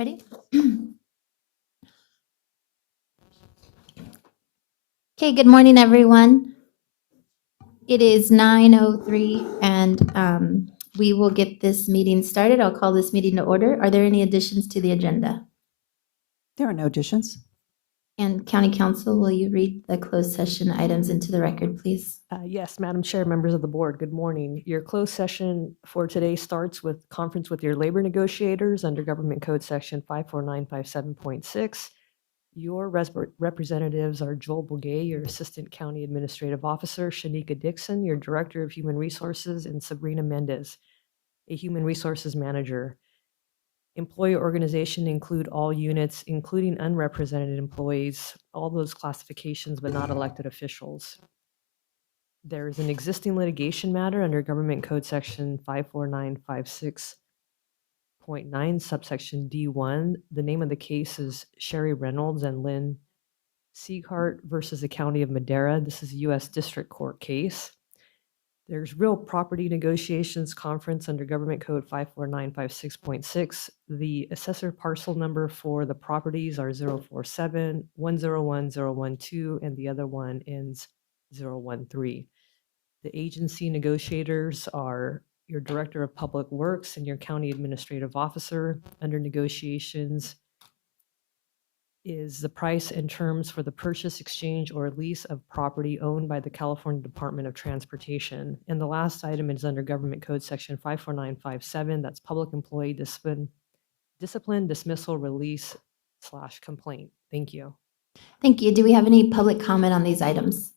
Ready? Okay, good morning, everyone. It is 9:03 and we will get this meeting started. I'll call this meeting to order. Are there any additions to the agenda? There are no additions. And County Council, will you read the closed session items into the record, please? Yes, Madam Chair, members of the board, good morning. Your closed session for today starts with conference with your labor negotiators under Government Code Section 54957.6. Your representatives are Joel Bourget, your Assistant County Administrative Officer, Shanika Dixon, your Director of Human Resources, and Sabrina Mendez, a Human Resources Manager. Employee organization include all units, including unrepresented employees, all those classifications, but not elected officials. There is an existing litigation matter under Government Code Section 54956.9, subsection D1. The name of the case is Sherry Reynolds and Lynn Sieghart versus the County of Madera. This is a U.S. District Court case. There's real property negotiations conference under Government Code 54956.6. The assessor parcel number for the properties are 047 101 012, and the other one ends 013. The agency negotiators are your Director of Public Works and your County Administrative Officer. Under negotiations is the price and terms for the purchase, exchange, or lease of property owned by the California Department of Transportation. And the last item is under Government Code Section 54957. That's public employee discipline, dismissal, release / complaint. Thank you. Thank you. Do we have any public comment on these items?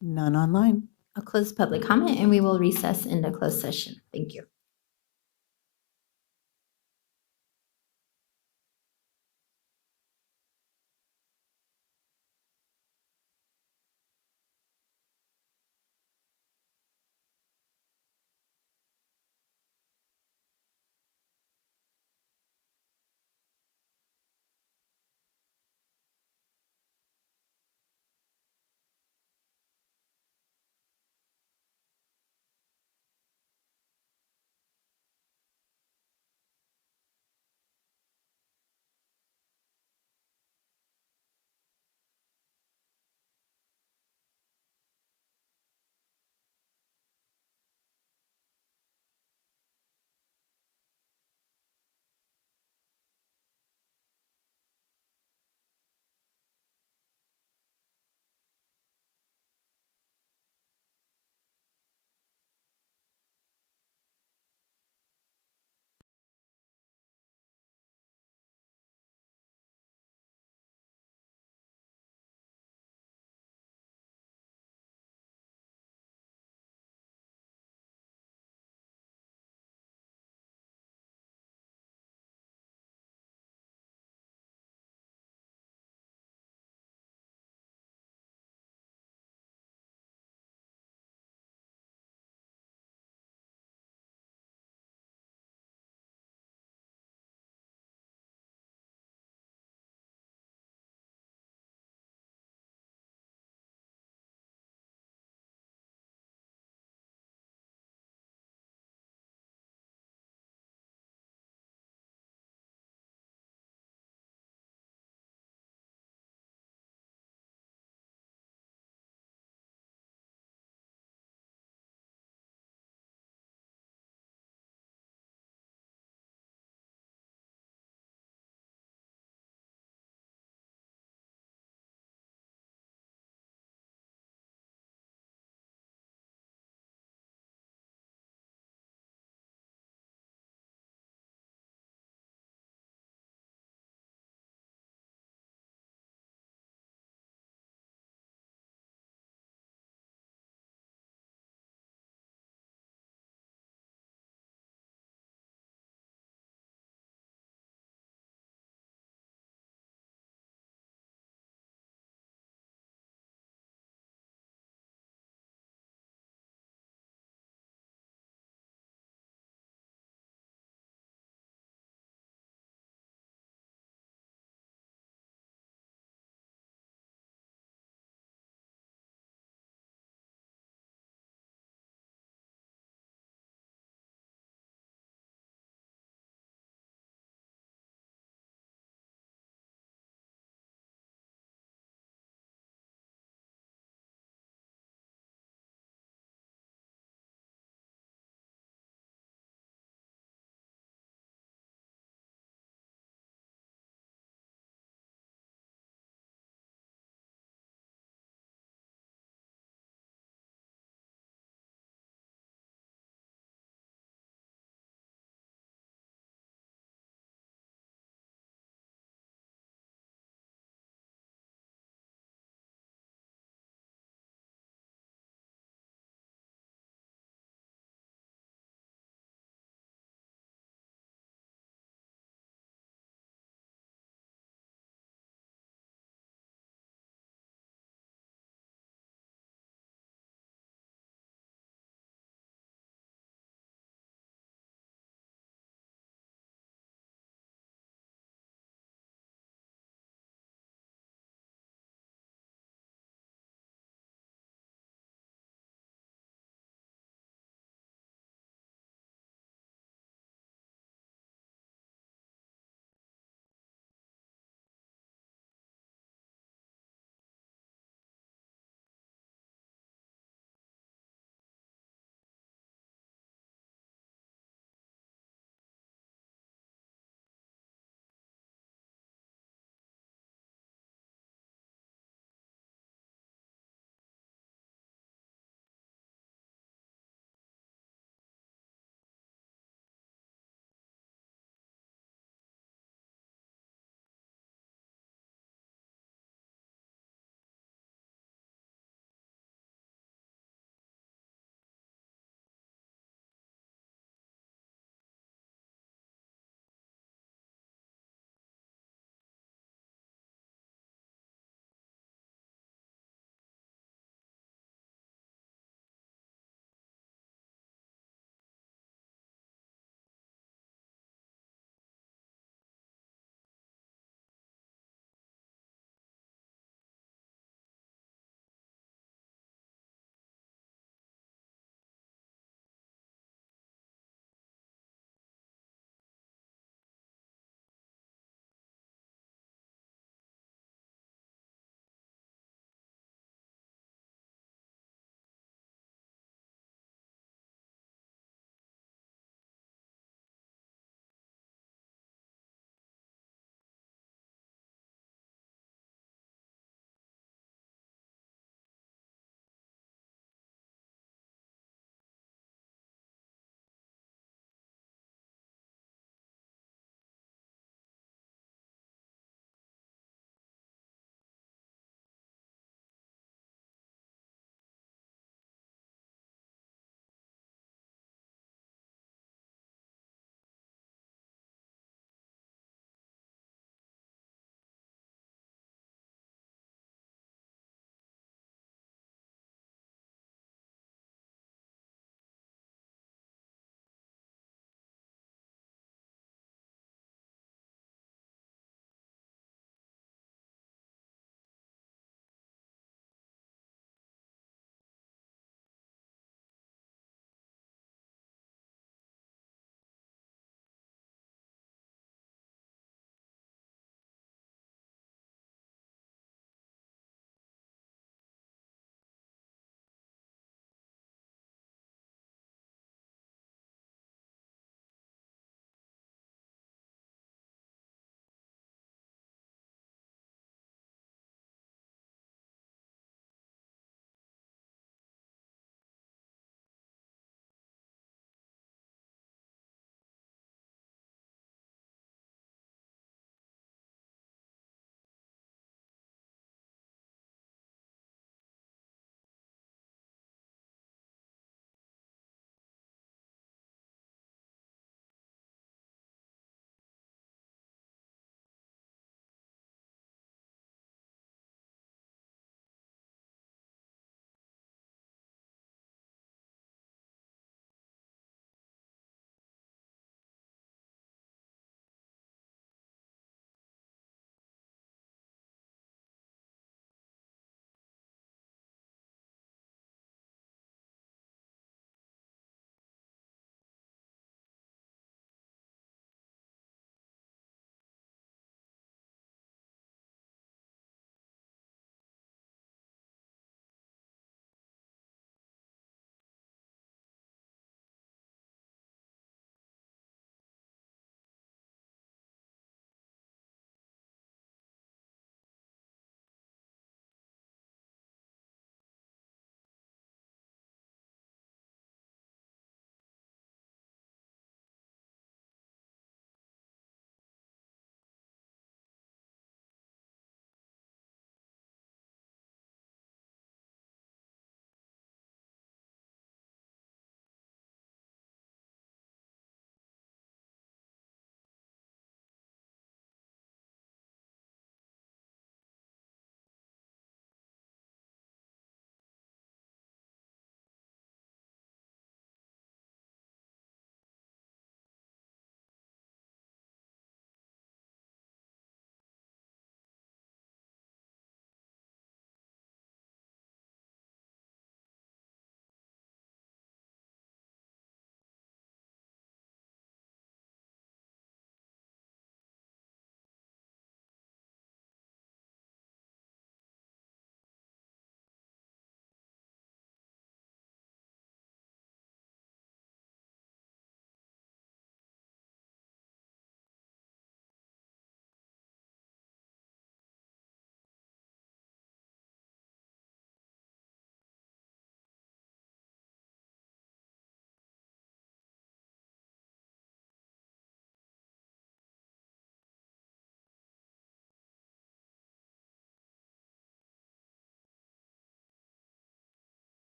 None online. I'll close public comment and we will recess into closed session. Thank you.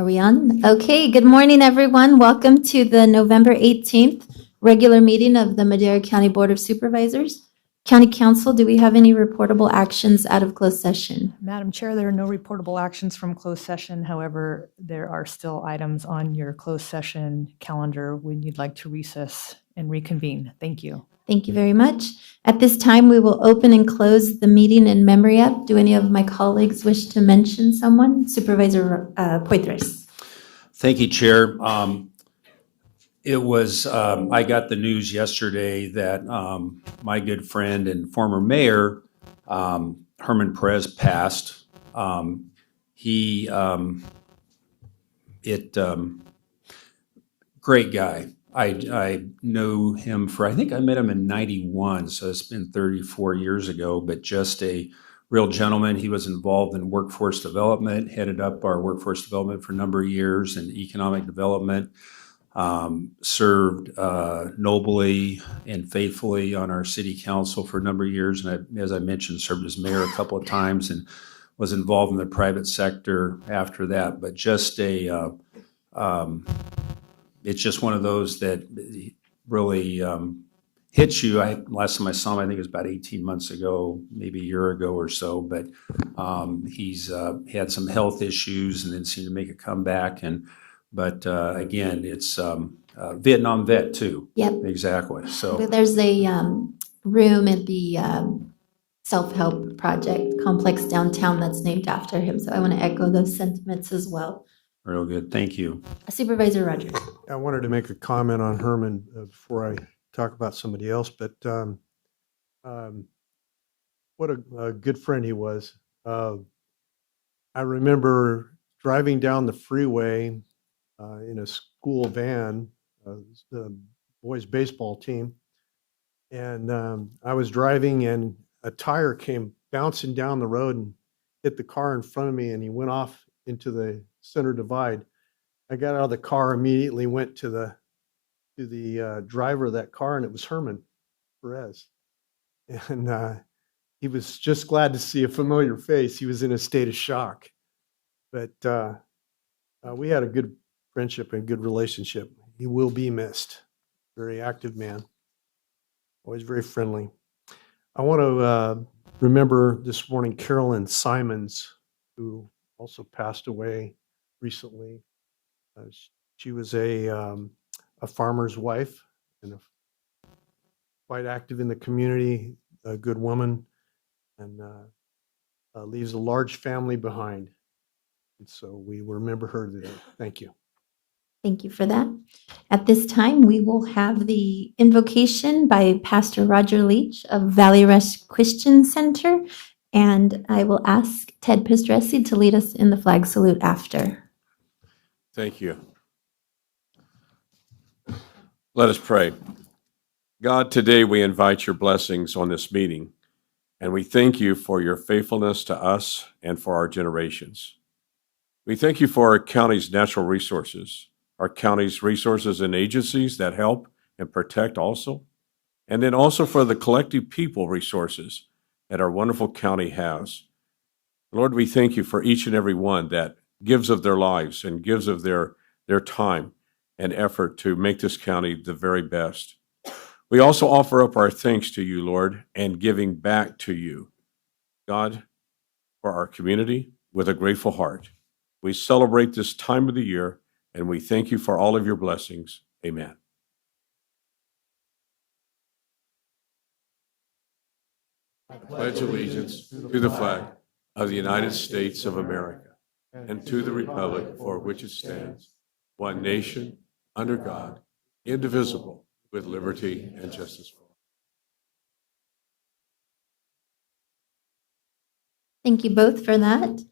Are we on? Okay, good morning, everyone. Welcome to the November 18th regular meeting of the Madera County Board of Supervisors. County Council, do we have any reportable actions out of closed session? Madam Chair, there are no reportable actions from closed session. However, there are still items on your closed session calendar when you'd like to recess and reconvene. Thank you. Thank you very much. At this time, we will open and close the meeting in memory of. Do any of my colleagues wish to mention someone? Supervisor Poitras. Thank you, Chair. I got the news yesterday that my good friend and former mayor, Herman Perez, passed. Great guy. I know him I think I met him in 91, so it's been 34 years ago, but just a real gentleman. He was involved in workforce development, headed up our workforce development for a number of years, and economic development, served nobly and faithfully on our city council for a number of years. And as I mentioned, served as mayor a couple of times and was involved in the private sector after that. But just it's just one of those that really hits you. Last time I saw him, I think it was about 18 months ago, maybe a year ago or so. But he's had some health issues and then seemed to make a comeback. But again, it's Vietnam vet too. Yep. Exactly. So There's a room at the self-help project complex downtown that's named after him. So I want to echo those sentiments as well. real good. Thank you. Supervisor Rogers. I wanted to make a comment on Herman before I talk about somebody else, but what a good friend he was. I remember driving down the freeway in a school van, the boys' baseball team, and I was driving and a tire came bouncing down the road and hit the car in front of me, and he went off into the center divide. I got out of the car, immediately went to the driver of that car, and it was Herman Perez. And he was just glad to see a familiar face. He was in a state of shock. But we had a good friendship and good relationship. He will be missed. Very active man. Always very friendly. I want to remember this morning Carolyn Simons, who also passed away recently. She was a farmer's wife and quite active in the community, a good woman, and leaves a large family behind. And so we remember her today. Thank you. Thank you for that. At this time, we will have the invocation by Pastor Roger Leach of Valley Rush Christian Center, and I will ask Ted Pistresi to lead us in the flag salute after. Thank you. Let us pray. God, today we invite your blessings on this meeting, and we thank you for your faithfulness to us and for our generations. We thank you for our county's natural resources, our county's resources and agencies that help and protect also, and then also for the collective people resources that our wonderful county has. Lord, we thank you for each and every one that gives of their lives and gives of their time and effort to make this county the very best. We also offer up our thanks to you, Lord, and giving back to you, God, for our community with a grateful heart. We celebrate this time of the year, and we thank you for all of your blessings. Amen. I pledge allegiance to the flag of the United States of America and to the republic for which it stands, one nation, under God, indivisible, with liberty and justice for all. Thank you both for that.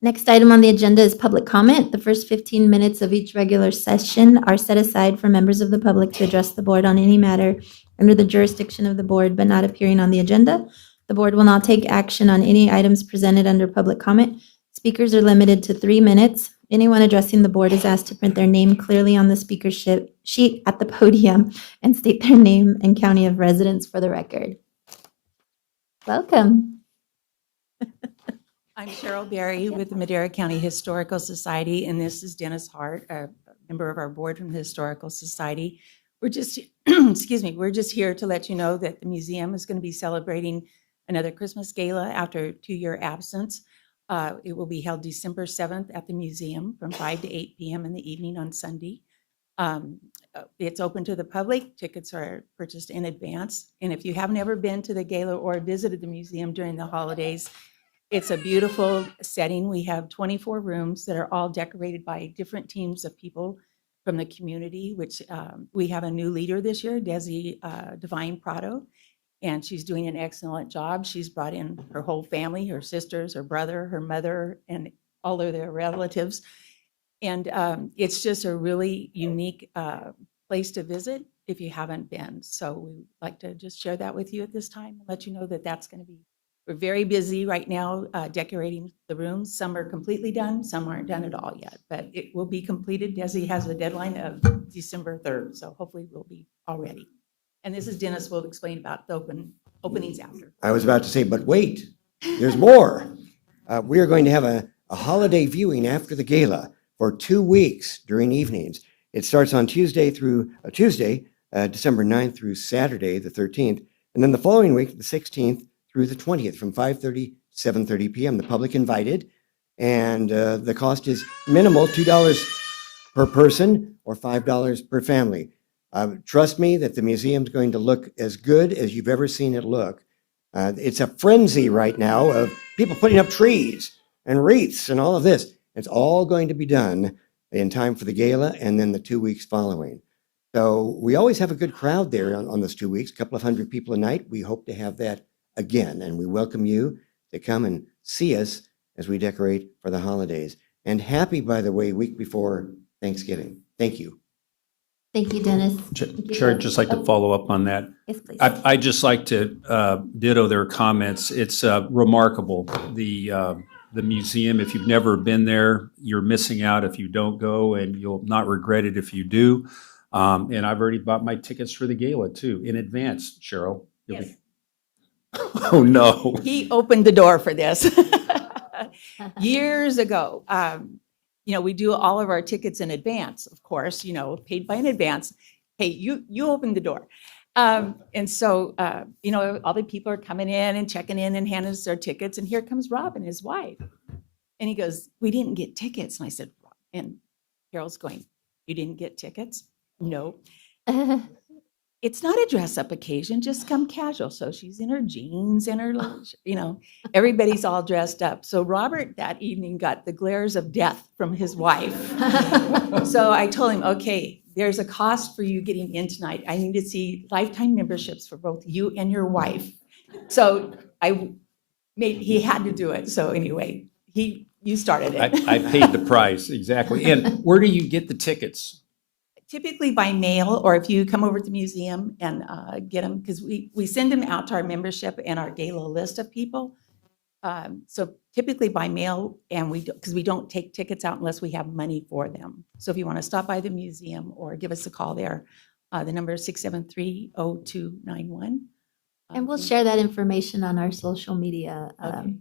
Next item on the agenda is public comment. The first 15 minutes of each regular session are set aside for members of the public to address the board on any matter under the jurisdiction of the board but not appearing on the agenda. The board will not take action on any items presented under public comment. Speakers are limited to 3 minutes. Anyone addressing the board is asked to print their name clearly on the speaker sheet at the podium and state their name and county of residence for the record. Welcome. I'm Cheryl Berry with the Madera County Historical Society, and this is Dennis Hart, a member of our board from the Historical Society. We're just, excuse me, we're just here to let you know that the museum is going to be celebrating another Christmas gala after a 2-year absence. It will be held December 7th at the museum from 5 to 8 p.m. in the evening on Sunday. It's open to the public. Tickets are purchased in advance. And if you have never been to the gala or visited the museum during the holidays, it's a beautiful setting. We have 24 rooms that are all decorated by different teams of people from the community, which we have a new leader this year, Desi Divine Prado, and she's doing an excellent job. She's brought in her whole family, her sisters, her brother, her mother, and all of their relatives. And it's just a really unique place to visit if you haven't been. So we'd like to just share that with you at this time, and let you know that that's going to be. We're very busy right now decorating the rooms. Some are completely done, some aren't done at all yet, but it will be completed. Desi has a deadline of December 3rd, so hopefully we'll be all ready. And this is Dennis will explain about the openings after. I was about to say, but wait, there's more. We are going to have a holiday viewing after the gala for 2 weeks during evenings. It starts on Tuesday, December 9th through Saturday, the 13th. And then the following week, the 16th through the 20th, from 5:30 to 7:30 p.m. The public invited, and the cost is minimal, $2 per person or $5 per family. Trust me that the museum's going to look as good as you've ever seen it look. It's a frenzy right now of people putting up trees and wreaths and all of this. It's all going to be done in time for the gala and then the 2 weeks following. So we always have a good crowd there on those 2 weeks, a couple of hundred people a night. We hope to have that again, and we welcome you to come and see us as we decorate for the holidays. And happy, by the way, week before Thanksgiving. Thank you. Thank you, Dennis. Thank you, Chair, I'd Dennis. just like to follow up on that. Yes, please. I'd just like to ditto their comments. It's remarkable. The museum, if you've never been there, you're missing out if you don't go, and you'll not regret it if you do. And I've already bought my tickets for the gala too, in advance, Cheryl. You'll be- Yes. Oh, no. He opened the door for this years ago. We do all of our tickets in advance, of course, paid by in advance. Hey, you opened the door. And so, all the people are coming in and checking in and handing us their tickets. And here comes Rob and his wife. And he goes, "We didn't get tickets." And I said, and Carol's going, "You didn't get tickets?" No. It's not a dress-up occasion, just come casual. So she's in her jeans and her, everybody's all dressed up. So Robert that evening got the glares of death from his wife. So I told him, okay, there's a cost for you getting in tonight. I need to see lifetime memberships for both you and your wife. So he had to do it. So anyway, you started it. I paid the price, exactly. And where do you get the tickets? Typically by mail, or if you come over to the museum and get them, because we send them out to our membership and our gala list of people. So typically by mail, and because we don't take tickets out unless we have money for them. So if you want to stop by the museum or give us a call there, the number is 673-0291. And we'll share that information on our social media Okay.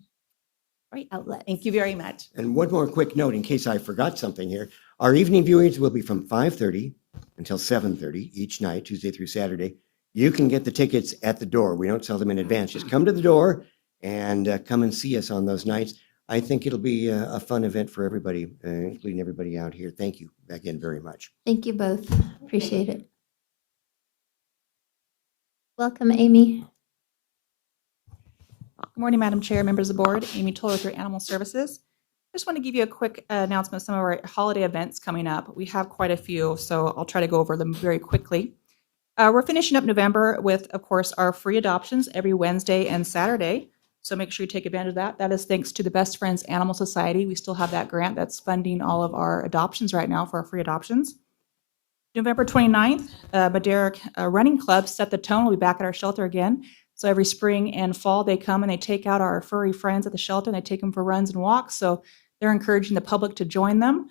Right. outlets. Thank you very much. And one more quick note in case I forgot something here. Our evening viewings will be from 5:30 until 7:30 each night, Tuesday through Saturday. You can get the tickets at the door. We don't sell them in advance. Just come to the door and come and see us on those nights. I think it'll be a fun event for everybody, including everybody out here. Thank you again very much. Thank you both. Appreciate it. Welcome, Amy. Good morning, Madam Chair, members of the board. Amy Toller with your Animal Services. Just want to give you a quick announcement of some of our holiday events coming up. We have quite a few, so I'll try to go over them very quickly. We're finishing up November with, of course, our free adoptions every Wednesday and Saturday. So make sure you take advantage of that. That is thanks to the Best Friends Animal Society. We still have that grant that's funding all of our adoptions right now for our free adoptions. November 29th, Madera Running Club Set the Tone. We'll be back at our shelter again. So every spring and fall, they come and they take out our furry friends at the shelter and they take them for runs and walks. So they're encouraging the public to join them.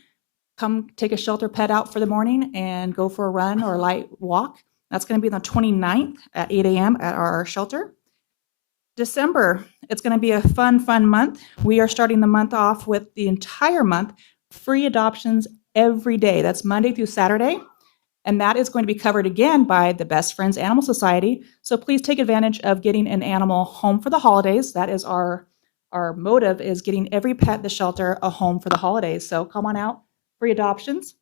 Come take a shelter pet out for the morning and go for a run or a light walk. That's going to be on the 29th at 8 a.m. at our shelter. December, It's going to be a fun month. We are starting the month off with the entire month free adoptions every day. That's Monday through Saturday. And that is going to be covered again by the Best Friends Animal Society. So please take advantage of getting an animal home for the holidays. That is our motive, is getting every pet at the shelter a home for the holidays. So come on out, free adoptions.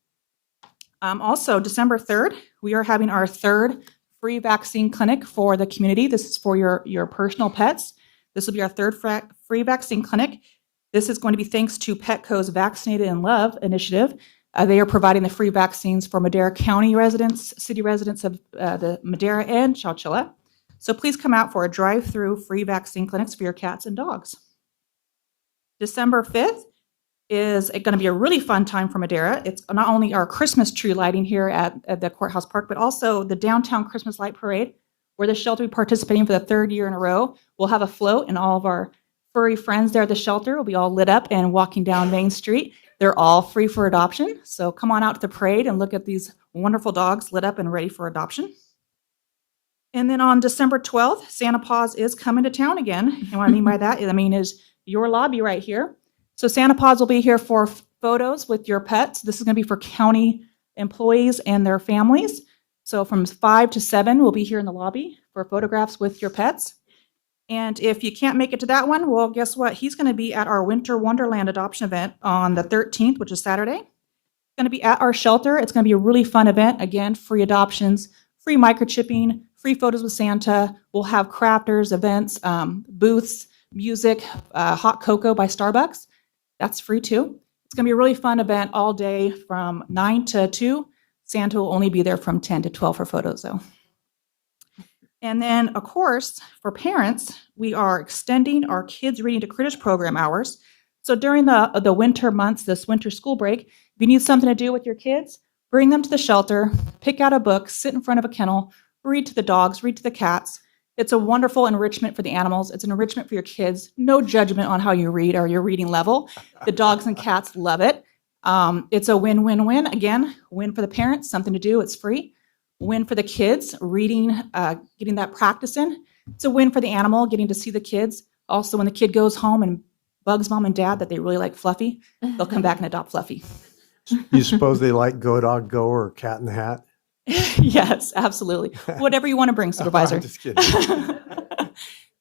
Also, December 3rd, we are having our third free vaccine clinic for the community. This is for your personal pets. This will be our third free vaccine clinic. This is going to be thanks to Petco's Vaccinated in Love initiative. They are providing the free vaccines for Madera County residents, city residents of the Madera and Chowchilla. So please come out for a drive-through free vaccine clinics for your cats and dogs. December 5th is going to be a really fun time for Madera. It's not only our Christmas tree lighting here at the Courthouse Park, but also the downtown Christmas light parade, where the shelter will be participating for the third year in a row. We'll have a float, and all of our furry friends there at the shelter will be all lit up and walking down Main Street. They're all free for adoption. So come on out to the parade and look at these wonderful dogs lit up and ready for adoption. And then on December 12th, Santa Paws is coming to town again. And what I mean by that is your lobby right here. So Santa Paws will be here for photos with your pets. This is going to be for county employees and their families. So from 5 to 7, we'll be here in the lobby for photographs with your pets. And if you can't make it to that one, well, guess what? He's going to be at our Winter Wonderland adoption event on the 13th, which is Saturday. It's going to be at our shelter. It's going to be a really fun event. Again, free adoptions, free microchipping, free photos with Santa. We'll have crafters, events, booths, music, hot cocoa by Starbucks. That's free too. It's going to be a really fun event all day from 9 to 2. Santa will only be there from 10 to 12 for photos though. And then, of course, for parents, we are extending our Kids Reading to Critters program hours. So during the winter months, this winter school break, if you need something to do with your kids, bring them to the shelter, pick out a book, sit in front of a kennel, read to the dogs, read to the cats. It's a wonderful enrichment for the animals. It's an enrichment for your kids. No judgment on how you read or your reading level. The dogs and cats love it. It's a win-win-win. Again, win for the parents, something to do, it's free. Win for the kids, reading, getting that practice in. It's a win for the animal, getting to see the kids. Also, when the kid goes home and bugs mom and dad that they really like Fluffy, they'll come back and adopt Fluffy. You suppose they like Go Dog Go or Cat in the Hat? Yes, absolutely. Whatever you want to bring, Supervisor. I'm just kidding.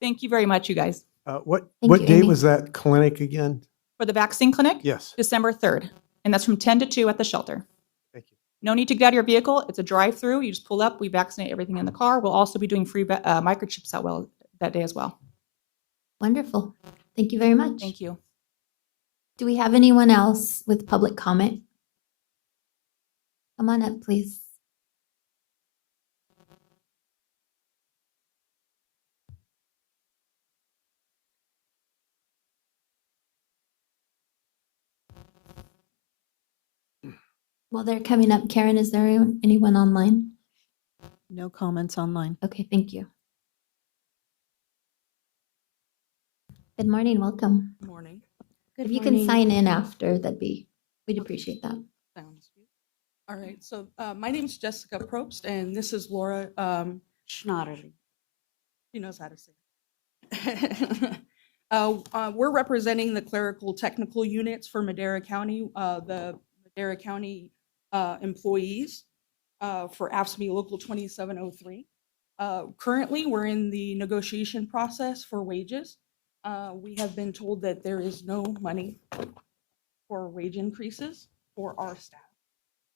Thank you very much, you guys. What Thank date you, Amy. was that clinic again? For the vaccine clinic, Yes. December 3rd, and that's from 10 to 2 at the shelter. Thank you. No need to get out of your vehicle. It's a drive-through. You just pull up. We vaccinate everything in the car. We'll also be doing free microchips that day as well. Wonderful. Thank you very much. Thank you. Do we have anyone else with public comment? Come on up, please. While they're coming up, Karen, is there anyone online? No comments online. Okay, thank you. Good morning, welcome. Good morning. If you can sign in after, we'd appreciate that. Sounds good. All right, so my name is Jessica Probst, and this is Laura Schnatterly. She knows how to say it. We're representing the clerical technical units for Madera County, the Madera County employees for AFSCME Local 2703. Currently, we're in the negotiation process for wages. We have been told that there is no money for wage increases for our staff,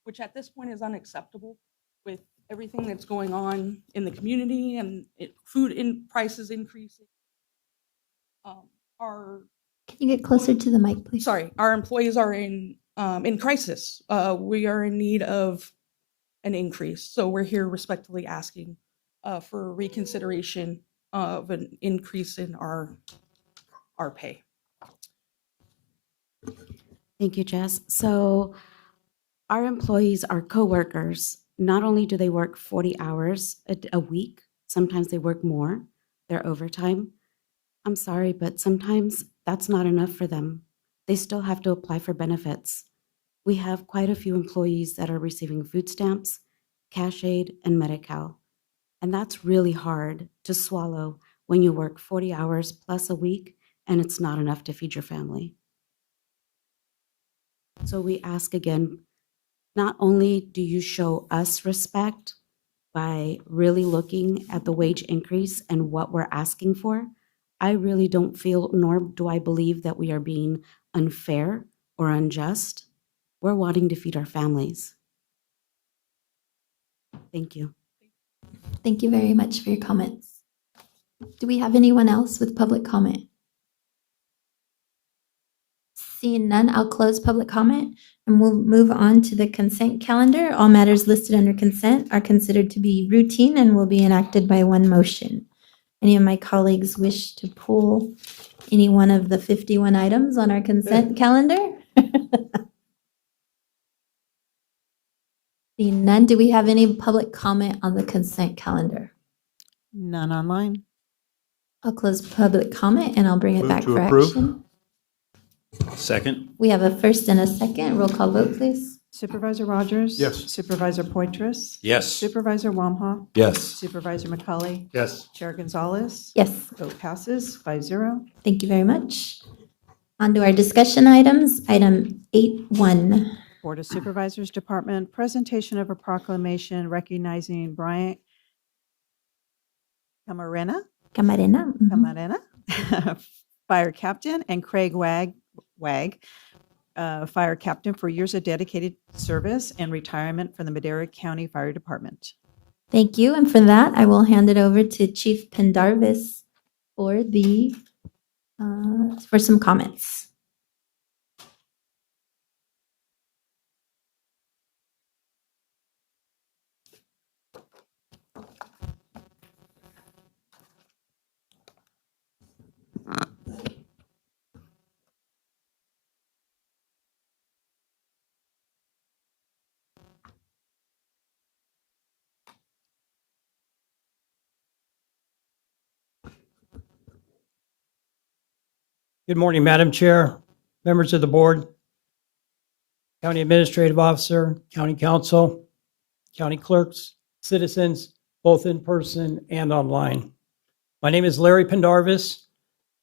which at this point is unacceptable with everything that's going on in the community and food prices increasing. Can you get closer to the mic, please? Our employees are in crisis. We are in need of an increase, so we're here respectfully asking for reconsideration of an increase in our pay. Thank you, Jess. So our employees are coworkers. Not only do they work 40 hours a week, sometimes they work more, they're overtime. I'm sorry, but sometimes that's not enough for them. They still have to apply for benefits. We have quite a few employees that are receiving food stamps, cash aid, and Medi-Cal. And that's really hard to swallow when you work 40 hours plus a week and it's not enough to feed your family. So we ask again, not only do you show us respect by really looking at the wage increase and what we're asking for, I really don't feel, nor do I believe that we are being unfair or unjust. We're wanting to feed our families. Thank you. Thank you very much for your comments. Do we have anyone else with public comment? Seeing none, I'll close public comment and we'll move on to the consent calendar. All matters listed under consent are considered to be routine and will be enacted by one motion. Any of my colleagues wish to pull any one of the 51 items on our consent calendar? Seeing none, do we have any public comment on the consent calendar? None online. I'll close public comment and I'll bring it Move back to for approve. action. Second? We have a first and a second. Roll call vote, please. Supervisor Rogers? Yes. Supervisor Poitras? Yes. Supervisor Wamhaugh? Yes. Supervisor McCauley? Yes. Chair Gonzalez? Yes, Vote passes 5-0. thank you very much. On to our discussion items. Item 8.1. Board of Supervisors Department, presentation of a proclamation recognizing Bryant Camarena, Camarena. Camarena, Fire Captain, and Craig Wag, Fire Captain for years of dedicated service and retirement from the Madera County Fire Department. Thank you. And for that, I will hand it over to Chief Pendarvis for the, for some comments. Good morning, Madam Chair, members of the board, County Administrative Officer, County Council, County Clerks, citizens, both in person and online. My name is Larry Pendarvis.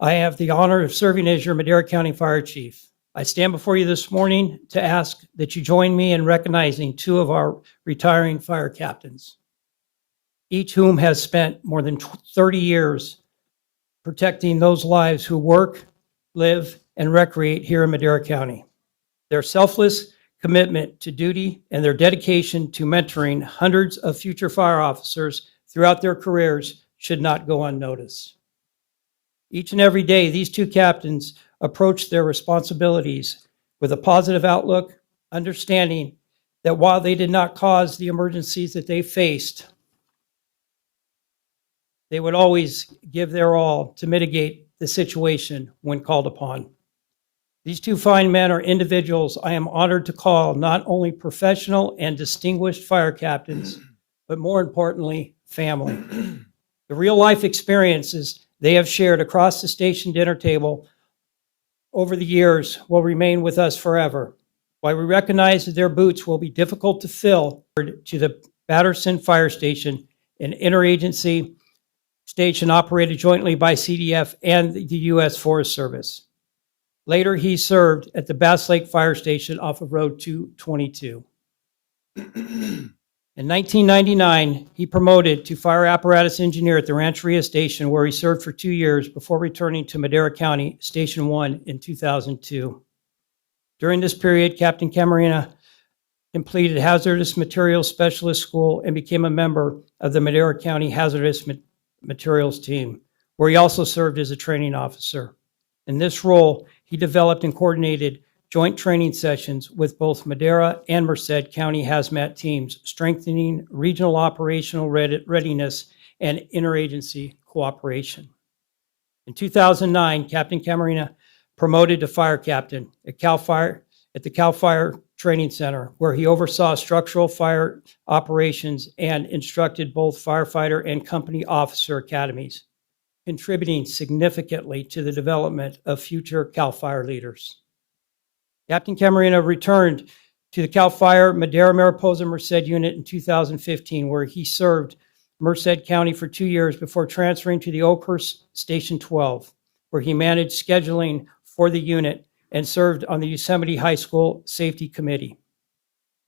I have the honor of serving as your Madera County Fire Chief. I stand before you this morning to ask that you join me in recognizing two of our retiring fire captains, each whom has spent more than 30 years protecting those lives who work, live, and recreate here in Madera County. Their selfless commitment to duty and their dedication to mentoring hundreds of future fire officers throughout their careers should not go unnoticed. Each and every day, these two captains approach their responsibilities with a positive outlook, understanding that while they did not cause the emergencies that they faced, they would always give their all to mitigate the situation when called upon. These two fine men are individuals I am honored to call not only professional and distinguished fire captains, but more importantly, family. The real life experiences they have shared across the station dinner table over the years will remain with us forever. While we recognize that their boots will be difficult to fill to the Batterson Fire Station, an interagency station operated jointly by CDF and the U.S. Forest Service. Later, he served at the Bass Lake Fire Station off of Road 222. In 1999, he promoted to fire apparatus engineer at the Rancheria Station, where he served for 2 years before returning to Madera County Station 1 in 2002. During this period, Captain Camarena completed Hazardous Materials Specialist School and became a member of the Madera County Hazardous Materials team, where he also served as a training officer. In this role, he developed and coordinated joint training sessions with both Madera and Merced County hazmat teams, strengthening regional operational readiness and interagency cooperation. In 2009, Captain Camarena promoted to fire captain at the Cal Fire Training Center, where he oversaw structural fire operations and instructed both firefighter and company officer academies, contributing significantly to the development of future Cal Fire leaders. Captain Camarena returned to the Cal Fire Madera Mariposa Merced unit in 2015, where he served Merced County for 2 years before transferring to the Oakhurst Station 12, where he managed scheduling for the unit and served on the Yosemite High School Safety Committee.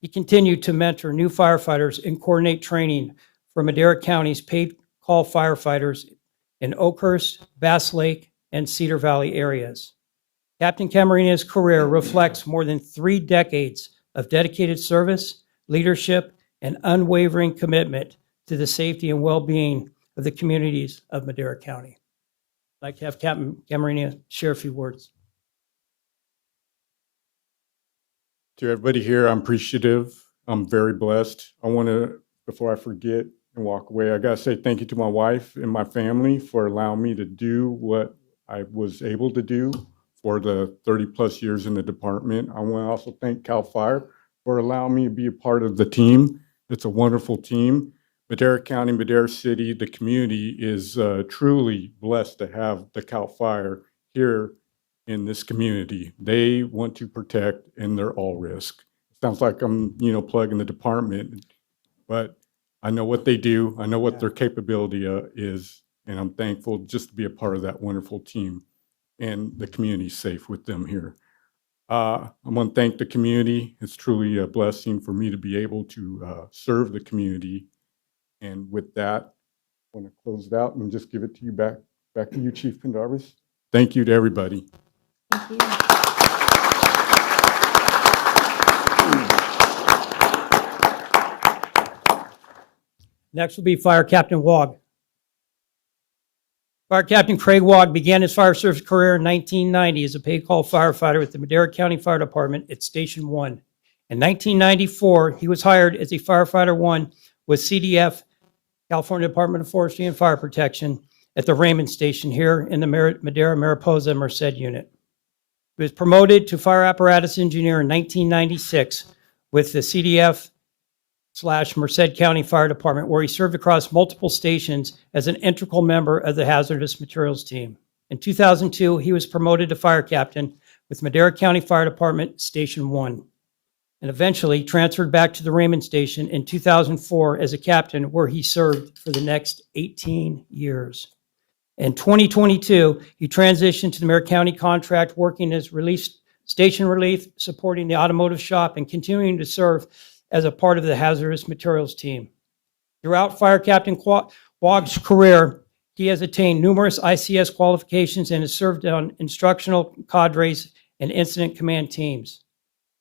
He continued to mentor new firefighters and coordinate training for Madera County's paid call firefighters in Oakhurst, Bass Lake, and Cedar Valley areas. Captain Camarina's career reflects more than 3 decades of dedicated service, leadership, and unwavering commitment to the safety and well-being of the communities of Madera County. I'd like to have Captain Camarina share a few words. To everybody here, I'm appreciative. I'm very blessed. I want to, before I forget and walk away, I got to say thank you to my wife and my family for allowing me to do what I was able to do for the 30 plus years in the department. I want to also thank CAL FIRE for allowing me to be a part of the team. It's a wonderful team. Madera County, Madera City, the community is truly blessed to have the CAL FIRE here in this community. They want to protect and they're all risk. Sounds like I'm, plugging the department, but I know what they do. I know what their capability is, and I'm thankful just to be a part of that wonderful team, and the community's safe with them here. I want to thank the community. It's truly a blessing for me to be able to serve the community. And with that, I want to close it out and just give it to you back to you, Chief Pendarvis. Thank you to everybody. Thank you. Next will be Fire Captain Wog. Fire Captain Craig Wog began his fire service career in 1990 as a paid call firefighter with the Madera County Fire Department at Station 1. In 1994, he was hired as a firefighter 1 with CDF, California Department of Forestry and Fire Protection, at the Raymond Station here in the Madera Mariposa Merced unit. He was promoted to fire apparatus engineer in 1996 with the CDF/Merced County Fire Department, where he served across multiple stations as an integral member of the hazardous materials team. In 2002, he was promoted to fire captain with Madera County Fire Department Station 1, and eventually transferred back to the Raymond Station in 2004 as a captain, where he served for the next 18 years. In 2022, he transitioned to the Madera County contract, working as station relief, supporting the automotive shop, and continuing to serve as a part of the hazardous materials team. Throughout Fire Captain Wog's career, he has attained numerous ICS qualifications and has served on instructional cadres and incident command teams.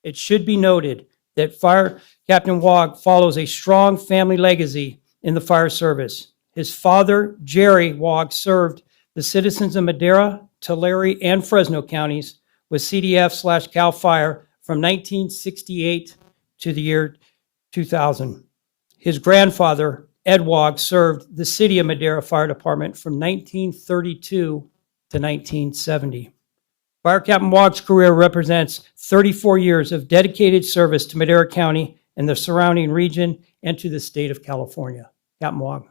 It should be noted that Fire Captain Wog follows a strong family legacy in the fire service. His father, Jerry Wog, served the citizens of Madera, Tulare, and Fresno counties with CDF/CAL FIRE from 1968 to the year 2000. His grandfather, Ed Wog, served the City of Madera Fire Department from 1932 to 1970. Fire Captain Wog's career represents 34 years of dedicated service to Madera County and the surrounding region and to the state of California. Captain Wog.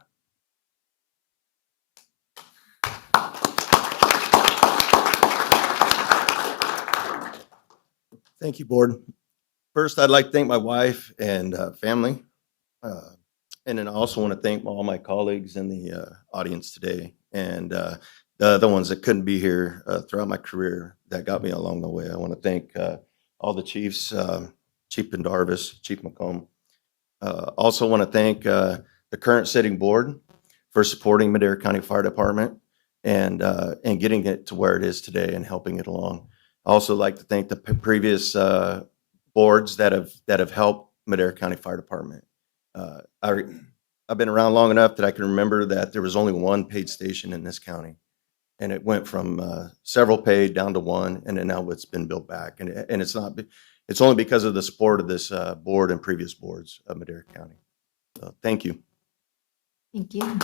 Thank you, Board. First, I'd like to thank my wife and family. And then I also want to thank all my colleagues in the audience today and the other ones that couldn't be here throughout my career that got me along the way. I want to thank all the chiefs, Chief Pendarvis, Chief McComb. Also want to thank the current sitting board for supporting Madera County Fire Department and getting it to where it is today and helping it along. I also like to thank the previous boards that have helped Madera County Fire Department. I've been around long enough that I can remember that there was only one paid station in this county, and it went from several paid down to one, and then now it's been built back. And it's only because of the support of this board and previous boards of Madera County. So thank you. Thank you.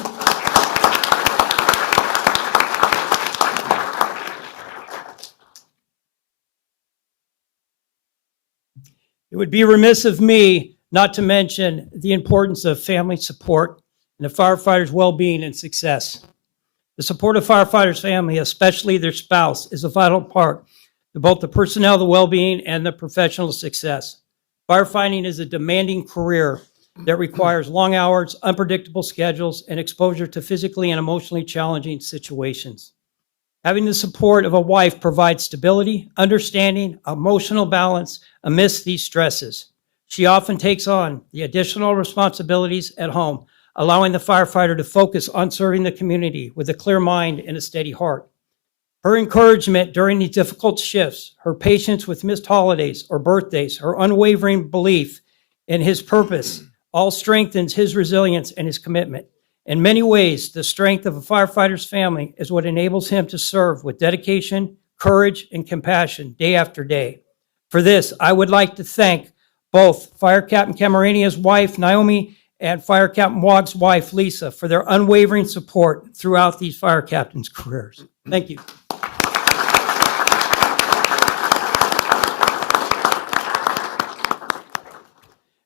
It would be remiss of me not to mention the importance of family support and the firefighters' well-being and success. The support of firefighters' family, especially their spouse, is a vital part to both the personnel, the well-being, and the professional success. Firefighting is a demanding career, that requires long hours, unpredictable schedules, and exposure to physically and emotionally challenging situations. Having the support of a wife provides stability, understanding, emotional balance amidst these stresses. She often takes on the additional responsibilities at home, allowing the firefighter to focus on serving the community with a clear mind and a steady heart. Her encouragement during these difficult shifts, her patience with missed holidays or birthdays, her unwavering belief in his purpose, all strengthens his resilience and his commitment. In many ways, the strength of a firefighter's family is what enables him to serve with dedication, courage, and compassion day after day. For this, I would like to thank both Fire Captain Camarenia's wife, Naomi, and Fire Captain Wog's wife, Lisa, for their unwavering support throughout these fire captains' careers. Thank you.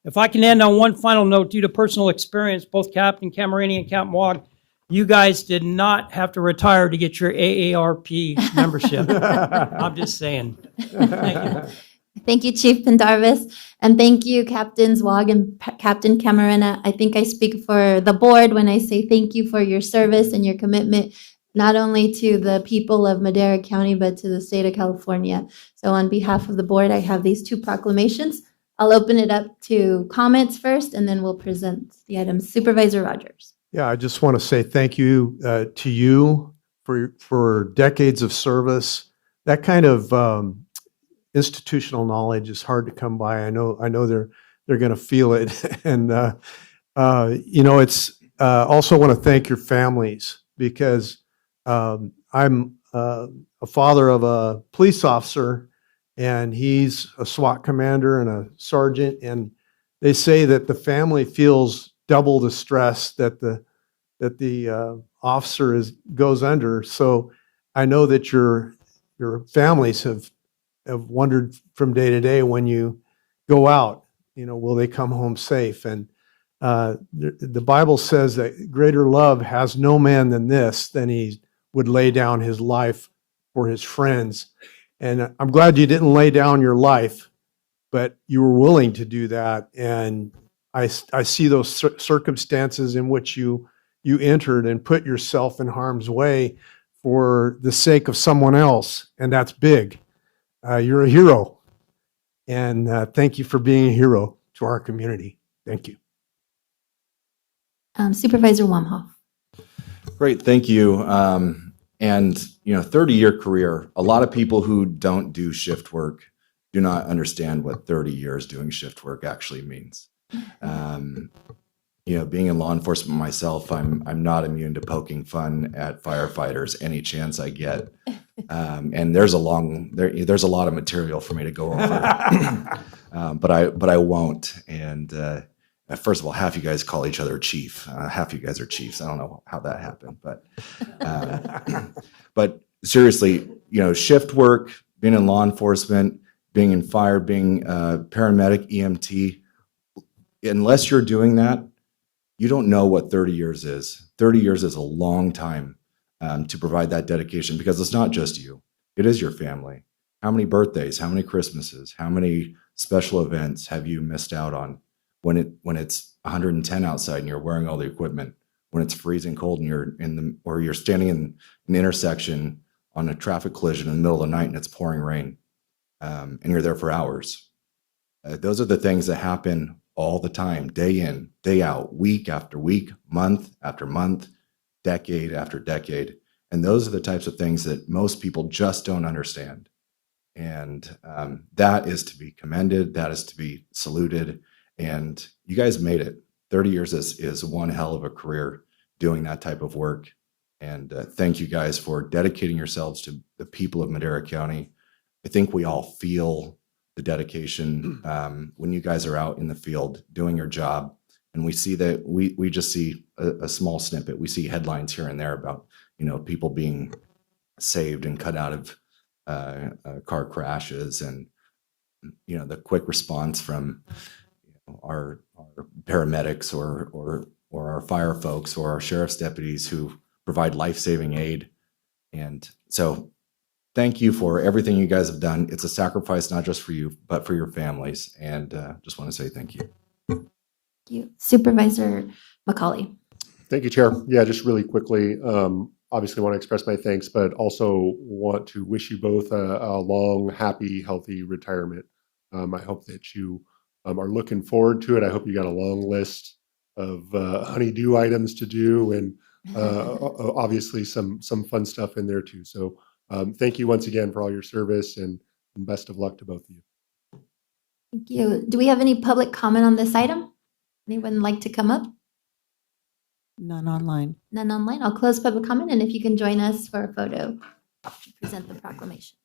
If I can end on one final note, due to personal experience, both Captain Camareni and Captain Wog, you guys did not have to retire to get your AARP membership. I'm just saying. Thank you. Thank you, Chief Pendarvis, and thank you, Captains Wog and Captain Camarena. I think I speak for the board when I say thank you for your service and your commitment, not only to the people of Madera County, but to the state of California. So on behalf of the board, I have these two proclamations. I'll open it up to comments first, and then we'll present the items. Supervisor Rogers. Yeah, I just want to say thank you to you for decades of service. That kind of institutional knowledge is hard to come by. I know they're going to feel it, and it's also want to thank your families, because I'm a father of a police officer, and he's a SWAT commander and a sergeant, and they say that the family feels double the stress that the officer goes under. So I know that your families have wondered from day to day, when you go out, will they come home safe? And the Bible says that greater love has no man than he would lay down his life for his friends. And I'm glad you didn't lay down your life, but you were willing to do that. And I see those circumstances in which you entered and put yourself in harm's way for the sake of someone else. And that's big. You're a hero. And thank you for being a hero to our community. Thank you. Supervisor Wamhoff. Great, thank you. And 30-year career, a lot of people who don't do shift work do not understand what 30 years doing shift work actually means. Being in law enforcement myself, I'm not immune to poking fun at firefighters any chance I get. And there's a lot of material for me to go over, but I won't. And first of all, half you guys call each other chief. Half you guys are chiefs. I don't know how that happened, but seriously, shift work, being in law enforcement, being in fire, being paramedic, EMT, unless you're doing that, you don't know what 30 years is. 30 years is a long time to provide that dedication, because it's not just you, it is your family. How many birthdays, how many Christmases, how many special events have you missed out on when it's 110 outside and you're wearing all the equipment, when it's freezing cold and you're standing in an intersection on a traffic collision in the middle of the night and it's pouring rain, and you're there for hours. Those are the things that happen all the time, day in, day out, week after week, month after month, decade after decade. And those are the types of things that most people just don't understand. And that is to be commended, that is to be saluted. And you guys made it. 30 years is one hell of a career doing that type of work. And thank you guys for dedicating yourselves to the people of Madera County. I think we all feel the dedication when you guys are out in the field doing your job. And we see that we just see a small snippet. We see headlines here and there about, people being saved and cut out of car crashes, and, the quick response from our paramedics or our fire folks or our sheriff's deputies who provide life-saving aid. And so thank you for everything you guys have done. It's a sacrifice, not just for you, but for your families. And just want to say thank you. you. Supervisor Macaulay. Thank you, Chair. Yeah, just really quickly, obviously want to express my thanks, but also want to wish you both a long, happy, healthy retirement. I hope that you are looking forward to it. I hope you got a long list of honey-do items to do, and obviously some fun stuff in there too. So thank you once again for all your service, and best of luck to both of you. Thank you. Do we have any public comment on this item? Anyone like to come up? None online. None online. I'll close public comment, and if you can join us for a photo, present the proclamation.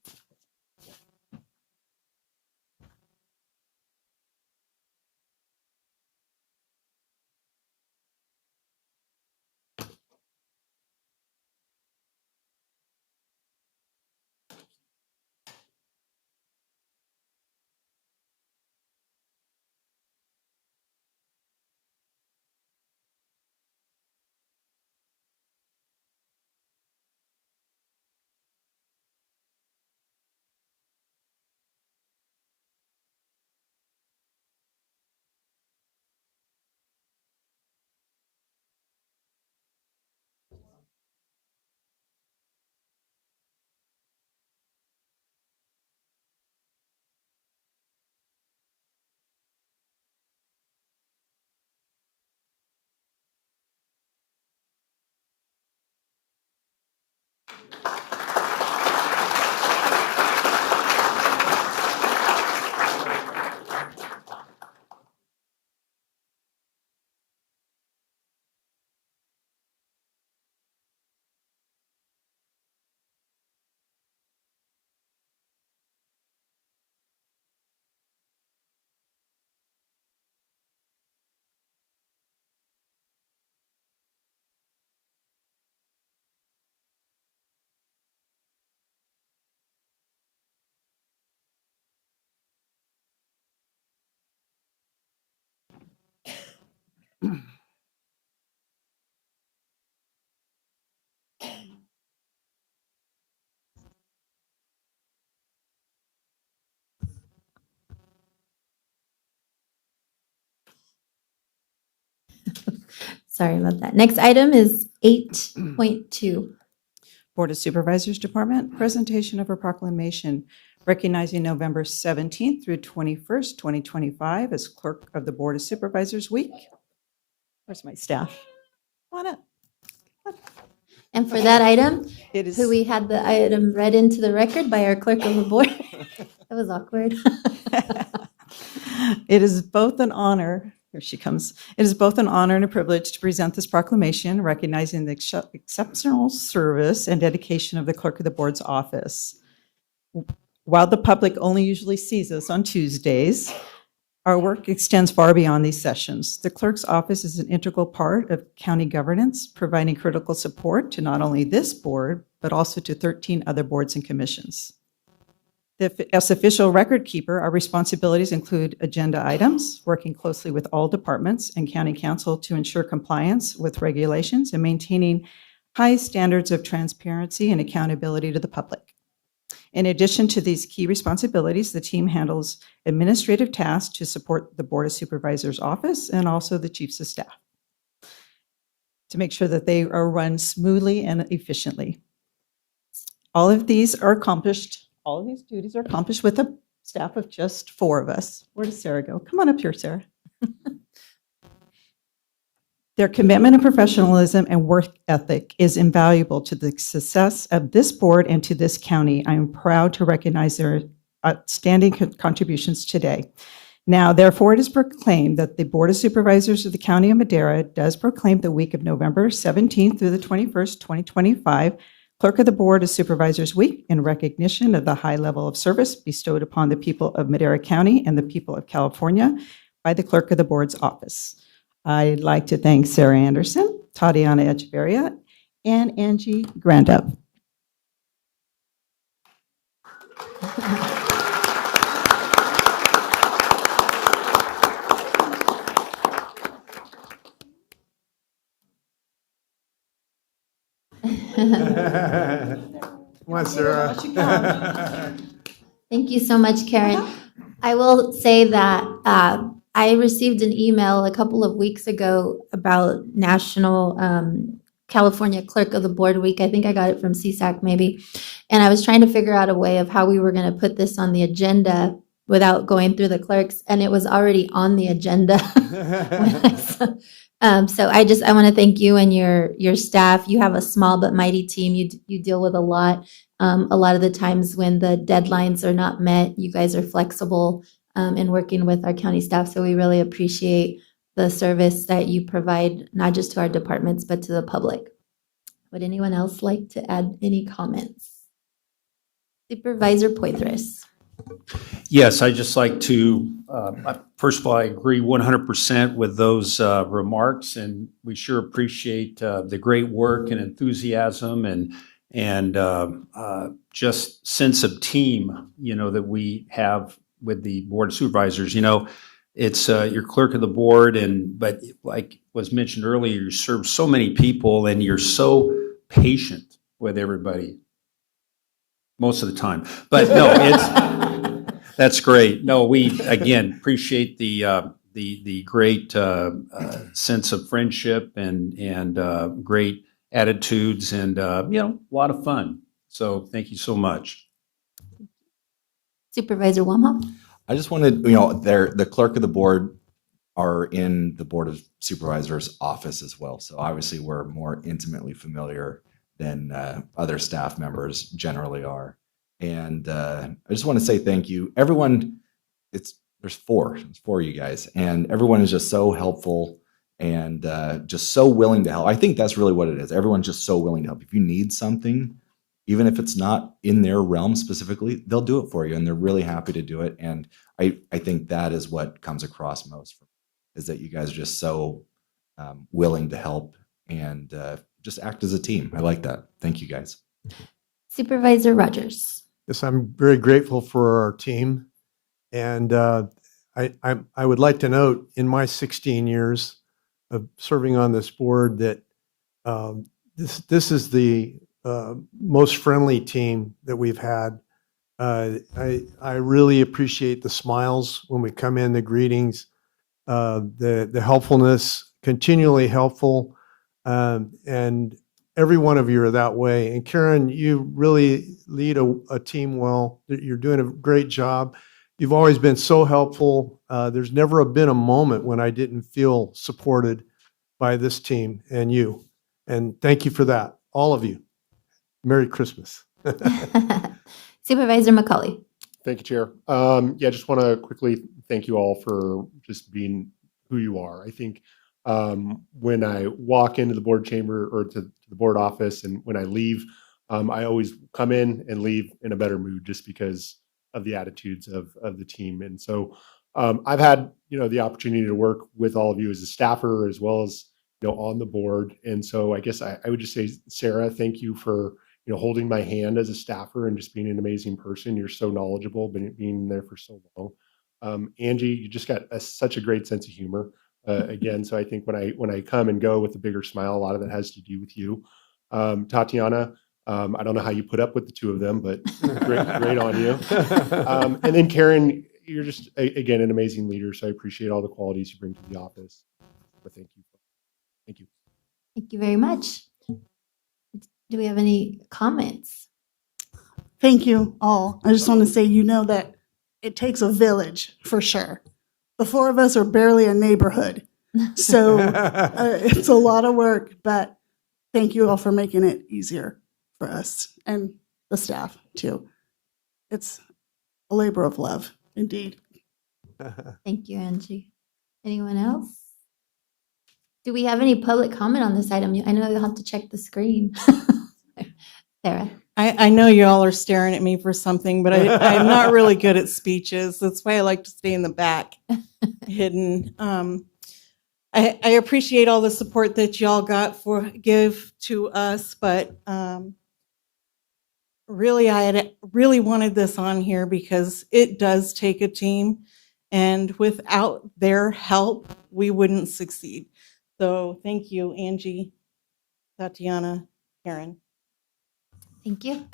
Sorry about that. Next item is 8.2. Board of Supervisors Department, presentation of a proclamation recognizing November 17th through 21st, 2025 as Clerk of the Board of Supervisors Week. Where's my staff? Come on up. And for that item, It is. who we had the item read into the record by our clerk of the board. That was awkward. It is both an honor, here she comes. It is both an honor and a privilege to present this proclamation recognizing the exceptional service and dedication of the Clerk of the Board's office. While the public only usually sees us on Tuesdays, our work extends far beyond these sessions. The clerk's office is an integral part of county governance, providing critical support to not only this board, but also to 13 other boards and commissions. As official record keeper, our responsibilities include agenda items, working closely with all departments and county council to ensure compliance with regulations and maintaining high standards of transparency and accountability to the public. In addition to these key responsibilities, the team handles administrative tasks to support the Board of Supervisors office and also the chiefs of staff to make sure that they are run smoothly and efficiently. All of these duties are accomplished with a staff of just 4 of us. Where does Sarah go? Come on up here, Sarah. Their commitment and professionalism and work ethic is invaluable to the success of this board and to this county. I am proud to recognize their outstanding contributions today. Now, therefore, it is proclaimed that the Board of Supervisors of the County of Madera does proclaim the week of November 17th through the 21st, 2025, Clerk of the Board of Supervisors Week in recognition of the high level of service bestowed upon the people of Madera County and the people of California by the Clerk of the Board's office. I'd like to thank Sarah Anderson, Tatiana Echeverria, and Angie Grandup. Come on, Sarah. Thank you so much, Karen. I will say that I received an email a couple of weeks ago about National California Clerk of the Board Week. I think I got it from CSAC maybe. And I was trying to figure out a way of how we were going to put this on the agenda without going through the clerks, and it was already on the agenda. So I want to thank you and your staff. You have a small but mighty team. You deal with a lot. A lot of the times when the deadlines are not met, you guys are flexible in working with our county staff. So we really appreciate the service that you provide, not just to our departments, but to the public. Would anyone else like to add any comments? Supervisor Poitras. Yes, I'd just like to, first of all, I agree 100% with those remarks, and we sure appreciate the great work and enthusiasm and just sense of team, that we have with the Board of Supervisors. It's you're clerk of the board, but like was mentioned earlier, you serve so many people and you're so patient with everybody most of the time. But no, that's great. No, we again appreciate the great sense of friendship and great attitudes and a lot of fun. So thank you so much. Supervisor Wamhop. I just wanted, the clerk of the board are in the Board of Supervisors office as well. So obviously we're more intimately familiar than other staff members generally are. And I just want to say thank you. Everyone, there's four of you guys, and everyone is just so helpful and just so willing to help. I think that's really what it is. Everyone's just so willing to help. If you need something, even if it's not in their realm specifically, they'll do it for you, and they're really happy to do it. And I think that is what comes across most, is that you guys are just so willing to help and just act as a team. I like that. Thank you, guys. Supervisor Rogers. Yes, I'm very grateful for our team. And I would like to note, in my 16 years of serving on this board, that this is the most friendly team that we've had. I really appreciate the smiles when we come in, the greetings, the helpfulness, continually helpful, and every one of you are that way. And Karen, you really lead a team well. You're doing a great job. You've always been so helpful. There's never been a moment when I didn't feel supported by this team and you. And thank you for that, all of you. Merry Christmas. Supervisor McCauley. Thank you, Chair. Yeah, just want to quickly thank you all for just being who you are. I think when I walk into the board chamber or to the board office, and when I leave, I always come in and leave in a better mood just because of the attitudes of the team. And so I've had, the opportunity to work with all of you as a staffer as well as, on the board. And so I guess I would just say, Sarah, thank you for, holding my hand as a staffer and just being an amazing person. You're so knowledgeable, being there for so long. Angie, you just got such a great sense of humor. Again, so I think when I come and go with a bigger smile, a lot of it has to do with you. Tatiana, I don't know how you put up with the two of them, but great on you. And then Karen, you're just, again, an amazing leader. So I appreciate all the qualities you bring to the office. But thank you. Thank you. Thank you very much. Do we have any comments? Thank you all. I just want to say, that it takes a village for sure. The four of us are barely a neighborhood. So it's a lot of work, but thank you all for making it easier for us and the staff too. It's a labor of love, indeed. Thank you, Angie. Anyone else? Do we have any public comment on this item? I know you'll have to check the screen. Sarah. I know you all are staring at me for something, but I'm not really good at speeches. That's why I like to stay in the back, hidden. I appreciate all the support that y'all give to us, but really, I had really wanted this on here because it does take a team, and without their help, we wouldn't succeed. So thank you, Angie, Tatiana, Karen. Thank you.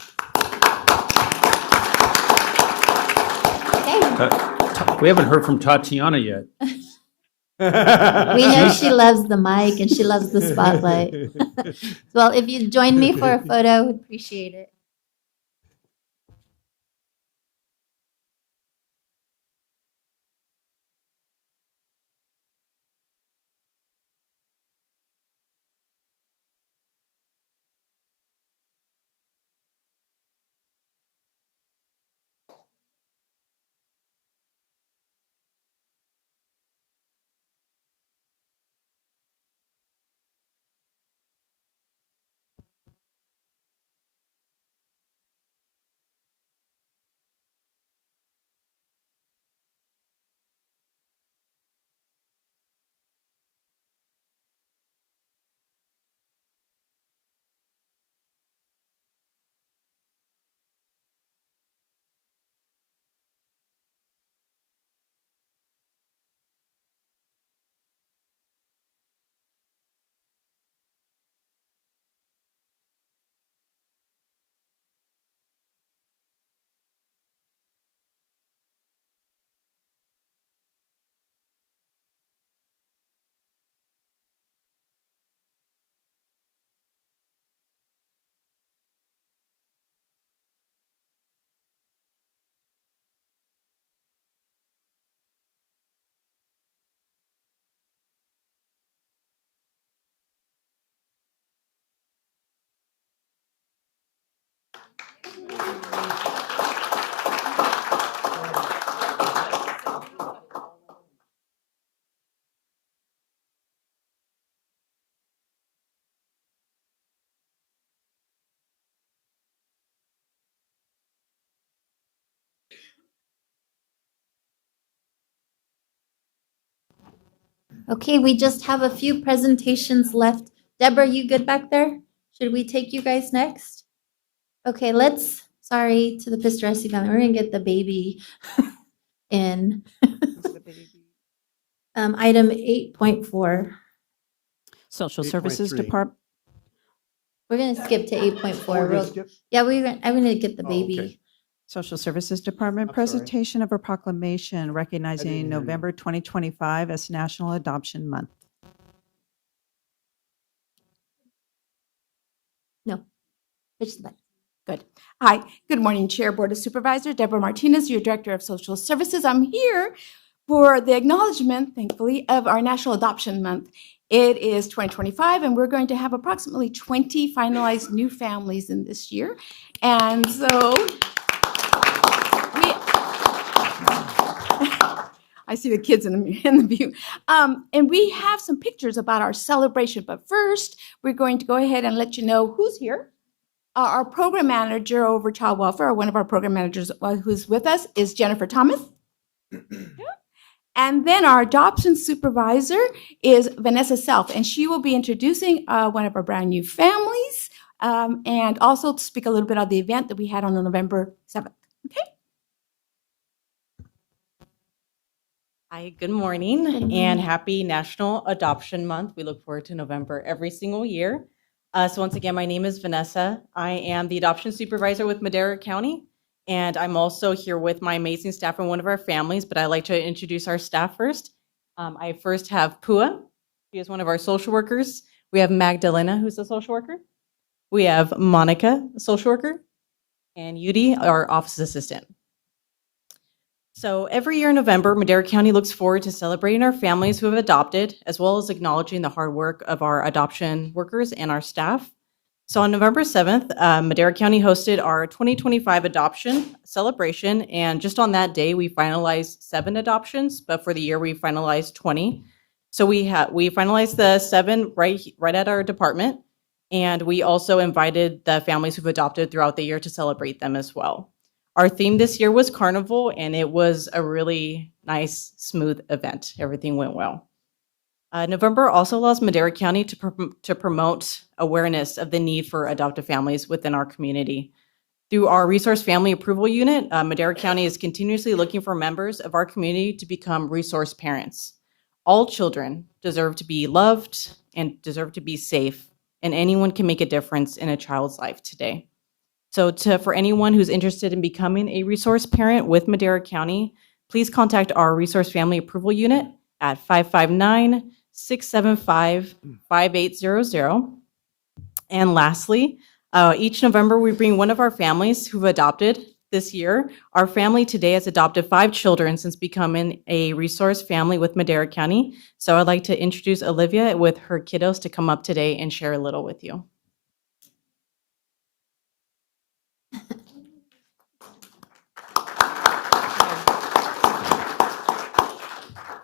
We haven't heard from Tatiana yet. We know she loves the mic and she loves the spotlight. Well, if you join me for a photo, we'd appreciate it. Okay, we just have a few presentations left. Deborah, you good back there? Should we take you guys next? Okay, sorry to the Pistoresi family, we're gonna get the baby in. Item 8.4. Social Services 8.3. Department. We're gonna skip to 8.4. we're gonna real- skip? Yeah, I'm gonna get the Oh, baby. okay. Social Services Department I'm sorry. presentation of a proclamation hear recognizing you. November 2025 as National Adoption Month. No. Which is that? Good. Hi, good morning, Chair, Board of Supervisors. Deborah Martinez, your Director of Social Services. I'm here for the acknowledgement, thankfully, of our National Adoption Month. It is 2025, and we're going to have approximately 20 finalized new families in this year. And so I see the kids in the view. And we have some pictures about our celebration. But first, we're going to go ahead and let you know who's here. Our program manager over child welfare, or one of our program managers who's with us, is Jennifer Thomas. And then our adoption supervisor is Vanessa Self, and she will be introducing one of our brand new families, and also to speak a little bit on the event that we had on November 7th. Okay. Hi, good morning, and happy National Adoption Month. We look forward to November every single year. So once again, my name is Vanessa. I am the adoption supervisor with Madera County, and I'm also here with my amazing staff and one of our families, but I'd like to introduce our staff first. I first have Pua. She is one of our social workers. We have Magdalena, who's a social worker. We have Monica, a social worker, and Yudi, our office assistant. So every year in November, Madera County looks forward to celebrating our families who have adopted, as well as acknowledging the hard work of our adoption workers and our staff. So on November 7th, Madera County hosted our 2025 adoption celebration, and just on that day, we finalized 7 adoptions, but for the year, we finalized 20. So we finalized the 7 right at our department, and we also invited the families who've adopted throughout the year to celebrate them as well. Our theme this year was Carnival, and it was a really nice, smooth event. Everything went well. November also allows Madera County to promote awareness of the need for adoptive families within our community. Through our Resource Family Approval Unit, Madera County is continuously looking for members of our community to become resource parents. All children deserve to be loved and deserve to be safe, and anyone can make a difference in a child's life today. So for anyone who's interested in becoming a resource parent with Madera County, please contact our Resource Family Approval Unit at 559-675-5800. And lastly, each November, we bring one of our families who've adopted this year. Our family today has adopted 5 children since becoming a resource family with Madera County. So I'd like to introduce Olivia with her kiddos to come up today and share a little with you.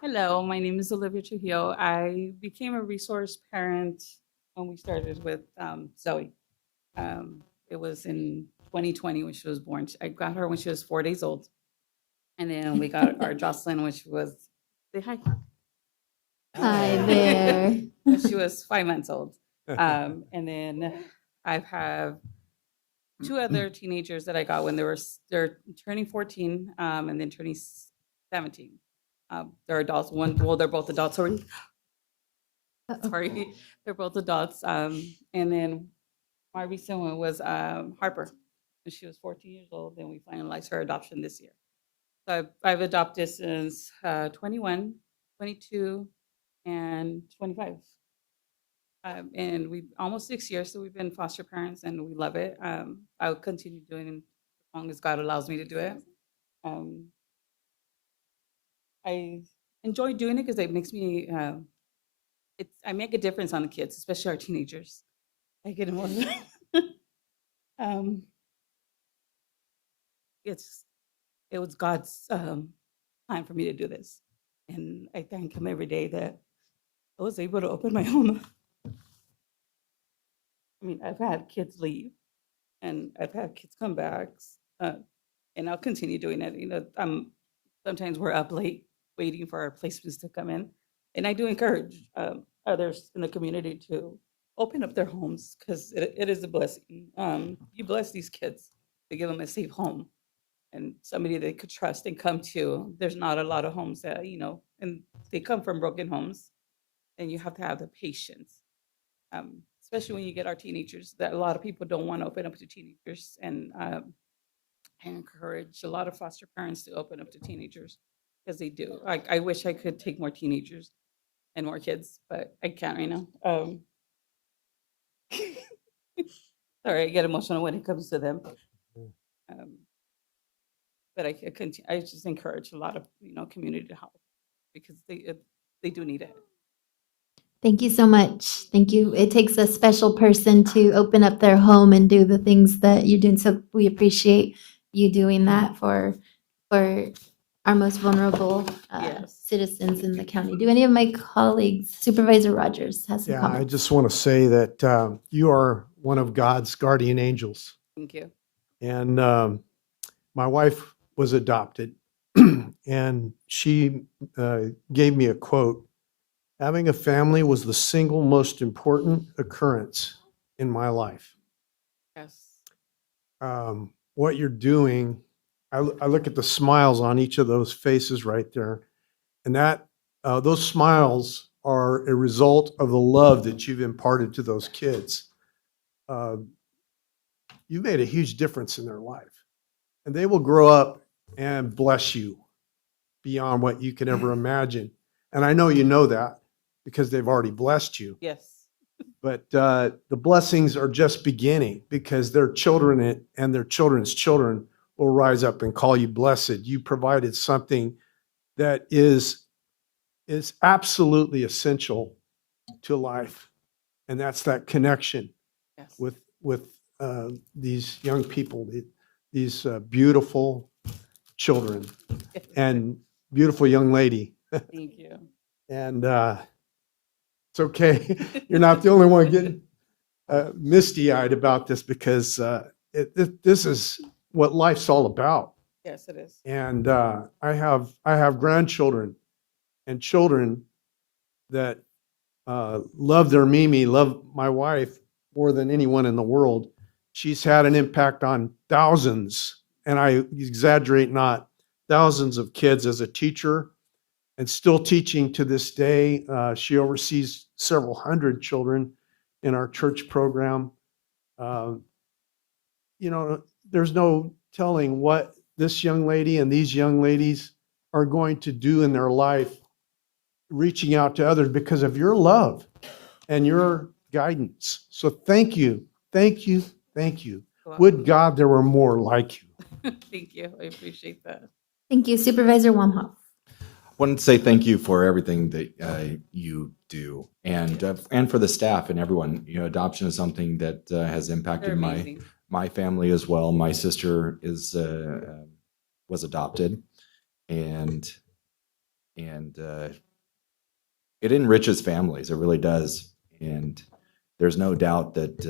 Hello, my name is Olivia Trujillo. I became a resource parent when we started with Zoe. It was in 2020 when she was born. I got her when she was 4 days old. And then we got our Jocelyn when she was, say hi. Hi there. When she was 5 months old. And then I have 2 other teenagers that I got when they're turning 14 and then turning 17. They're adults. They're both adults already. Sorry, they're both adults. And then my recent one was Harper. When she was 14 years old, then we finalized her adoption this year. So I've adopted since 21, 22, and 25. And we almost 6 years, so we've been foster parents and we love it. I will continue doing it as long as God allows me to do it. I enjoy doing it because it makes me, I make a difference on the kids, especially our teenagers. I get emotional. It was God's time for me to do this. And I thank him every day that I was able to open my home. I mean, I've had kids leave and I've had kids come back, and I'll continue doing it. You know, sometimes we're up late waiting for our placements to come in. And I do encourage others in the community to open up their homes because it is a blessing. You bless these kids to give them a safe home and somebody they could trust and come to. There's not a lot of homes that, and they come from broken homes, and you have to have the patience, especially when you get our teenagers, that a lot of people don't want to open up to teenagers. And I encourage a lot of foster parents to open up to teenagers because they do. I wish I could take more teenagers and more kids, but I can't right now. Sorry, I get emotional when it comes to them. But I continue. I just encourage a lot of community to help because they do need it. Thank you so much. Thank you. It takes a special person to open up their home and do the things that you're doing. So we appreciate you doing that for our most vulnerable citizens in the county. Do any of my colleagues, Supervisor Rogers, has some Yeah, I comments? just want to say that you are one of God's guardian angels. Thank you. And my wife was adopted, and she gave me a quote. Having a family was the single most important occurrence in my life. Yes. What you're doing, I look at the smiles on each of those faces right there, and that those smiles are a result of the love that you've imparted to those kids. You made a huge difference in their life, and they will grow up and bless you beyond what you can ever imagine. And I know you know that because they've already blessed you. Yes. But the blessings are just beginning because their children and their children's children will rise up and call you blessed. You provided something that is absolutely essential to life, and that's that connection with these young people, these beautiful children and beautiful young lady. Thank you. And it's okay. You're not the only one getting misty-eyed about this because this is what life's all about. Yes, it is. And I have grandchildren and children that love their Mimi, love my wife more than anyone in the world. She's had an impact on thousands, and I exaggerate not, thousands of kids as a teacher and still teaching to this day. She oversees several hundred children in our church program. There's no telling what this young lady and these young ladies are going to do in their life reaching out to others because of your love and your guidance. So thank you, thank you, thank you. Well, Would God there were more like you. Thank you. I appreciate that. Thank you, Supervisor Wamhoff. Wanted to say thank you for everything that you do, and for the staff and everyone. You know, adoption is something that has They're impacted amazing. my family as well. My sister was adopted, and it enriches families. It really does, and there's no doubt that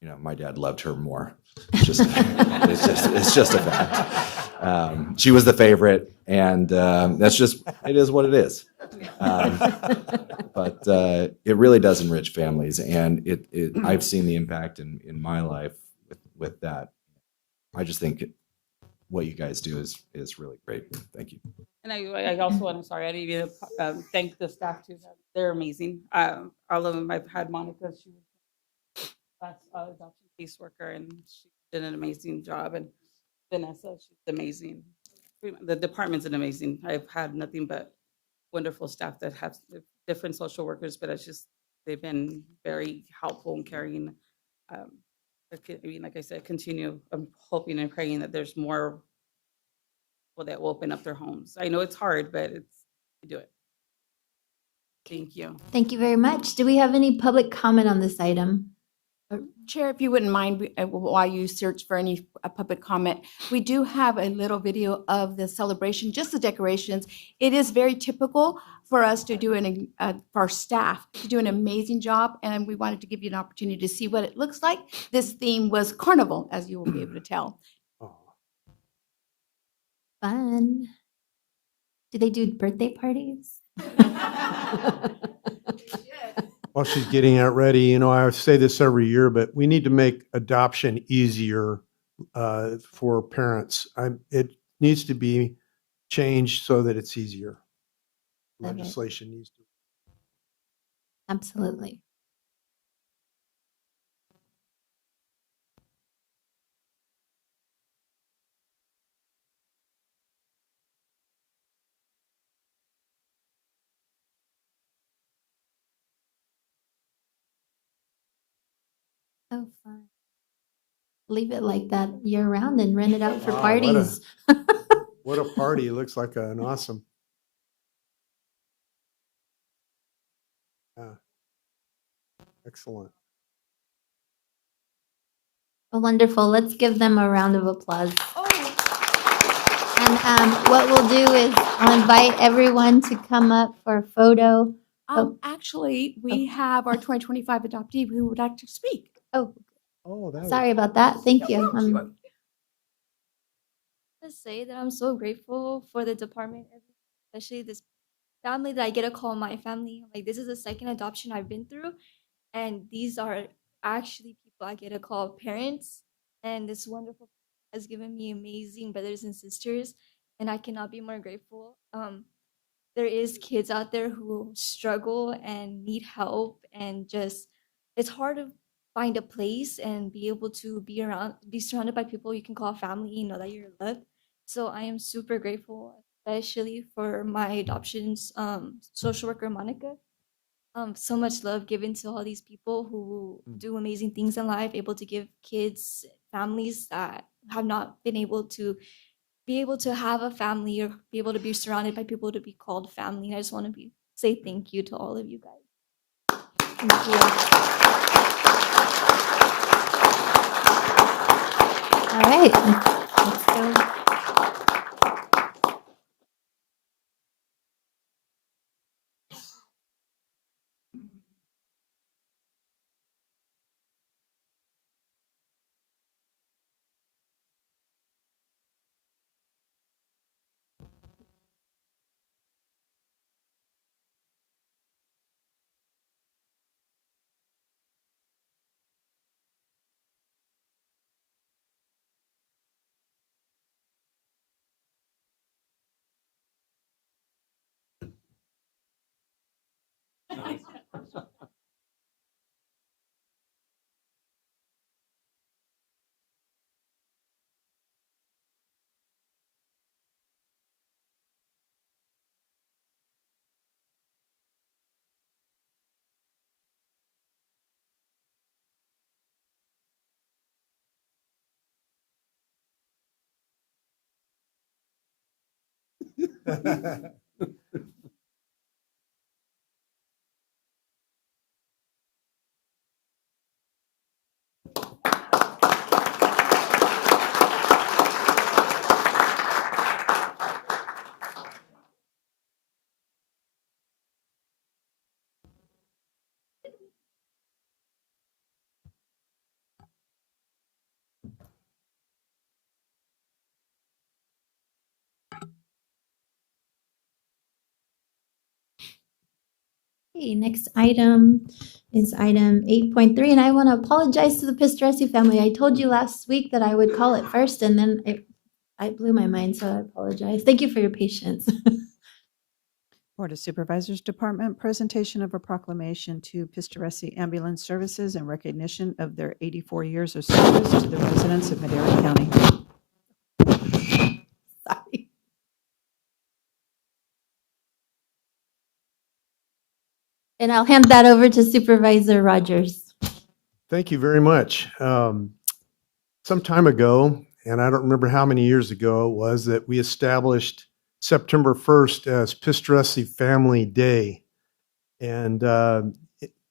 you know, my dad loved her more. It's just it's just a fact. She was the favorite, and that's just it is what it is. But it really does enrich families, and I've seen the impact in my life with that. I just think what you guys do is really great. Thank you. And I also want to, sorry, I didn't even thank the staff too. They're amazing. All of them, I've had Monica, she was last adoption caseworker, and she did an amazing job. And Vanessa, she's amazing. The department's an amazing. I've had nothing but wonderful staff that have different social workers, but it's just, they've been very helpful and caring. I mean, like I said, continue. I'm hoping and praying that there's more people that will open up their homes. I know it's hard, but we do it. Thank you. Thank you very much. Do we have any public comment on this item? Chair, if you wouldn't mind, while you search for any public comment, we do have a little video of the celebration, just the decorations. It is very typical for us to do for our staff to do an amazing job, and we wanted to give you an opportunity to see what it looks like. This theme was carnival, as you will be able to tell. Fun. Do they do birthday parties? While she's getting that ready, you know, I say this every year, but we need to make adoption easier for parents. It needs to be changed so that it's easier. Love it. Legislation needs to. Absolutely. So fun. Leave it like that year round and rent it out for Wow, parties. What a party. It looks like an awesome. Yeah. Excellent. Oh, wonderful. Let's give them a round of applause. And what we'll do is I'll invite everyone to come up for a photo. Actually, we have our 2025 adoptee who would like to speak. Oh, that sorry about that. Thank you. To say that I'm so grateful for the department, especially this family that I get to call my family. Like, this is the second adoption I've been through, and these are actually people I get to call parents. And this wonderful has given me amazing brothers and sisters, and I cannot be more grateful. There is kids out there who struggle and need help, and just it's hard to find a place and be able to be surrounded by people you can call family, know that you're loved. So I am super grateful, especially for my adoptions social worker Monica. So much love given to all these people who do amazing things in life, able to give kids families that have not been able to have a family or be able to be surrounded by people to be called family. And I just want to say thank you to all of you guys. Thank you. All right, let's go. Okay, next item is item 8.3, and I want to apologize to the Pistoresi family. I told you last week that I would call it first, and then I blew my mind, so I apologize. Thank you for your patience. Board of Supervisors Department, presentation of a proclamation to Pistoresi Ambulance Services in recognition of their 84 years of service to the residents of Madera County. Sorry. And I'll hand that over to Supervisor Rogers. Thank you very much. Some time ago, and I don't remember how many years ago it was, that we established September 1st as Pistoresi Family Day. And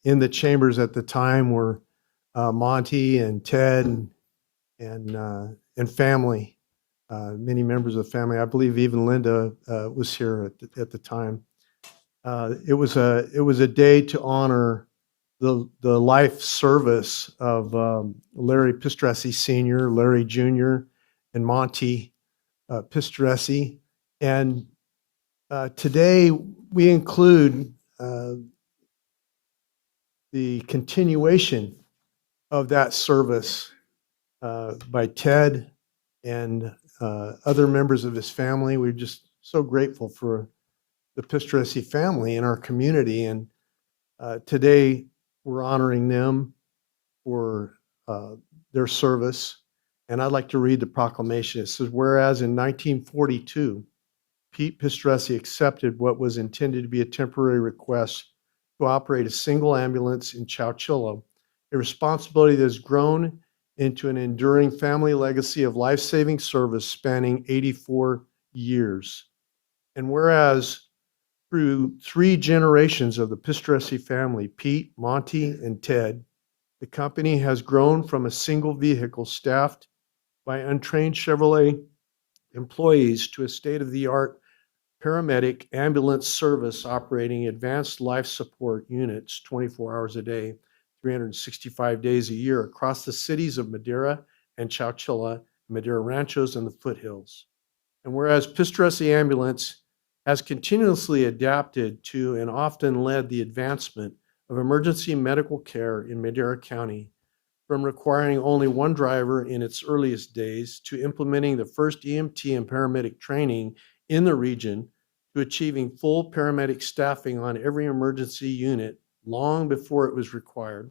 in the chambers at the time were Monty and Ted and family, many members of the family. I believe even Linda was here at the time. It was a day to honor the life service of Larry Pistoresi Sr., Larry Jr., and Monty Pistoresi. And today we include the continuation of that service by Ted and other members of his family. We're just so grateful for the Pistoresi family in our community. And today we're honoring them for their service. And I'd like to read the proclamation. It says, whereas in 1942, Pete Pistoresi accepted what was intended to be a temporary request to operate a single ambulance in Chowchilla, a responsibility that has grown into an enduring family legacy of life-saving service spanning 84 years. And whereas through 3 generations of the Pistoresi family, Pete, Monty, and Ted, the company has grown from a single vehicle staffed by untrained Chevrolet employees to a state-of-the-art paramedic ambulance service operating advanced life support units 24 hours a day, 365 days a year across the cities of Madera and Chowchilla, Madera Ranchos, and the foothills. And whereas Pistoresi Ambulance has continuously adapted to and often led the advancement of emergency medical care in Madera County, from requiring only one driver in its earliest days to implementing the first EMT and paramedic training in the region to achieving full paramedic staffing on every emergency unit long before it was required.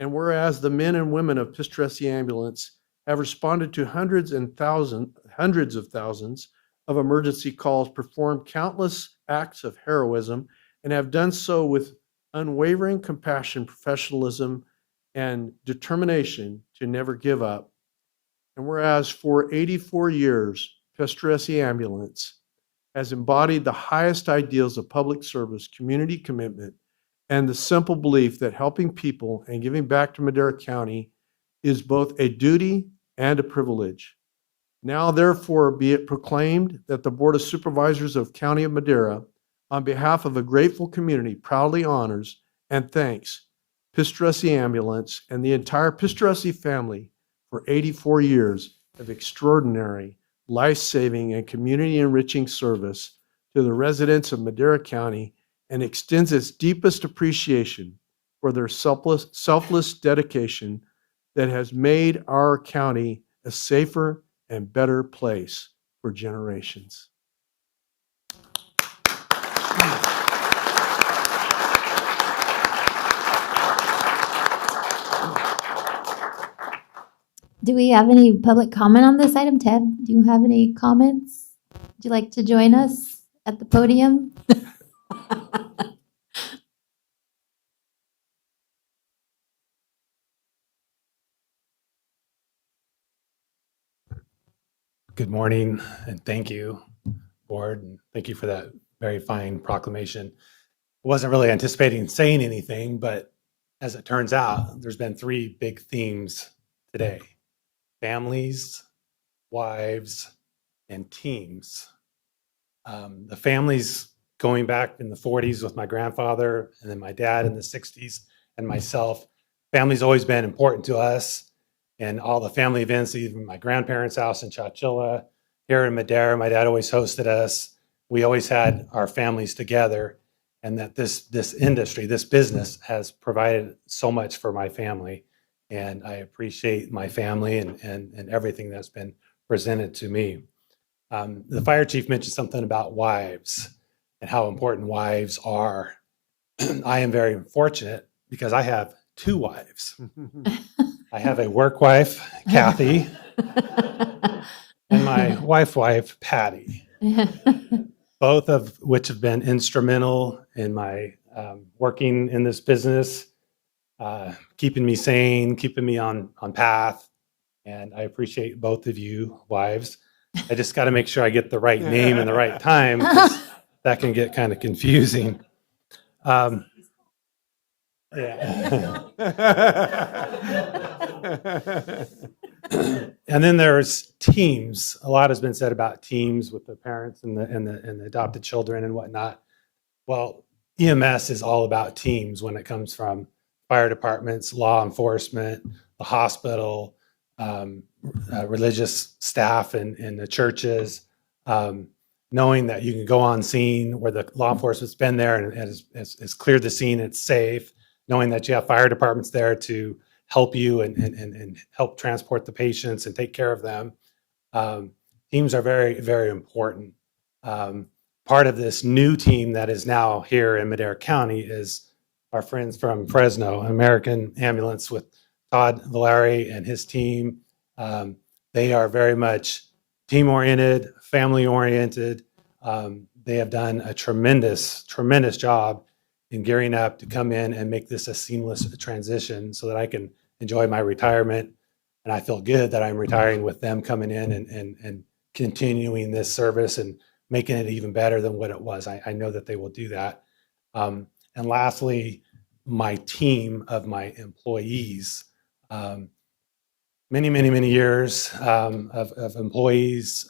And whereas the men and women of Pistoresi Ambulance have responded to hundreds of thousands of emergency calls, performed countless acts of heroism, and have done so with unwavering compassion, professionalism, and determination to never give up. And whereas for 84 years, Pistoresi Ambulance has embodied the highest ideals of public service, community commitment, and the simple belief that helping people and giving back to Madera County is both a duty and a privilege. Now, therefore, be it proclaimed that the Board of Supervisors of County of Madera, on behalf of a grateful community, proudly honors and thanks Pistoresi Ambulance and the entire Pistoresi family for 84 years of extraordinary, life-saving, and community-enriching service to the residents of Madera County, and extends its deepest appreciation for their selfless dedication that has made our county a safer and better place for generations. Do we have any public comment on this item? Ted, do you have any comments? Would you like to join us at the podium? Good morning, and thank you, board, and thank you for that very fine proclamation. I wasn't really anticipating saying anything, but as it turns out, there's been three big themes today: families, wives, and teams. The families going back in the 40s with my grandfather, and then my dad in the 60s, and myself. Family's always been important to us, and all the family events, even my grandparents' house in Chowchilla, here in Madera, my dad always hosted us. We always had our families together, and that this industry, this business has provided so much for my family. And I appreciate my family and everything that's been presented to me. The fire chief mentioned something about wives and how important wives are. I am very fortunate because I have two wives. I have a work wife, Kathy, and my wife, Patty, both of which have been instrumental in my working in this business, keeping me sane, keeping me on path. And I appreciate both of you wives. I just got to make sure I get the right name and the right time, 'cause that can get kind of confusing. Yeah. And then there's teams. A lot has been said about teams with the parents and the adopted children and whatnot. Well, EMS is all about teams when it comes from fire departments, law enforcement, the hospital, religious staff in the churches, knowing that you can go on scene where the law enforcement's been there and has cleared the scene, it's safe, knowing that you have fire departments there to help you and help transport the patients and take care of them. Teams are very, very important. Part of this new team that is now here in Madera County is our friends from Fresno, American Ambulance, with Todd Valari and his team. They are very much team-oriented, family-oriented. They have done a tremendous, tremendous job in gearing up to come in and make this a seamless transition so that I can enjoy my retirement. And I feel good that I'm retiring with them coming in and continuing this service and making it even better than what it was. I know that they will do that. And lastly, my team of my employees. Many years of employees.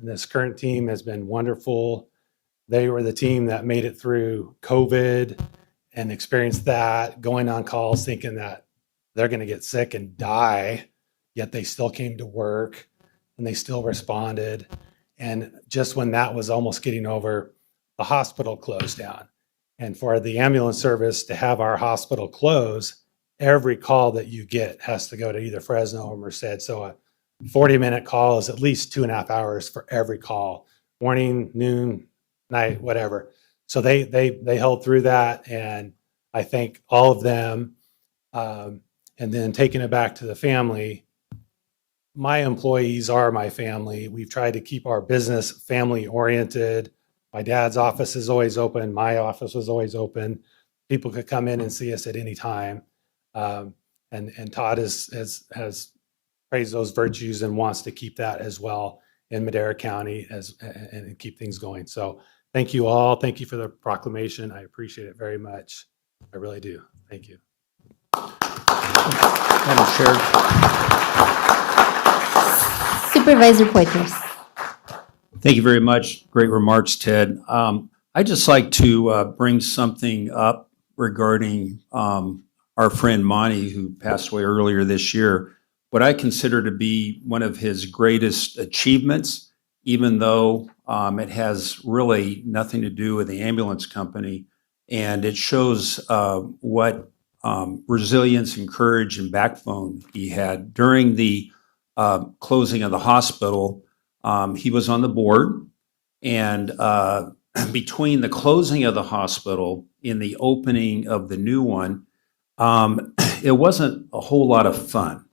This current team has been wonderful. They were the team that made it through COVID and experienced that, going on calls thinking that they're going to get sick and die, yet they still came to work and they still responded. And just when that was almost getting over, the hospital closed down. And for the ambulance service to have our hospital close, every call that you get has to go to either Fresno or Merced. So a 40-minute call is at least 2.5 hours for every call, morning, noon, night, whatever. So they held through that, and I thank all of them. And then taking it back to the family, my employees are my family. We've tried to keep our business family oriented. My dad's office is always open. My office was always open. People could come in and see us at any time. And Todd has praised those virtues and wants to keep that as well in Madera County and keep things going. So thank you all. Thank you for the proclamation. I appreciate it very much. I really do. Thank you. Madam Chair. Supervisor Poitras. Thank you very much. Great remarks, Ted. I'd just like to bring something up regarding our friend Monty, who passed away earlier this year. What I consider to be one of his greatest achievements, even though it has really nothing to do with the ambulance company, and it shows what resilience and courage and backbone he had. During the closing of the hospital, he was on the board, and between the closing of the hospital and the opening of the new one, it wasn't a whole lot of fun.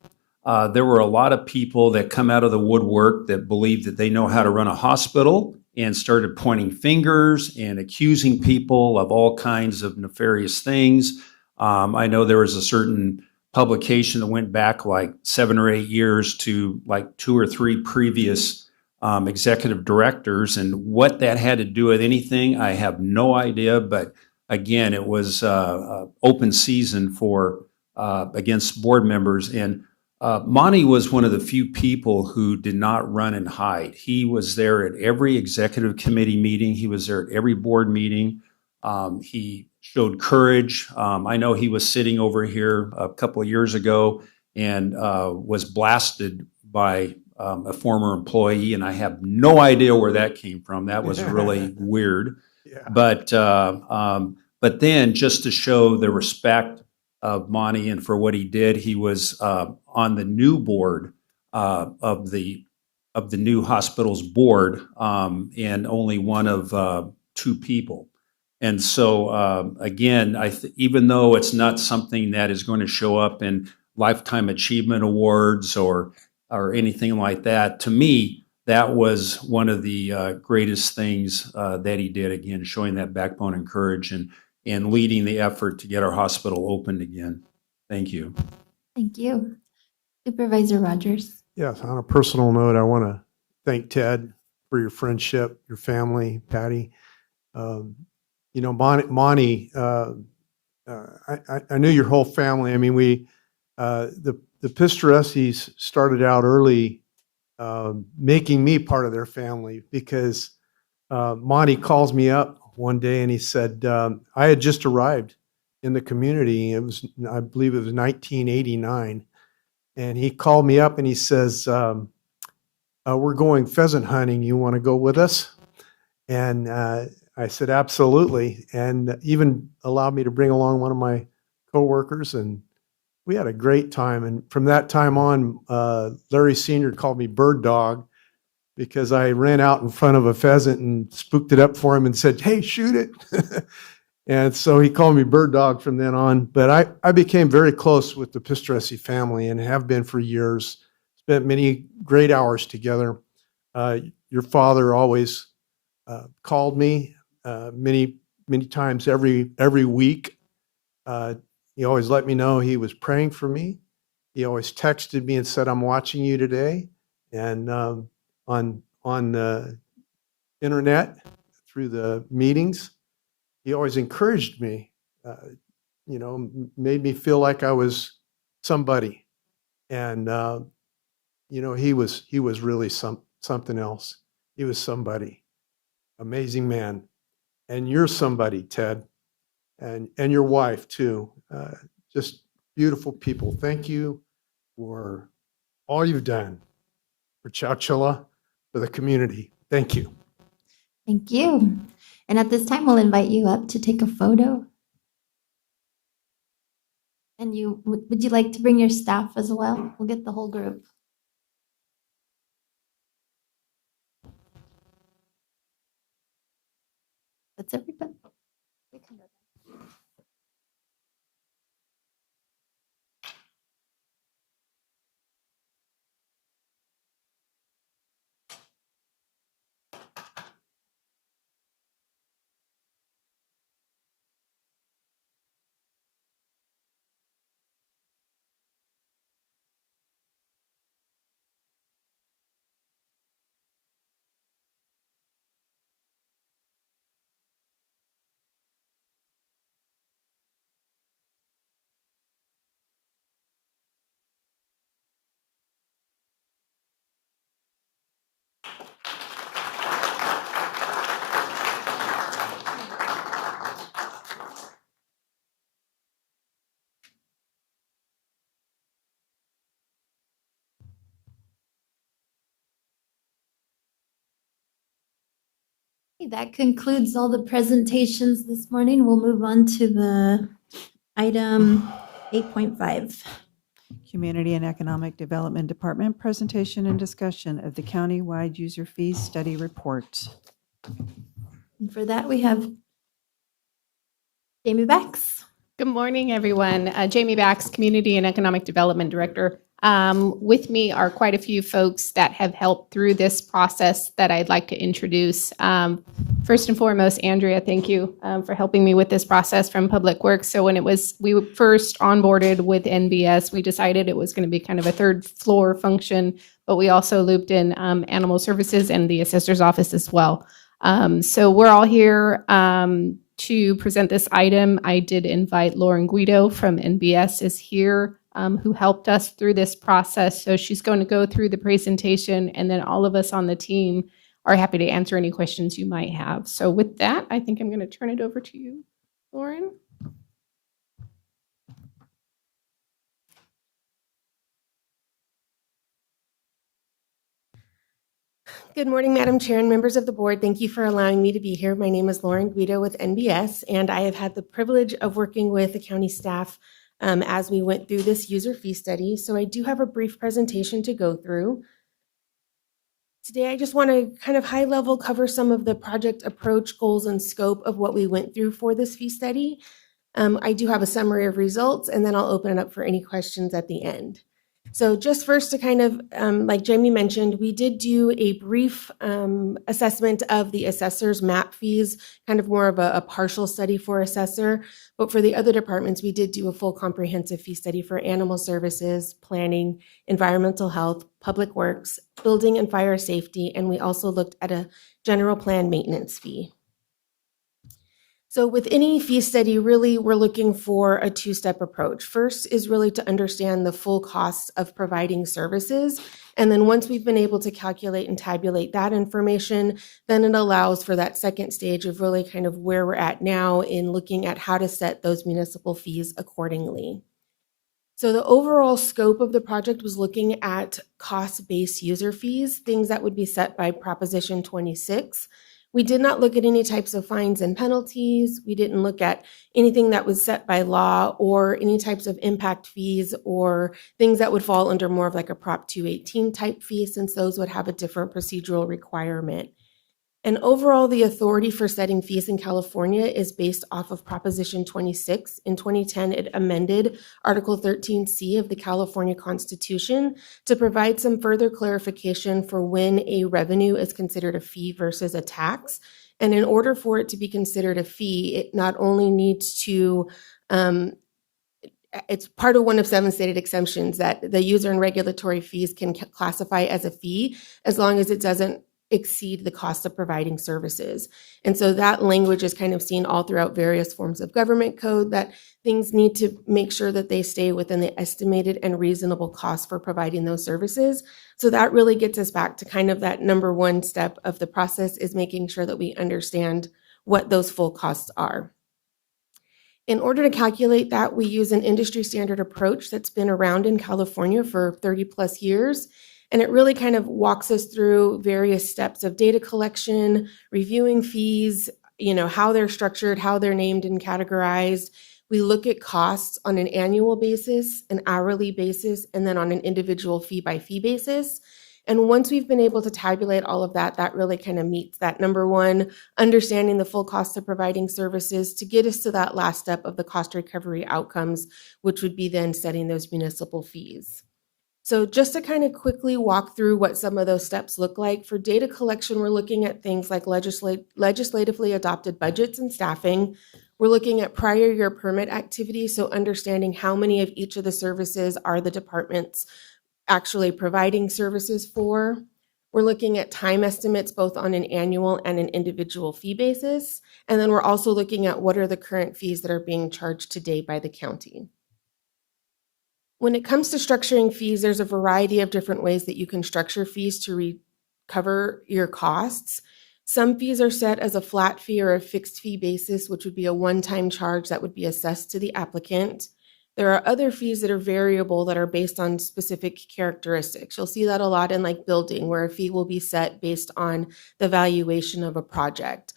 There were a lot of people that come out of the woodwork that believe that they know how to run a hospital and started pointing fingers and accusing people of all kinds of nefarious things. I know there was a certain publication that went back like 7 or 8 years to like 2 or 3 previous executive directors. And what that had to do with anything, I have no idea. But again, it was open season for against board members. And Monty was one of the few people who did not run and hide. He was there at every executive committee meeting. He was there at every board meeting. He showed courage. I know he was sitting over here a couple of years ago and was blasted by a former employee, and I have no idea where that came from. That was really weird. Yeah. But then just to show the respect of Monty and for what he did, he was on the new board of the new hospital's board, and only one of two people. And so again, even though it's not something that is going to show up in lifetime achievement awards or anything like that, to me, that was one of the greatest things that he did. Again, showing that backbone and courage and leading the effort to get our hospital opened again. Thank you. Thank you. Supervisor Rogers. Yes, on a personal note, I want to thank Ted for your friendship, your family, Patty. You know, Monty, I knew your whole family. I mean, the Pistoressis started out early making me part of their family because Monty calls me up one day and he said, I had just arrived in the community. It was, I believe it was 1989. And he called me up and he says, we're going pheasant hunting. You want to go with us? And I said, absolutely. And even allowed me to bring along one of my coworkers, and we had a great time. And from that time on, Larry Sr. called me Bird Dog because I ran out in front of a pheasant and spooked it up for him and said, hey, shoot it. And so he called me Bird Dog from then on. But I became very close with the Pistoressi family and have been for years. Spent many great hours together. Your father always called me many times every week. He always let me know he was praying for me. He always texted me and said, I'm watching you today. And on the internet, through the meetings, he always encouraged me, you know, made me feel like I was somebody. And, you know, he was really something else. He was somebody, amazing man. And you're somebody, Ted, and your wife too. Just beautiful people. Thank you for all you've done for Chowchilla, for the community. Thank you. Thank you. And at this time, we'll invite you up to take a photo. And would you like to bring your staff as well? We'll get the whole group. That's everybody. Okay, that concludes all the presentations this morning. We'll move on to the item 8.5. Community and Economic Development Department presentation and discussion of the countywide user fees study report. And for that, we have Jamie Bax. Good morning, everyone. Jamie Bax, Community and Economic Development Director With me are quite a few folks that have helped through this process that I'd like to introduce. First and foremost, Andrea, thank you for helping me with this process from Public Works. So when we were first onboarded with NBS, we decided it was going to be kind of a third floor function, but we also looped in Animal Services and the Assessor's Office as well. So we're all here to present this item. I did invite Lauren Guido from NBS is here, who helped us through this process. So she's going to go through the presentation, and then all of us on the team are happy to answer any questions you might have. So with that, I think I'm going to turn it over to you, Lauren. Good morning, Madam Chair and members of the board. Thank you for allowing me to be here. My name is Lauren Guido with NBS, and I have had the privilege of working with the county staff as we went through this user fee study. So I do have a brief presentation to go through. Today, I just want to kind of high level cover some of the project approach, goals, and scope of what we went through for this fee study. I do have a summary of results, and then I'll open it up for any questions at the end. So just first to kind of, like Jamie mentioned, we did do a brief assessment of the assessor's map fees, kind of more of a partial study for assessor. But for the other departments, we did do a full comprehensive fee study for animal services, planning, environmental health, public works, building and fire safety, and we also looked at a general plan maintenance fee. So with any fee study, really, we're looking for a two-step approach. First is really to understand the full costs of providing services. And then once we've been able to calculate and tabulate that information, then it allows for that second stage of really kind of where we're at now in looking at how to set those municipal fees accordingly. So the overall scope of the project was looking at cost-based user fees, things that would be set by Proposition 26. We did not look at any types of fines and penalties. We didn't look at anything that was set by law or any types of impact fees or things that would fall under more of like a Prop 218 type fee, since those would have a different procedural requirement. And overall, the authority for setting fees in California is based off of Proposition 26. In 2010, it amended Article 13C of the California Constitution to provide some further clarification for when a revenue is considered a fee versus a tax. And in order for it to be considered a fee, it not only needs to it's part of one of 7 stated exemptions that the user and regulatory fees can classify as a fee as long as it doesn't exceed the cost of providing services. And so that language is kind of seen all throughout various forms of government code, that things need to make sure that they stay within the estimated and reasonable cost for providing those services. So that really gets us back to kind of that number one step of the process, is making sure that we understand what those full costs are. In order to calculate that, we use an industry standard approach that's been around in California for 30 plus years. And it really kind of walks us through various steps of data collection, reviewing fees, how they're structured, how they're named and categorized. We look at costs on an annual basis, an hourly basis, and then on an individual fee by fee basis. And once we've been able to tabulate all of that, that really kind of meets that number one, understanding the full cost of providing services to get us to that last step of the cost recovery outcomes, which would be then setting those municipal fees. So just to kind of quickly walk through what some of those steps look like, for data collection, we're looking at things like legislatively adopted budgets and staffing. We're looking at prior year permit activity, so understanding how many of each of the services are the departments actually providing services for. We're looking at time estimates both on an annual and an individual fee basis. And then we're also looking at what are the current fees that are being charged today by the county. When it comes to structuring fees, there's a variety of different ways that you can structure fees to recover your costs. Some fees are set as a flat fee or a fixed fee basis, which would be a one-time charge that would be assessed to the applicant. There are other fees that are variable that are based on specific characteristics. You'll see that a lot in like building, where a fee will be set based on the valuation of a project.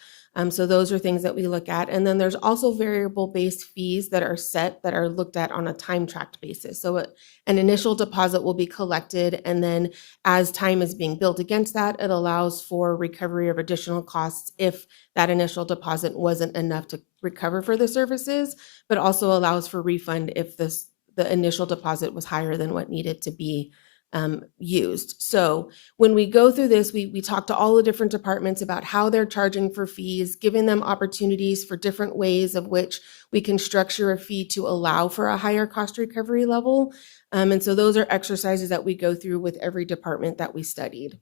So those are things that we look at. And then there's also variable-based fees that are set that are looked at on a time-tracked basis. So an initial deposit will be collected, and then as time is being built against that, it allows for recovery of additional costs if that initial deposit wasn't enough to recover for the services, but also allows for refund if the the initial deposit was higher than what needed to be used. So when we go through this, we talk to all the different departments about how they're charging for fees, giving them opportunities for different ways of which we can structure a fee to allow for a higher cost recovery level. And so those are exercises that we go through with every department that we studied.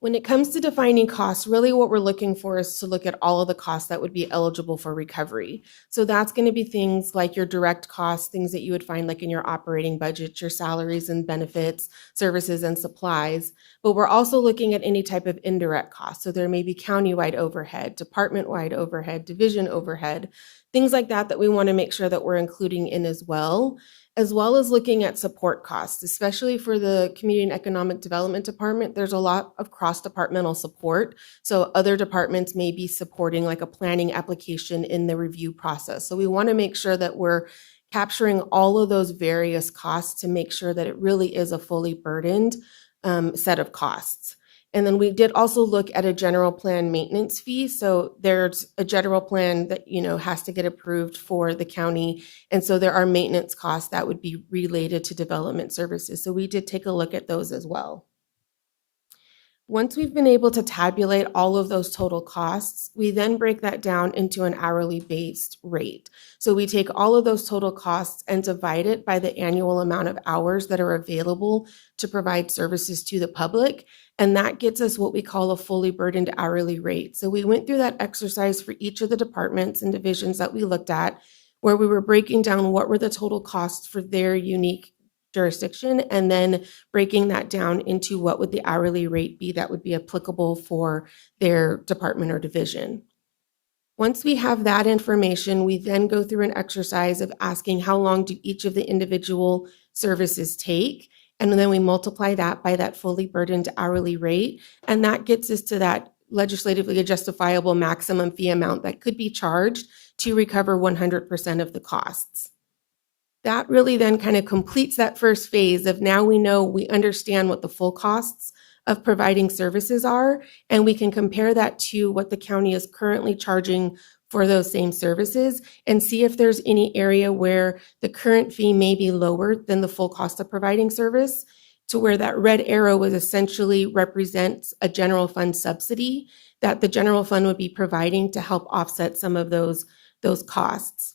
When it comes to defining costs, really what we're looking for is to look at all of the costs that would be eligible for recovery. So that's going to be things like your direct costs, things that you would find like in your operating budget, your salaries and benefits, services and supplies. But we're also looking at any type of indirect costs. So there may be countywide overhead, department-wide overhead, division overhead, things like that that we want to make sure that we're including in as well as looking at support costs, especially for the Community and Economic Development Department. There's a lot of cross-departmental support. So other departments may be supporting like a planning application in the review process. So we want to make sure that we're capturing all of those various costs to make sure that it really is a fully burdened set of costs. And then we did also look at a general plan maintenance fee. So there's a general plan that, has to get approved for the county. And so there are maintenance costs that would be related to development services. So we did take a look at those as well. Once we've been able to tabulate all of those total costs, we then break that down into an hourly based rate. So we take all of those total costs and divide it by the annual amount of hours that are available to provide services to the public. And that gets us what we call a fully burdened hourly rate. So we went through that exercise for each of the departments and divisions that we looked at, where we were breaking down what were the total costs for their unique jurisdiction, and then breaking that down into what would the hourly rate be that would be applicable for their department or division. Once we have that information, we then go through an exercise of asking how long do each of the individual services take, and then we multiply that by that fully burdened hourly rate, and that gets us to that legislatively justifiable maximum fee amount that could be charged to recover 100% of the costs. That really then kind of completes that first phase of now we understand what the full costs of providing services are, and we can compare that to what the county is currently charging for those same services and see if there's any area where the current fee may be lower than the full cost of providing service, to where that red arrow would essentially represent a general fund subsidy that the general fund would be providing to help offset some of those costs.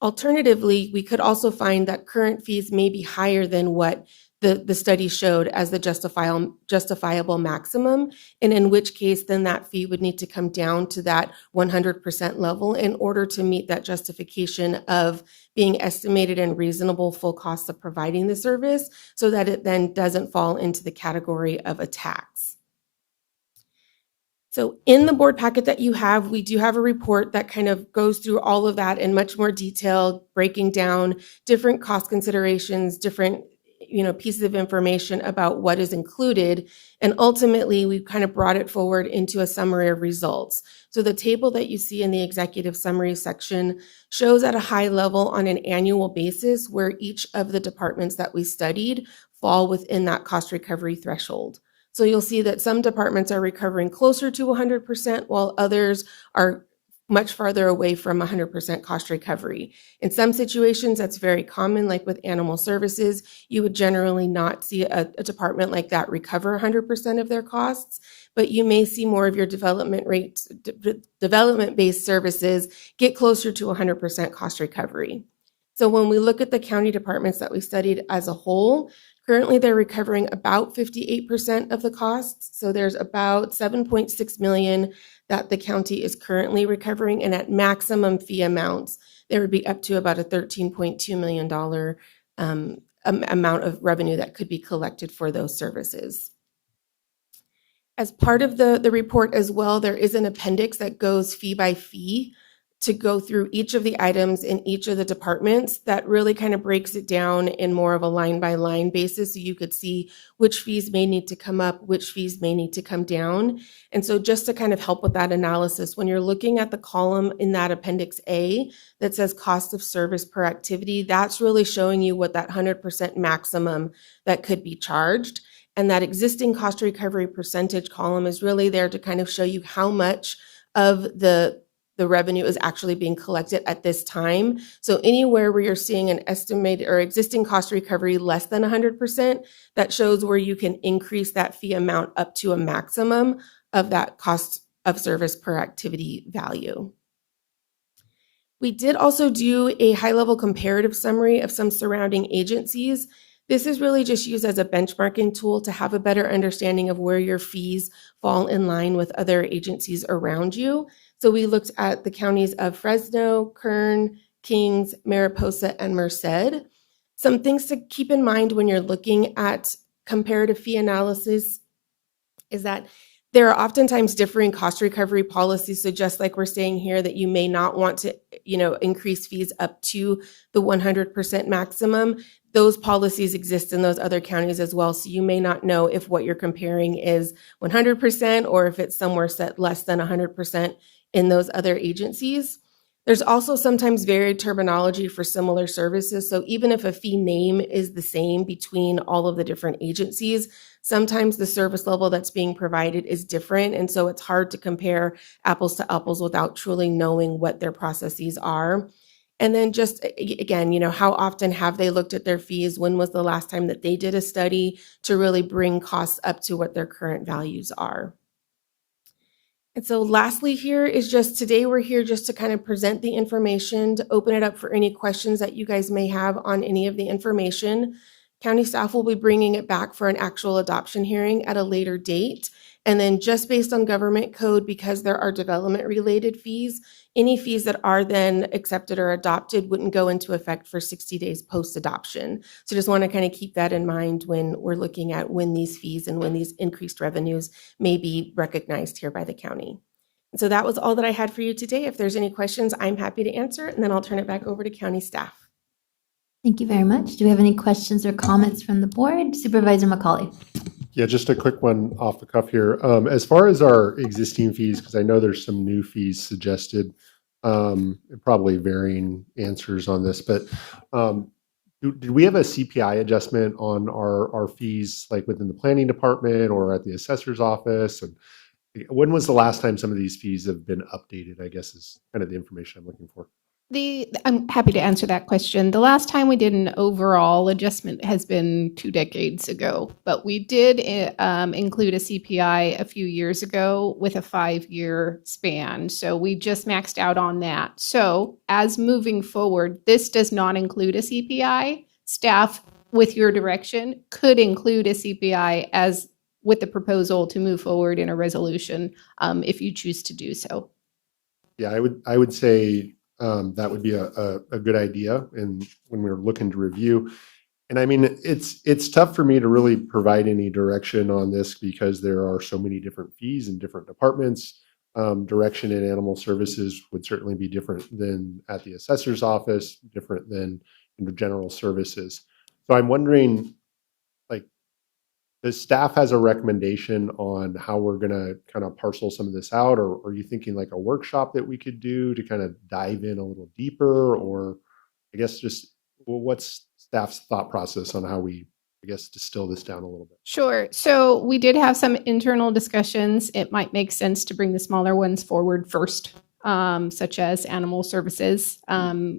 Alternatively, we could also find that current fees may be higher than what the study showed as the justifiable maximum, and in which case then that fee would need to come down to that 100% level in order to meet that justification of being estimated and reasonable full cost of providing the service, so that it then doesn't fall into the category of a tax. So in the board packet that you have, we do have a report that kind of goes through all of that in much more detail, breaking down different cost considerations, different pieces of information about what is included. And ultimately, we've kind of brought it forward into a summary of results. So the table that you see in the executive summary section shows at a high level on an annual basis where each of the departments that we studied fall within that cost recovery threshold. So you'll see that some departments are recovering closer to 100%, while others are much farther away from 100% cost recovery. In some situations, that's very common, like with animal services. You would generally not see a department like that recover 100% of their costs, but you may see more of your development-based services get closer to 100% cost recovery. So when we look at the county departments that we studied as a whole, currently they're recovering about 58% of the costs. So there's about $7.6 million that the county is currently recovering, and at maximum fee amounts, there would be up to about a $13.2 million amount of revenue that could be collected for those services. As part of the report as well, there is an appendix that goes fee by fee to go through each of the items in each of the departments that really kind of breaks it down in more of a line by line basis, so you could see which fees may need to come up, which fees may need to come down. And so just to kind of help with that analysis, when you're looking at the column in that Appendix A that says cost of service per activity, that's really showing you what that 100% maximum that could be charged. And that existing cost recovery percentage column is really there to kind of show you how much of the the revenue is actually being collected at this time. So anywhere where you're seeing an estimated or existing cost recovery less than 100%, that shows where you can increase that fee amount up to a maximum of that cost of service per activity value. We did also do a high-level comparative summary of some surrounding agencies. This is really just used as a benchmarking tool to have a better understanding of where your fees fall in line with other agencies around you. So we looked at the counties of Fresno, Kern, Kings, Mariposa, and Merced. Some things to keep in mind when you're looking at comparative fee analysis is that there are oftentimes differing cost recovery policies. So just like we're saying here that you may not want to, increase fees up to the 100% maximum, those policies exist in those other counties as well. So you may not know if what you're comparing is 100% or if it's somewhere set less than 100% in those other agencies. There's also sometimes varied terminology for similar services. So even if a fee name is the same between all of the different agencies, sometimes the service level that's being provided is different. And so it's hard to compare apples to apples without truly knowing what their processes are. And then just again, how often have they looked at their fees? When was the last time that they did a study to really bring costs up to what their current values are? And so lastly here is just today we're here just to kind of present the information, to open it up for any questions that you guys may have on any of the information. County staff will be bringing it back for an actual adoption hearing at a later date. And then just based on government code, because there are development related fees, any fees that are then accepted or adopted wouldn't go into effect for 60 days post-adoption. So just want to kind of keep that in mind when we're looking at when these fees and when these increased revenues may be recognized here by the county. And so that was all that I had for you today. If there's any questions, I'm happy to answer, and then I'll turn it back over to county staff. Thank you very much. Do we have any questions or comments from the board? Supervisor McCauley. Yeah, just a quick one off the cuff here. As far as our existing fees, because I know there's some new fees suggested, probably varying answers on this, but did we have a CPI adjustment on our fees, like within the planning department or at the assessor's office? And when was the last time some of these fees have been updated, I guess is kind of the information I'm looking for. I'm happy to answer that question. The last time we did an overall adjustment has been 2 decades ago, but we did include a CPI a few years ago with a 5-year span. So we just maxed out on that. So as moving forward, this does not include a CPI. Staff, with your direction, could include a CPI as with the proposal to move forward in a resolution if you choose to do so. Yeah, I would say that would be a good idea. And when we're looking to review, and I mean, it's tough for me to really provide any direction on this because there are so many different fees in different departments. Direction in animal services would certainly be different than at the assessor's office, different than in the general services. So I'm wondering, like, the staff has a recommendation on how we're going to kind of parcel some of this out, or are you thinking like a workshop that we could do to kind of dive in a little deeper, or I guess just what's staff's thought process on how we, I guess, distill this down a little bit? Sure. So we did have some internal discussions. It might make sense to bring the smaller ones forward first, such as animal services,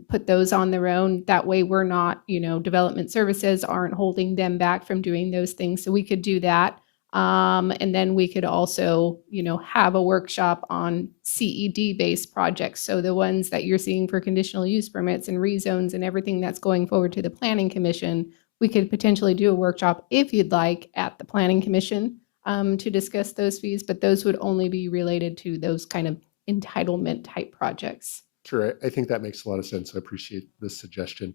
put those on their own. That way we're not, development services aren't holding them back from doing those things. So we could do that. And then we could also, have a workshop on CED-based projects. So the ones that you're seeing for conditional use permits and rezones and everything that's going forward to the Planning Commission, we could potentially do a workshop if you'd like at the Planning Commission to discuss those fees, but those would only be related to those kind of entitlement type projects. Sure, I think that makes a lot of sense. I appreciate this suggestion.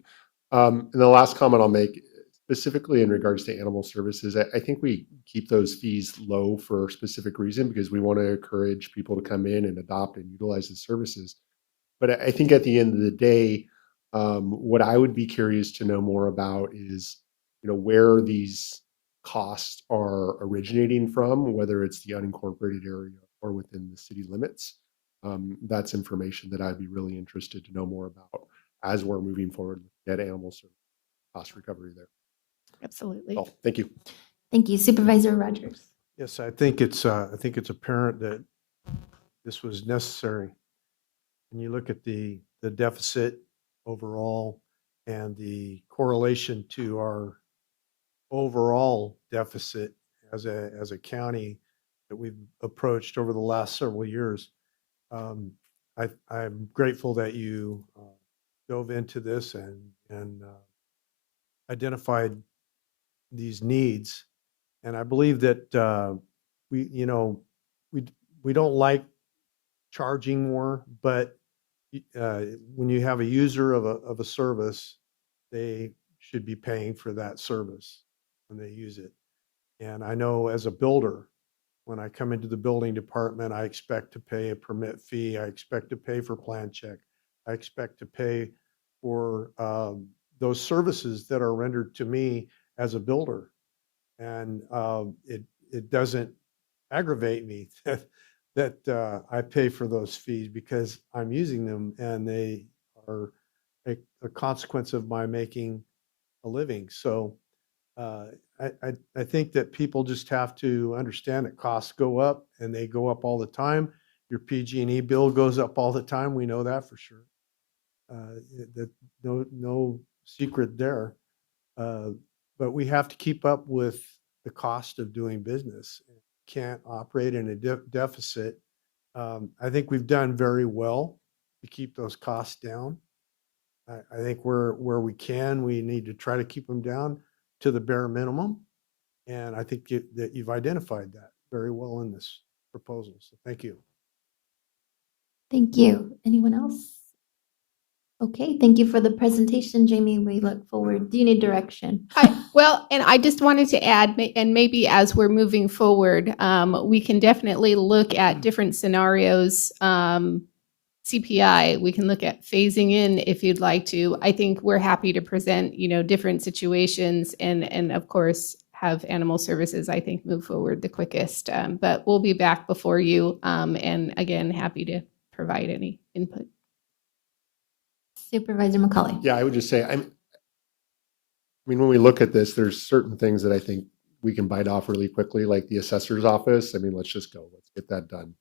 And the last comment I'll make, specifically in regards to animal services, I think we keep those fees low for a specific reason because we want to encourage people to come in and adopt and utilize the services. But I think at the end of the day, what I would be curious to know more about is, where these costs are originating from, whether it's the unincorporated area or within the city limits. That's information that I'd be really interested to know more about as we're moving forward at animal service cost recovery there. Absolutely. Oh, thank you. Thank you. Supervisor Rogers. Yes, I think it's apparent that this was necessary. and you look at the deficit overall and the correlation to our overall deficit as a county that we've approached over the last several years, I'm grateful that you dove into this and identified these needs. And I believe that we, you know, we don't like charging more, but when you have a user of a service, they should be paying for that service when they use it. And I know as a builder, when I come into the building department, I expect to pay a permit fee. I expect to pay for plan check. I expect to pay for those services that are rendered to me as a builder. And it doesn't aggravate me that I pay for those fees because I'm using them and they are a consequence of my making a living. So I think that people just have to understand that costs go up and they go up all the time. Your PG&E bill goes up all the time. We know that for sure. That no secret there. But we have to keep up with the cost of doing business. Can't operate in a deficit. I think we've done very well to keep those costs down. I think where we can, we need to try to keep them down to the bare minimum. And I think that you've identified that very well in this proposal. So thank you. Thank you. Anyone else? Okay, thank you for the presentation, Jamie. We look forward. Do you need direction? Well, and I just wanted to add, and maybe as we're moving forward, we can definitely look at different scenarios. CPI, we can look at phasing in if you'd like to. I think we're happy to present, different situations and of course have animal services, I think, move forward the quickest. But we'll be back before you, and again, happy to provide any input. Supervisor McCauley. Yeah, I would just say, I mean, when we look at this, there's certain things that I think we can bite off really quickly, like the assessor's office. I mean, let's just go, let's get that done.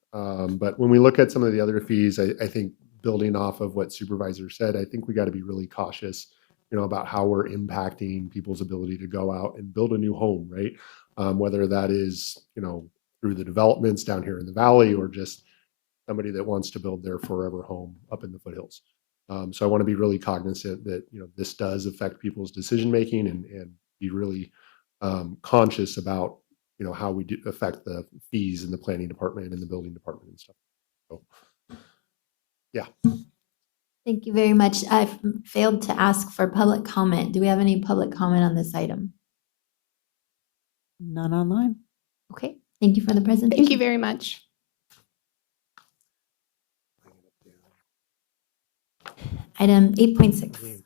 But when we look at some of the other fees, I think building off of what Supervisor said, I think we got to be really cautious, about how we're impacting people's ability to go out and build a new home, right? Whether that is, through the developments down here in the valley or just somebody that wants to build their forever home up in the foothills. So I want to be really cognizant that, this does affect people's decision-making and be really conscious about, how we do affect the fees in the planning department and the building department and stuff. So, yeah. Thank you very much. I've failed to ask for public comment. Do we have any public comment on this item? None online. Okay, thank you for the presentation. Thank you very much. Item 8.6.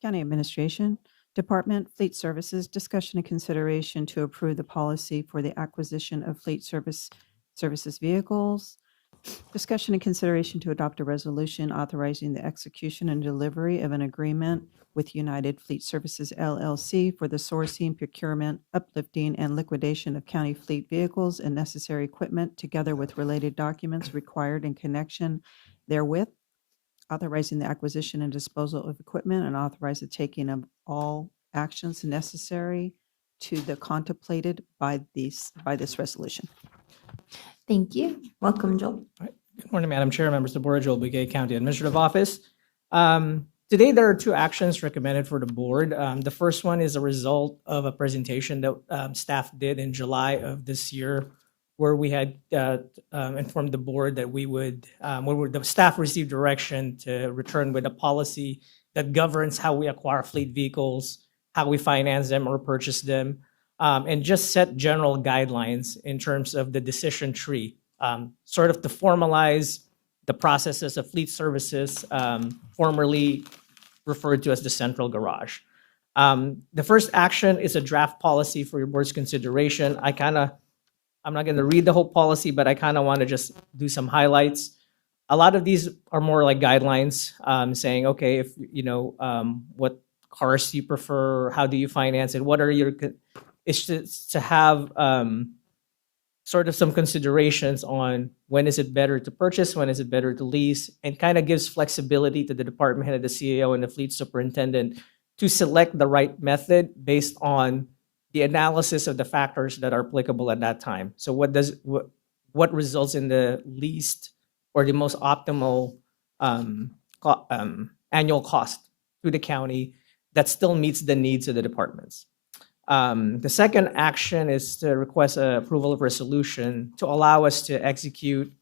County Administration Department, Fleet Services, discussion and consideration to approve the policy for the acquisition of fleet services vehicles. Discussion and consideration to adopt a resolution authorizing the execution and delivery of an agreement with United Fleet Services LLC for the sourcing, procurement, uplifting, and liquidation of county fleet vehicles and necessary equipment, together with related documents required in connection therewith, authorizing the acquisition and disposal of equipment, and authorize the taking of all actions necessary to the contemplated by this resolution. Thank you. Welcome, Joel. Good morning, Madam Chair, members of the board, Joel Bouguet, County Administrative Office. Today, there are two actions recommended for the board. The first one is a result of a presentation that staff did in July of this year, where we had informed the board that the staff received direction to return with a policy that governs how we acquire fleet vehicles, how we finance them or purchase them, and just set general guidelines in terms of the decision tree, sort of to formalize the processes of fleet services, formerly referred to as the central garage. The first action is a draft policy for your board's consideration. I'm not going to read the whole policy, but I kind of want to just do some highlights. A lot of these are more like guidelines, saying, okay, if what cars do you prefer, how do you finance it, what are your, it's to have sort of some considerations on when is it better to purchase, when is it better to lease, and kind of gives flexibility to the department head, the CAO, and the fleet superintendent to select the right method based on the analysis of the factors that are applicable at that time. So what results in the least or the most optimal annual cost to the county that still meets the needs of the departments. The second action is to request approval of resolution to allow us to execute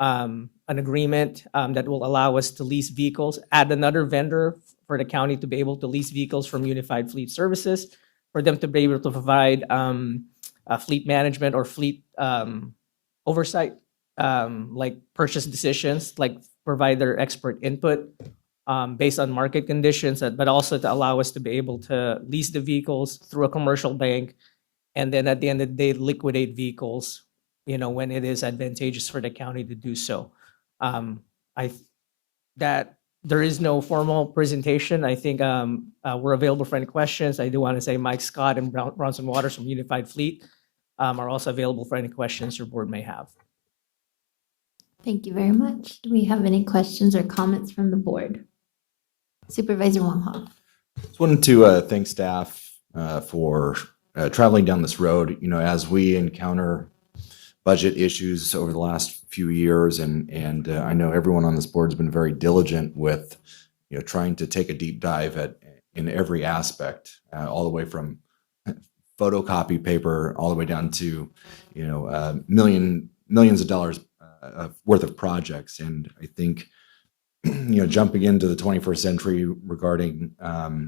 an agreement that will allow us to lease vehicles, add another vendor for the county to be able to lease vehicles from Unified Fleet Services, for them to be able to provide fleet management or fleet oversight, like purchase decisions, like provide their expert input based on market conditions, but also to allow us to be able to lease the vehicles through a commercial bank, and then at the end of the day, liquidate vehicles, when it is advantageous for the county to do so. That there is no formal presentation. I think we're available for any questions. I do want to say Mike Scott and Bronson Waters from Unified Fleet are also available for any questions your board may have. Thank you very much. Do we have any questions or comments from the board? Supervisor Wonghoff. Just wanted to thank staff for traveling down this road. As we encounter budget issues over the last few years, and I know everyone on this board has been very diligent with trying to take a deep dive in every aspect, all the way from photocopy paper all the way down to millions of dollars worth of projects. And I think jumping into the 21st century regarding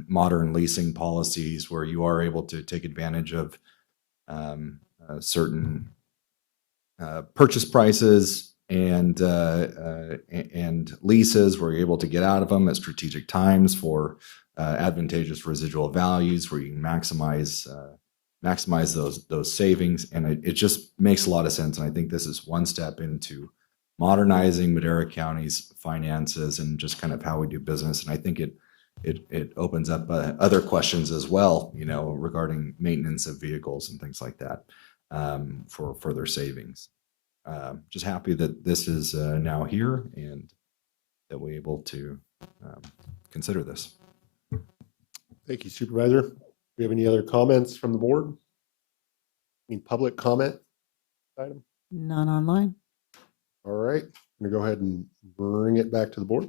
modern leasing policies where you are able to take advantage of certain purchase prices and leases where you're able to get out of them at strategic times for advantageous residual values where you can maximize those savings. And it just makes a lot of sense. And I think this is one step into modernizing Madera County's finances and just kind of how we do business. And I think it opens up other questions as well, regarding maintenance of vehicles and things like that for further savings. Just happy that this is now here and that we're able to consider this. Thank you, Supervisor. Do we have any other comments from the board? Any public comment item? None online. All right, I'm gonna go ahead and bring it back to the board.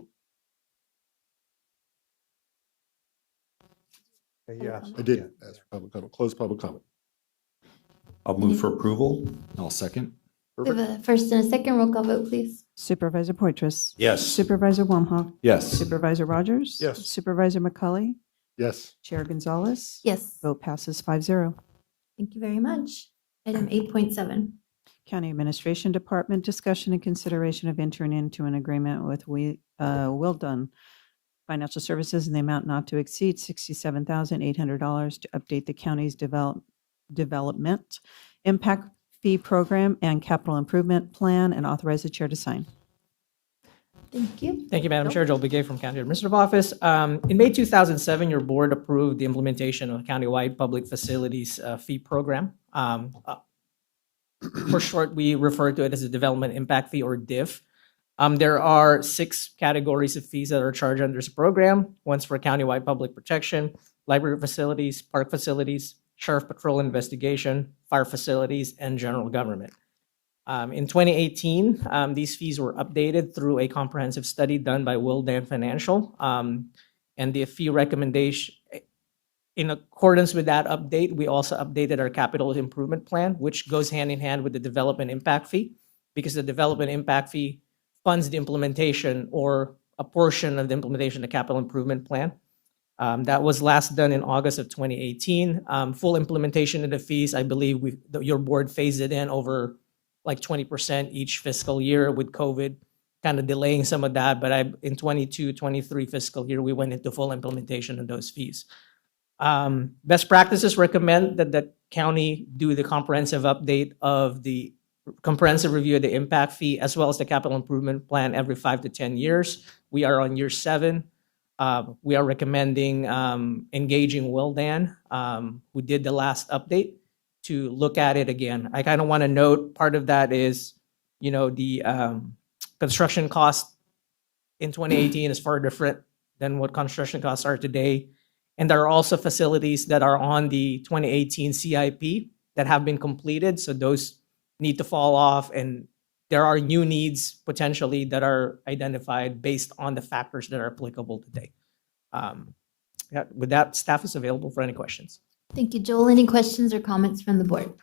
Yes. I did ask for public comment, close public comment. I'll move for approval. I'll second. We have a first and a second. Roll call vote, please. Supervisor Poitras. Yes. Supervisor Womhoff. Yes. Supervisor Rogers. Yes. Supervisor McCully. Yes. Chair Gonzalez. Yes. Vote passes 5-0. Thank you very much. Item 8.7. County Administration Department, discussion and consideration of entering into an agreement with Will Dunn Financial Services in the amount not to exceed $67,800 to update the county's development impact fee program and capital improvement plan, and authorize the chair to sign. Thank you. Thank you, Madam Chair. Joel Begay from County Administrative Office. In May 2007, your board approved the implementation of a countywide public facilities fee program. For short, we refer to it as a development impact fee, or DIF. There are 6 categories of fees that are charged under this program. One's for countywide public protection, library facilities, park facilities, sheriff patrol investigation, fire facilities, and general government. In 2018, these fees were updated through a comprehensive study done by Will Dan Financial. And the fee recommendation, in accordance with that update, we also updated our capital improvement plan, which goes hand in hand with the development impact fee, because the development impact fee funds the implementation or a portion of the implementation of the capital improvement plan. That was last done in August of 2018. Full implementation of the fees, I believe your board phased it in over like 20% each fiscal year, with COVID kind of delaying some of that. But in 22-23 fiscal year, we went into full implementation of those fees. Best practices recommend that the county do the comprehensive update of the comprehensive review of the impact fee as well as the capital improvement plan every 5 to 10 years. We are on year 7. We are recommending engaging Will Dan, who did the last update, to look at it again. I kind of want to note part of that is, the construction cost in 2018 is far different than what construction costs are today. And there are also facilities that are on the 2018 CIP that have been completed. So those need to fall off, and there are new needs potentially that are identified based on the factors that are applicable today. Yeah, with that, staff is available for any questions. Thank you, Joel. Any questions or comments from the board?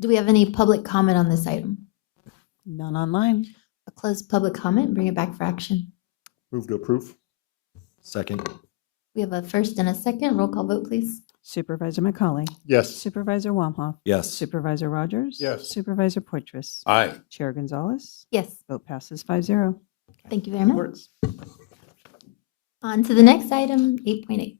Do we have any public comment on this item? None online. I'll close public comment and bring it back for action. Move to approve. Second. We have a first and a second. Roll call vote, please. Supervisor McCauley. Yes. Supervisor Wamhoff. Yes. Supervisor Rogers. Yes. Supervisor Poitras. Aye. Chair Gonzalez. Yes, Vote passes 5-0. thank you very much. On to the next item, 8.8.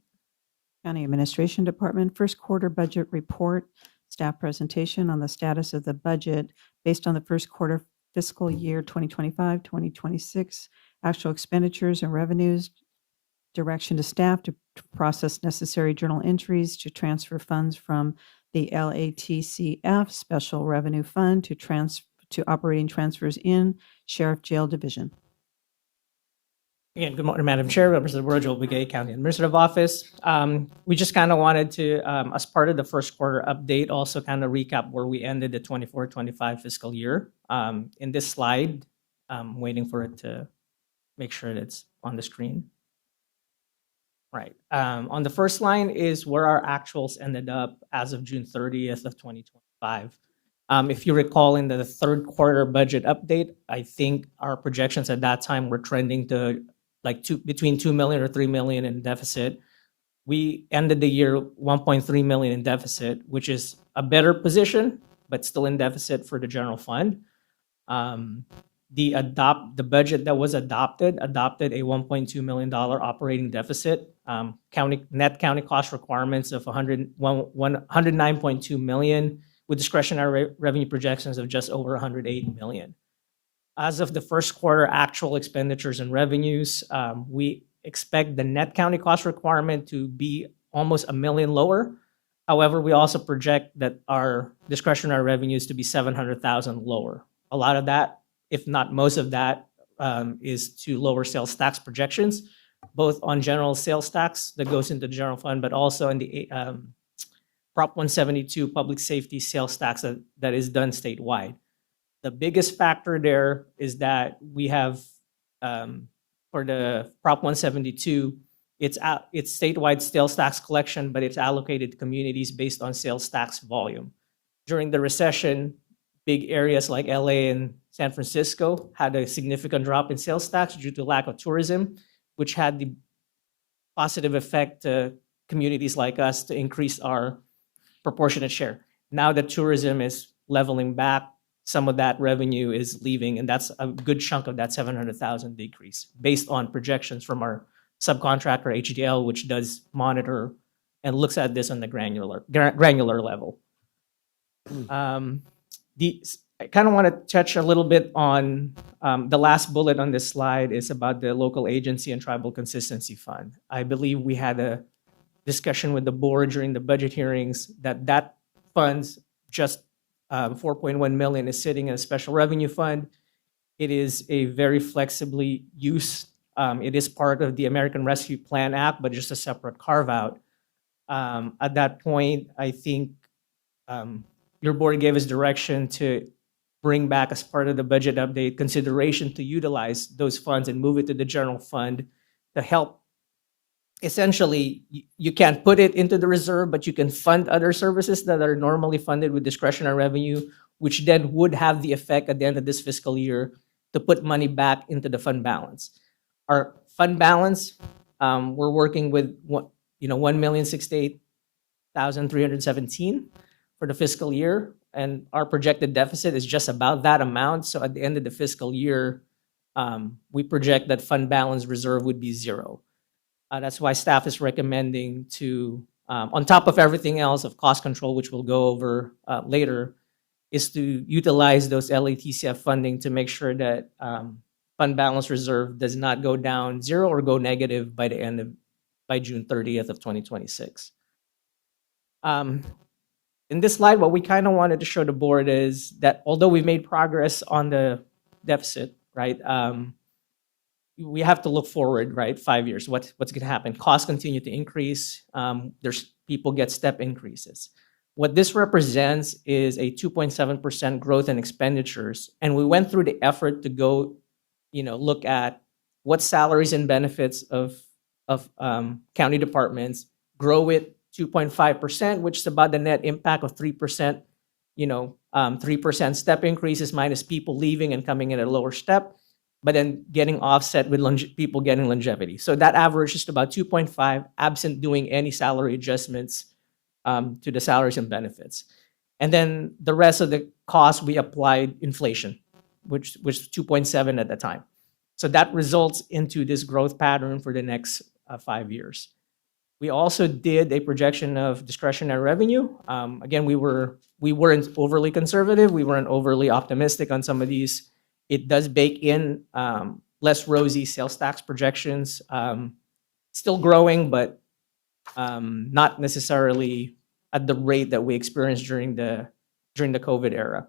County Administration Department First Quarter Budget Report. Staff presentation on the status of the budget based on the first quarter fiscal year 2025, 2026, actual expenditures and revenues, direction to staff to process necessary journal entries to transfer funds from the LATCF Special Revenue Fund to operating transfers in Sheriff Jail Division. Again, good morning, Madam Chair, members of the board, Joel Begay, County Administrative Office. We just kind of wanted to, as part of the first quarter update, also kind of recap where we ended the 24-25 fiscal year. In this slide, I'm waiting for it to make sure that it's on the screen. Right. On the first line is where our actuals ended up as of June 30th of 2025. If you recall, in the third quarter budget update, I think our projections at that time were trending to between 2 million or 3 million in deficit. We ended the year 1.3 million in deficit, which is a better position, but still in deficit for the general fund. The budget that was adopted a $1.2 million operating deficit. Net county cost requirements of 109.2 million, with discretionary revenue projections of just over 108 million. As of the first quarter actual expenditures and revenues, we expect the net county cost requirement to be almost $1 million lower. However, we also project that our discretionary revenues to be 700,000 lower. A lot of that, if not most of that, is to lower sales tax projections, both on general sales tax that goes into the general fund, but also in the Prop 172 public safety sales tax that is done statewide. The biggest factor there is that we have, for the Prop 172, it's statewide sales tax collection, but it's allocated to communities based on sales tax volume. During the recession, big areas like LA and San Francisco had a significant drop in sales tax due to lack of tourism, which had the positive effect to communities like us to increase our proportionate share. Now that tourism is leveling back, some of that revenue is leaving, and that's a good chunk of that 700,000 decrease based on projections from our subcontractor HDL, which does monitor and looks at this on the granular level. I kind of want to touch a little bit on the last bullet on this slide is about the local agency and tribal consistency fund. I believe we had a discussion with the board during the budget hearings that funds just 4.1 million is sitting in a special revenue fund. It is a very flexibly used. It is part of the American Rescue Plan Act, but just a separate carve out. At that point, I think your board gave us direction to bring back, as part of the budget update, consideration to utilize those funds and move it to the general fund to help. Essentially, you can't put it into the reserve, but you can fund other services that are normally funded with discretionary revenue, which then would have the effect at the end of this fiscal year to put money back into the fund balance. Our fund balance, we're working with 1,068,317 for the fiscal year, and our projected deficit is just about that amount. So at the end of the fiscal year, we project that fund balance reserve would be zero. That's why staff is recommending to, on top of everything else of cost control, which we'll go over later, is to utilize those LATCF funding to make sure that fund balance reserve does not go down zero or go negative by June 30th of 2026. in this slide, what we kind of wanted to show the board is that although we've made progress on the deficit, right? We have to look forward, right? 5 years, what's going to happen? Costs continue to increase. There's people get step increases. What this represents is a 2.7% growth in expenditures. And we went through the effort to go, look at what salaries and benefits of county departments, grow it 2.5%, which is about the net impact of 3%, 3% step increases minus people leaving and coming in at a lower step, but then getting offset with people getting longevity. So that average is about 2.5, absent doing any salary adjustments to the salaries and benefits. And then the rest of the costs, we applied inflation, which was 2.7 at the time. So that results into this growth pattern for the next 5 years. We also did a projection of discretionary revenue. Again, we weren't overly conservative. We weren't overly optimistic on some of these. It does bake in less rosy sales tax projections. Still growing, but not necessarily at the rate that we experienced during the COVID era.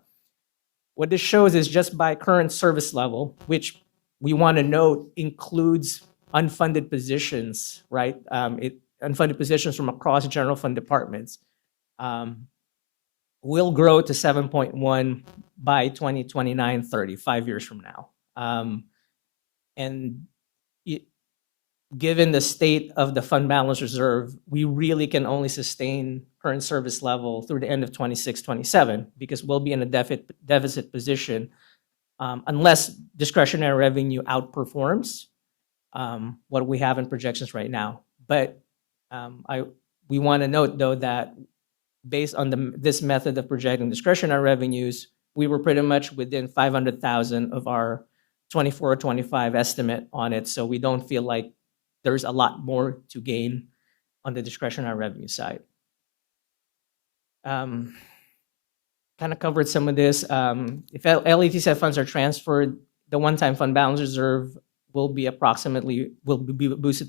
What this shows is just by current service level, which we want to note includes unfunded positions, right? Unfunded positions from across general fund departments will grow to 7.1 by 2029-30, 5 years from now. Given the state of the fund balance reserve, we really can only sustain current service level through the end of 26-27 because we'll be in a deficit position unless discretionary revenue outperforms what we have in projections right now. But we want to note, though, that based on this method of projecting discretionary revenues, we were pretty much within 500,000 of our 24-25 estimate on it. So we don't feel like there's a lot more to gain on the discretionary revenue side. Kind of covered some of this. If LETCF funds are transferred, the one-time fund balance reserve will be boosted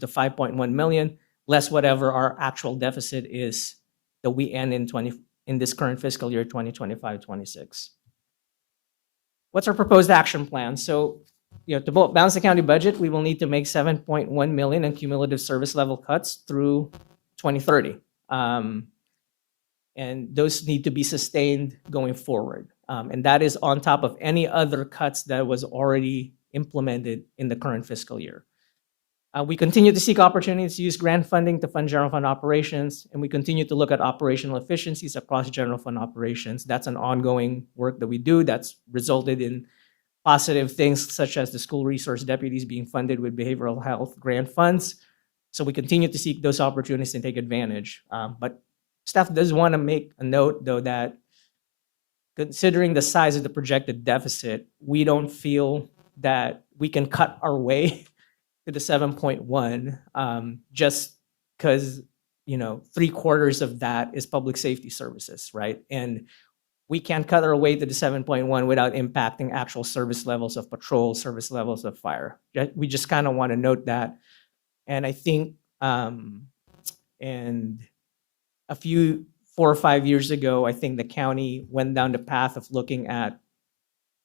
to 5.1 million, less whatever our actual deficit is that we end in this current fiscal year 2025-26. What's our proposed action plan? So, to balance the county budget, we will need to make 7.1 million in cumulative service level cuts through 2030. And those need to be sustained going forward. And that is on top of any other cuts that was already implemented in the current fiscal year. We continue to seek opportunities to use grant funding to fund general fund operations, and we continue to look at operational efficiencies across general fund operations. That's an ongoing work that we do that's resulted in positive things such as the school resource deputies being funded with behavioral health grant funds. So we continue to seek those opportunities and take advantage. But staff does want to make a note, though, that considering the size of the projected deficit, we don't feel that we can cut our way to the 7.1 just because 3/4 of that is public safety services, right? And we can't cut our way to the 7.1 without impacting actual service levels of patrol, service levels of fire. We just kind of want to note that. And I think and 4 or 5 years ago, I think the county went down the path of looking at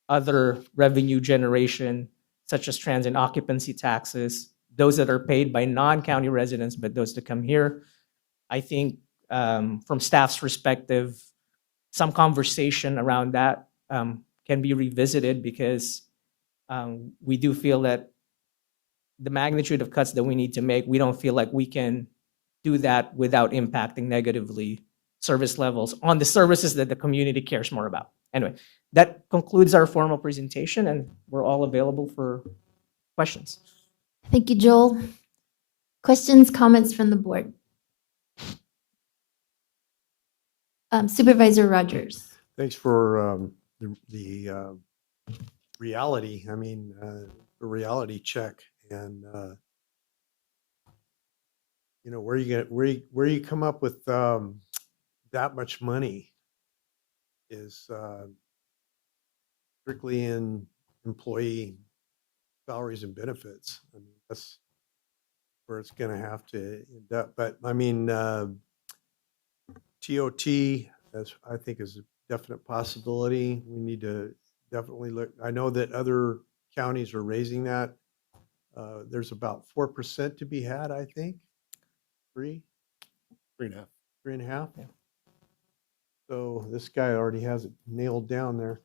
other revenue generation, such as transient occupancy taxes, those that are paid by non-county residents, but those that come here. I think from staff's perspective, some conversation around that can be revisited because we do feel that the magnitude of cuts that we need to make, we don't feel like we can do that without impacting negatively service levels on the services that the community cares more about. Anyway, that concludes our formal presentation, and we're all available for questions. Thank you, Joel. Questions, comments from the board? Supervisor Rogers. Thanks for the reality. I mean, the reality check, and where you come up with that much money is strictly in employee salaries and benefits. I mean, that's where it's going to have to end up. But I mean, TOT That's, I think, is a definite possibility. We need to definitely look. I know that other counties are raising that. There's about 4% to be had, I think. 3.5. 3.5. So this guy already has it nailed down there.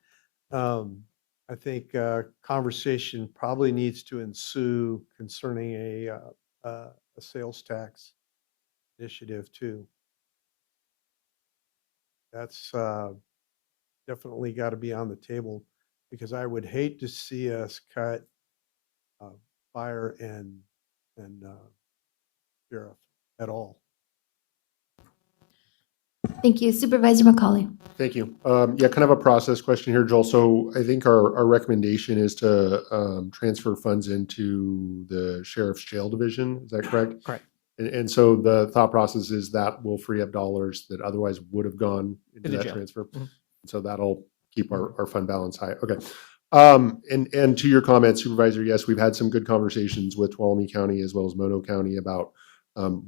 I think conversation probably needs to ensue concerning a sales tax initiative too. That's definitely got to be on the table because I would hate to see us cut fire and sheriff at all. Thank you. Supervisor McCauley. Thank you. Yeah, kind of a process question here, Joel. So I think our recommendation is to transfer funds into the sheriff's jail division. Is that correct? Correct. And so the thought process is that will free up dollars that otherwise would have gone into the that jail. transfer. Mhm. So that'll keep our fund balance high. Okay. And to your comment, Supervisor, yes, we've had some good conversations with Tuolumne County as well as Mono County about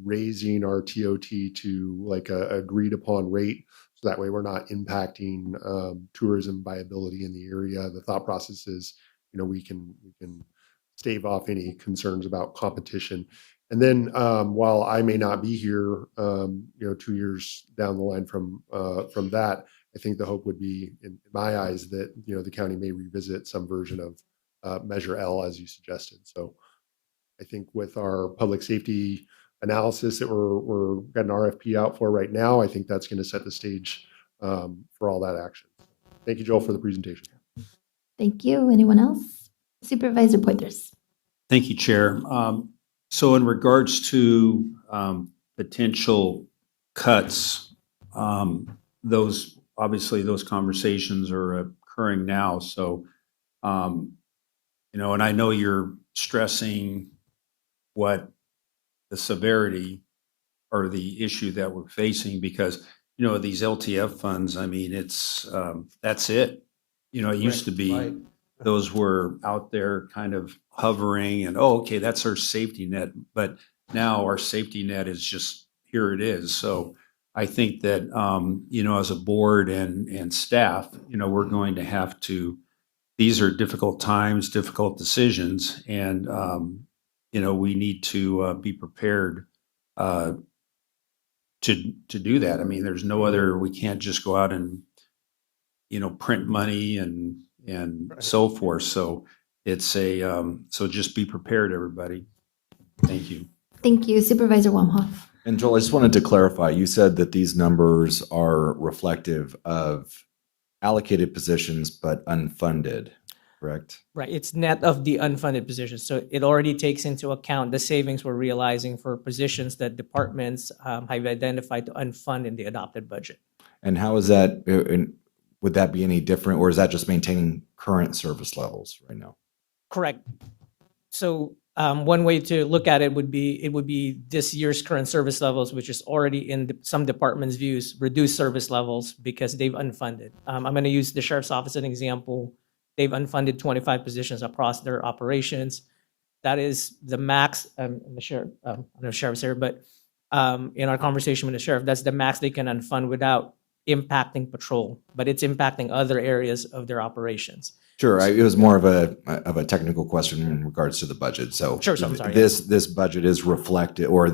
raising our TOT to like a agreed upon rate. So that way we're not impacting tourism viability in the area. The thought process is, we can stave off any concerns about competition. And then while I may not be here, 2 years down the line from that, I think the hope would be, in my eyes, that the county may revisit some version of Measure L as you suggested. So I think with our public safety analysis that we're got an RFP out for right now, I think that's going to set the stage for all that action. Thank you, Joel, for the presentation. Thank you. Anyone else? Supervisor Poitras. Thank you, Chair. So in regards to potential cuts, those conversations are occurring now. So, and I know you're stressing what the severity or the issue that we're facing because, these LTF funds, I mean, that's it. It used to be. Right. Those were out there kind of hovering and, oh, okay, that's our safety net. But now our safety net is just, here it is. So I think that, as a board and staff, we're going to have to, these are difficult times, difficult decisions. And, we need to be prepared to do that. I mean, there's no other, we can't just go out and, print money and Right. so forth. So it's so just be prepared, everybody. Thank you. Thank you. Supervisor Wamhoff. And Joel, I just wanted to clarify, you said that these numbers are reflective of allocated positions but unfunded, correct? Right. It's net of the unfunded positions. So it already takes into account the savings we're realizing for positions that departments have identified to unfund in the adopted budget. And how is that, would that be any different, or is that just maintaining current service levels right now? Correct. So one way to look at it would be this year's current service levels, which is already in some departments' views, reduced service levels because they've unfunded. I'm going to use the sheriff's office as an example. They've unfunded 25 positions across their operations. That is the max. The sheriff, I don't know if sheriff's here, but in our conversation with the sheriff, that's the max they can unfund without impacting patrol, but it's impacting other areas of their operations. Sure, it was more of a technical question in regards to the budget. So Sure, I'm sorry. this budget is reflective, or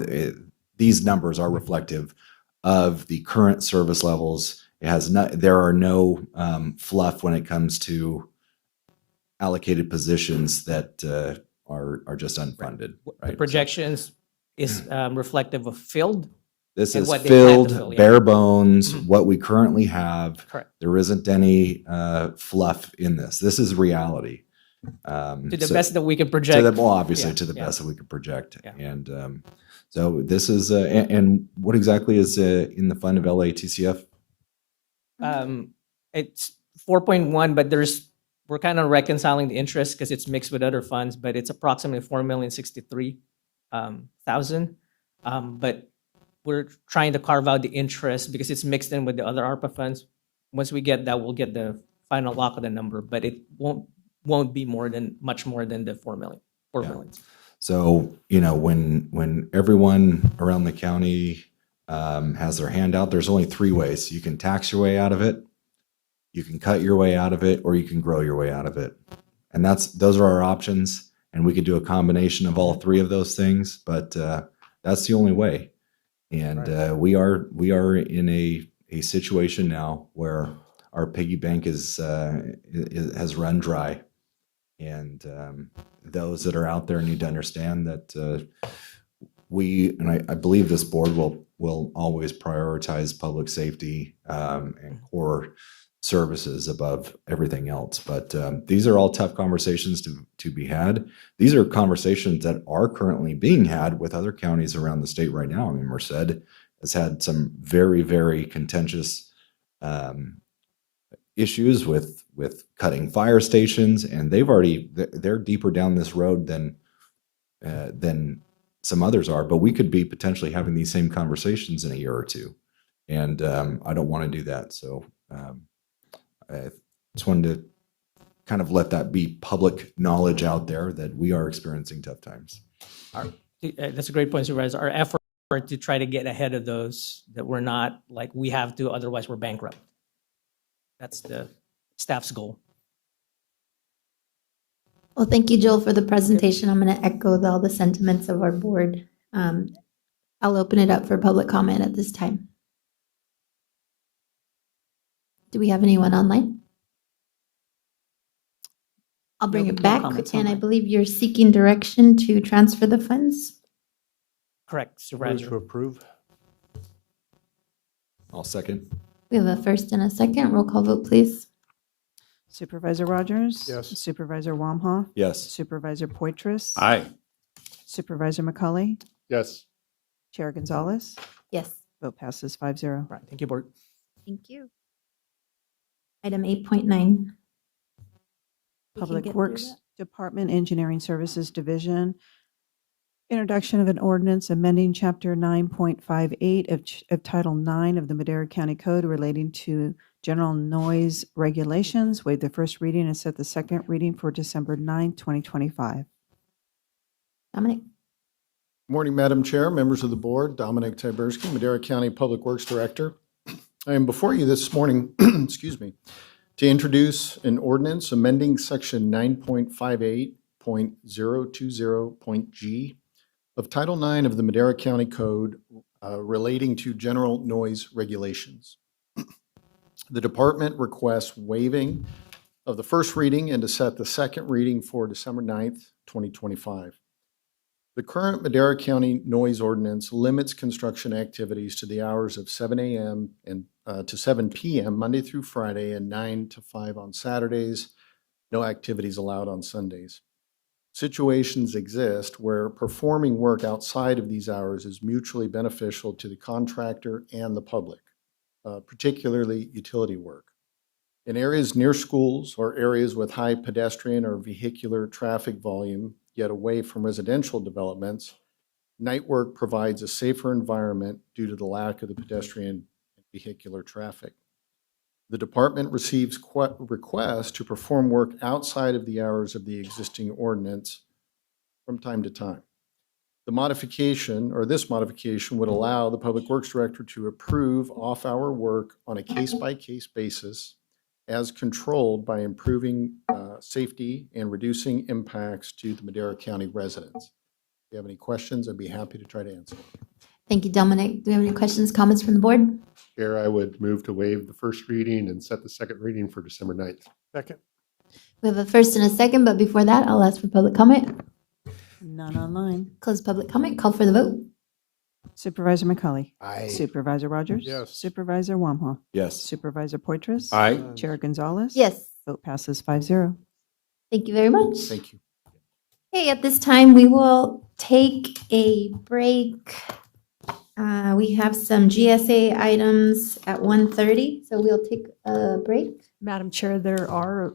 these numbers are reflective of the current service levels. It has not. There are no fluff when it comes to allocated positions that are just unfunded. Right? The projections is reflective of filled. This and is what they plan to filled, fill, yeah. bare bones, Mhm. what we currently have. Correct. There isn't any fluff in this. This is reality. To the best that we can project. Obviously, Yeah, to the yeah. best that we can project. Yeah. And so this is, and what exactly is in the fund of LATCF? It's 4.1, but we're kind of reconciling the interest because it's mixed with other funds, but it's approximately 4,063,000. But we're trying to carve out the interest because it's mixed in with the other ARPA funds. Once we get that, we'll get the final lock of the number, but it won't be much more than the 4 million. 4 Yeah. million. So, when everyone around the county has their hand out. There's only three ways. You can tax your way out of it, you can cut your way out of it, or you can grow your way out of it. And those are our options. And we could do a combination of all three of those things, but that's the only way. And we are in a situation now where our piggy bank has run dry. And those that are out there need to understand that I believe this board will always prioritize public safety and core services above everything else. But these are all tough conversations to be had. These are conversations that are currently being had with other counties around the state right now. I mean, Merced has had some very, very contentious issues with cutting fire stations, and they're deeper down this road than some others are. But we could be potentially having these same conversations in a year or two, and I don't want to do that. So I just wanted to kind of let that be public knowledge out there that we are experiencing tough times. That's a great point, Supervisor. Our effort to try to get ahead of those, that we're not like we have to, otherwise we're bankrupt. That's the staff's goal. Well, thank you, Joel, for the presentation. I'm going to echo all the sentiments of our board. I'll open it up for public comment at this time. Do we have anyone online? I'll bring it back, and I believe you're seeking direction to transfer the funds. Correct, Move Supervisor. to approve. I'll second. We have a first and a second. Roll call vote, please. Supervisor Rogers? Yes. Supervisor Wamhaugh? Yes. Supervisor Poitras? Aye. Supervisor McCully? Yes. Chair Gonzalez? Yes. Vote passes 5-0. Right, thank you, Board. Thank you. Item 8.9. Public Works Department, Engineering Services Division. Introduction of an ordinance amending Chapter 9.58 of Title 9 of the Madera County Code relating to general noise regulations. Waive the first reading and set the second reading for December 9th, 2025. Dominic? Morning, Madam Chair, members of the board, Dominic Tyberski, Madera County Public Works Director. I am before you this morning, excuse me, to introduce an ordinance amending Section 9.58.020.g of Title 9 of the Madera County Code relating to general noise regulations. The department requests waiving of the first reading and to set the second reading for December 9th, 2025. The current Madera County noise ordinance limits construction activities to the hours of 7 a.m. and to 7 p.m. Monday through Friday and 9 to 5 on Saturdays. No activities allowed on Sundays. Situations exist where performing work outside of these hours is mutually beneficial to the contractor and the public, particularly utility work. In areas near schools or areas with high pedestrian or vehicular traffic volume, yet away from residential developments, night work provides a safer environment due to the lack of the pedestrian and vehicular traffic. The department receives requests to perform work outside of the hours of the existing ordinance from time to time. The modification, or this modification, would allow the Public Works Director to approve off-hour work on a case-by-case basis as controlled by improving safety and reducing impacts to the Madera County residents. If you have any questions, I'd be happy to try to answer. Thank you, Dominic. Do we have any questions, comments from the board? Chair, I would move to waive the first reading and set the second reading for December 9th. Second. We have a first and a second, but before that, I'll ask for public comment. None online. Close public comment. Call for the vote. Supervisor McCully? Aye. Supervisor Rogers? Yes. Supervisor Wamhaugh? Yes. Supervisor Poitras? Aye. Chair Gonzalez? Yes. Vote passes 5-0. Thank you very much. Thank you. Okay, at this time, we will take a break. We have some GSA items at 1:30, so we'll take a break. Madam Chair, there are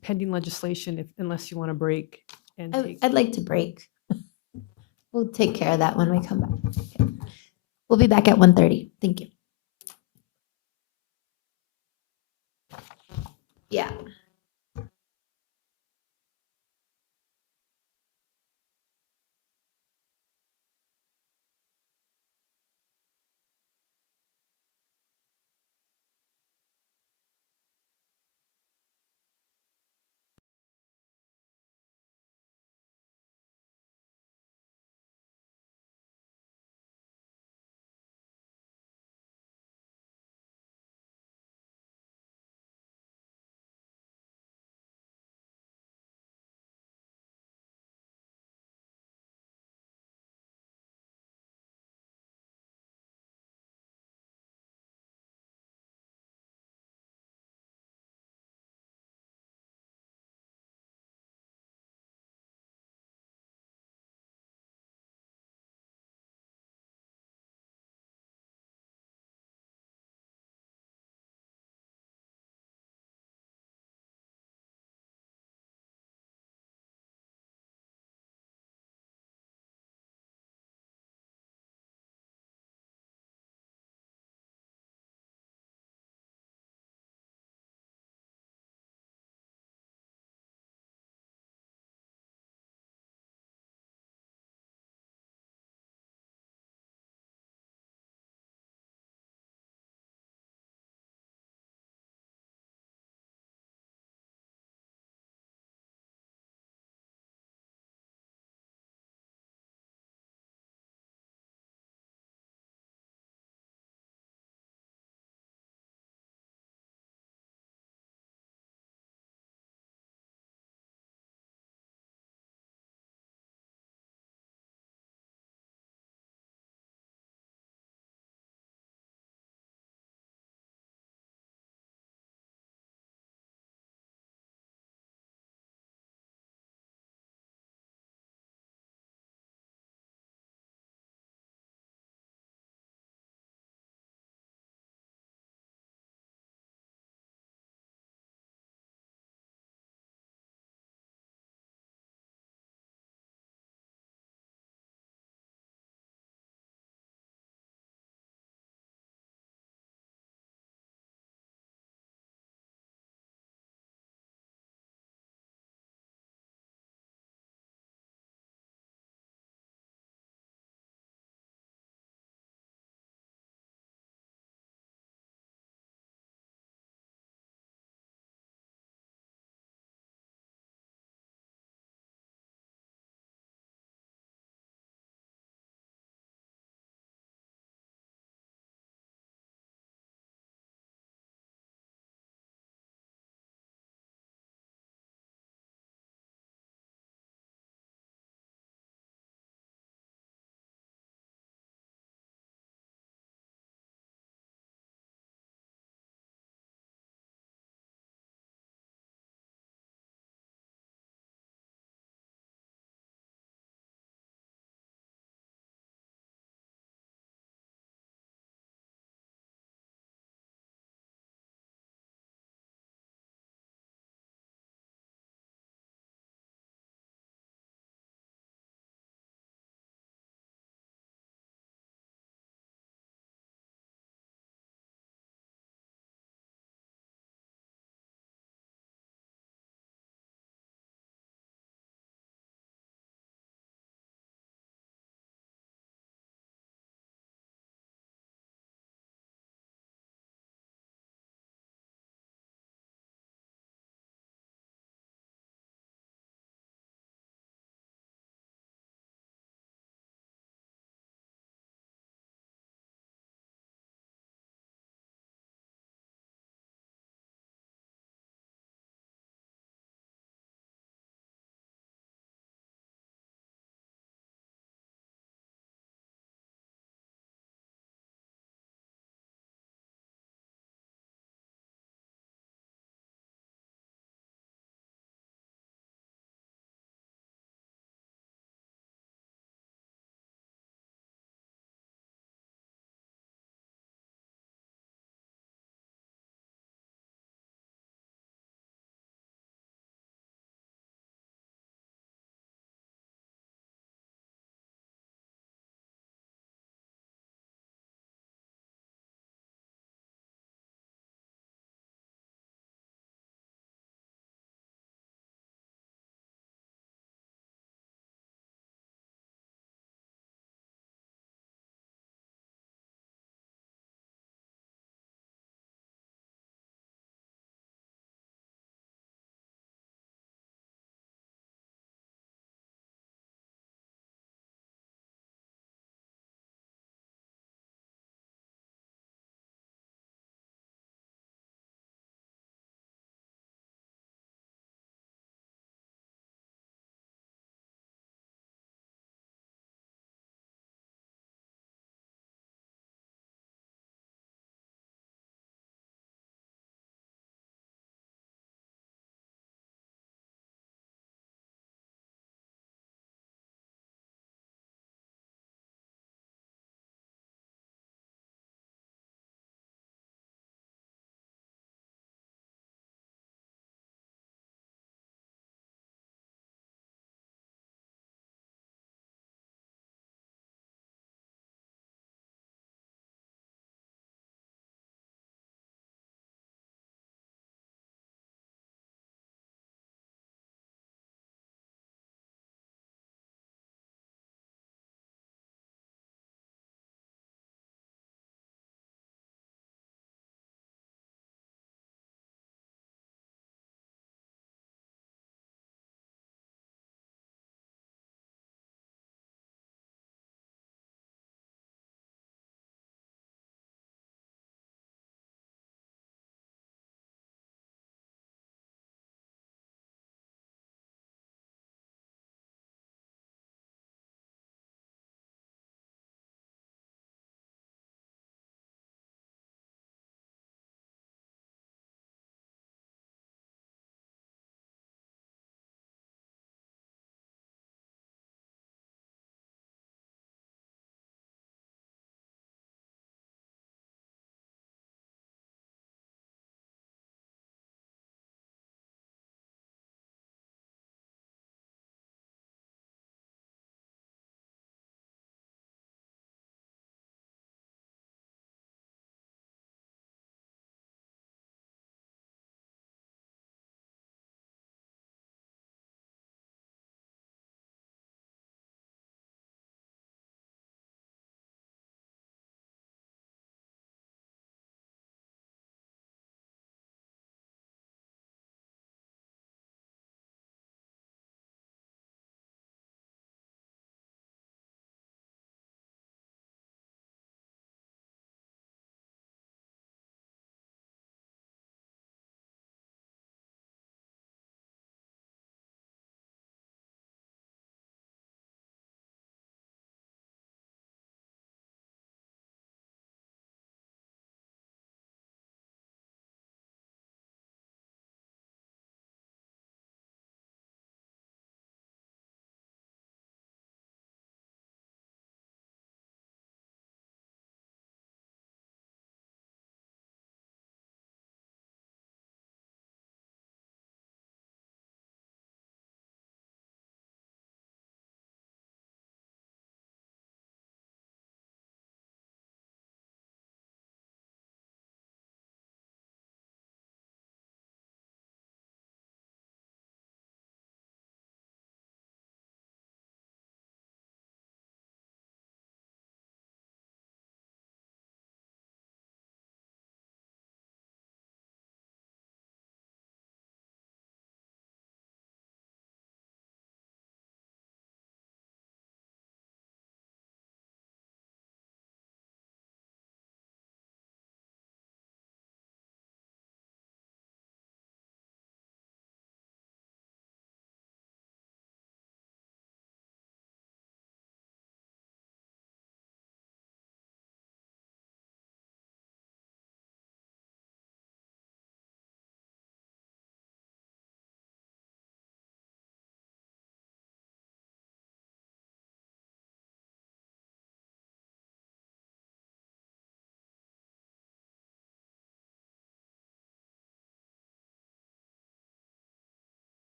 pending legislation unless you want to break and take. I'd like to break. We'll take care of that when we come back. Okay. We'll be back at 1:30. Thank you. Yeah.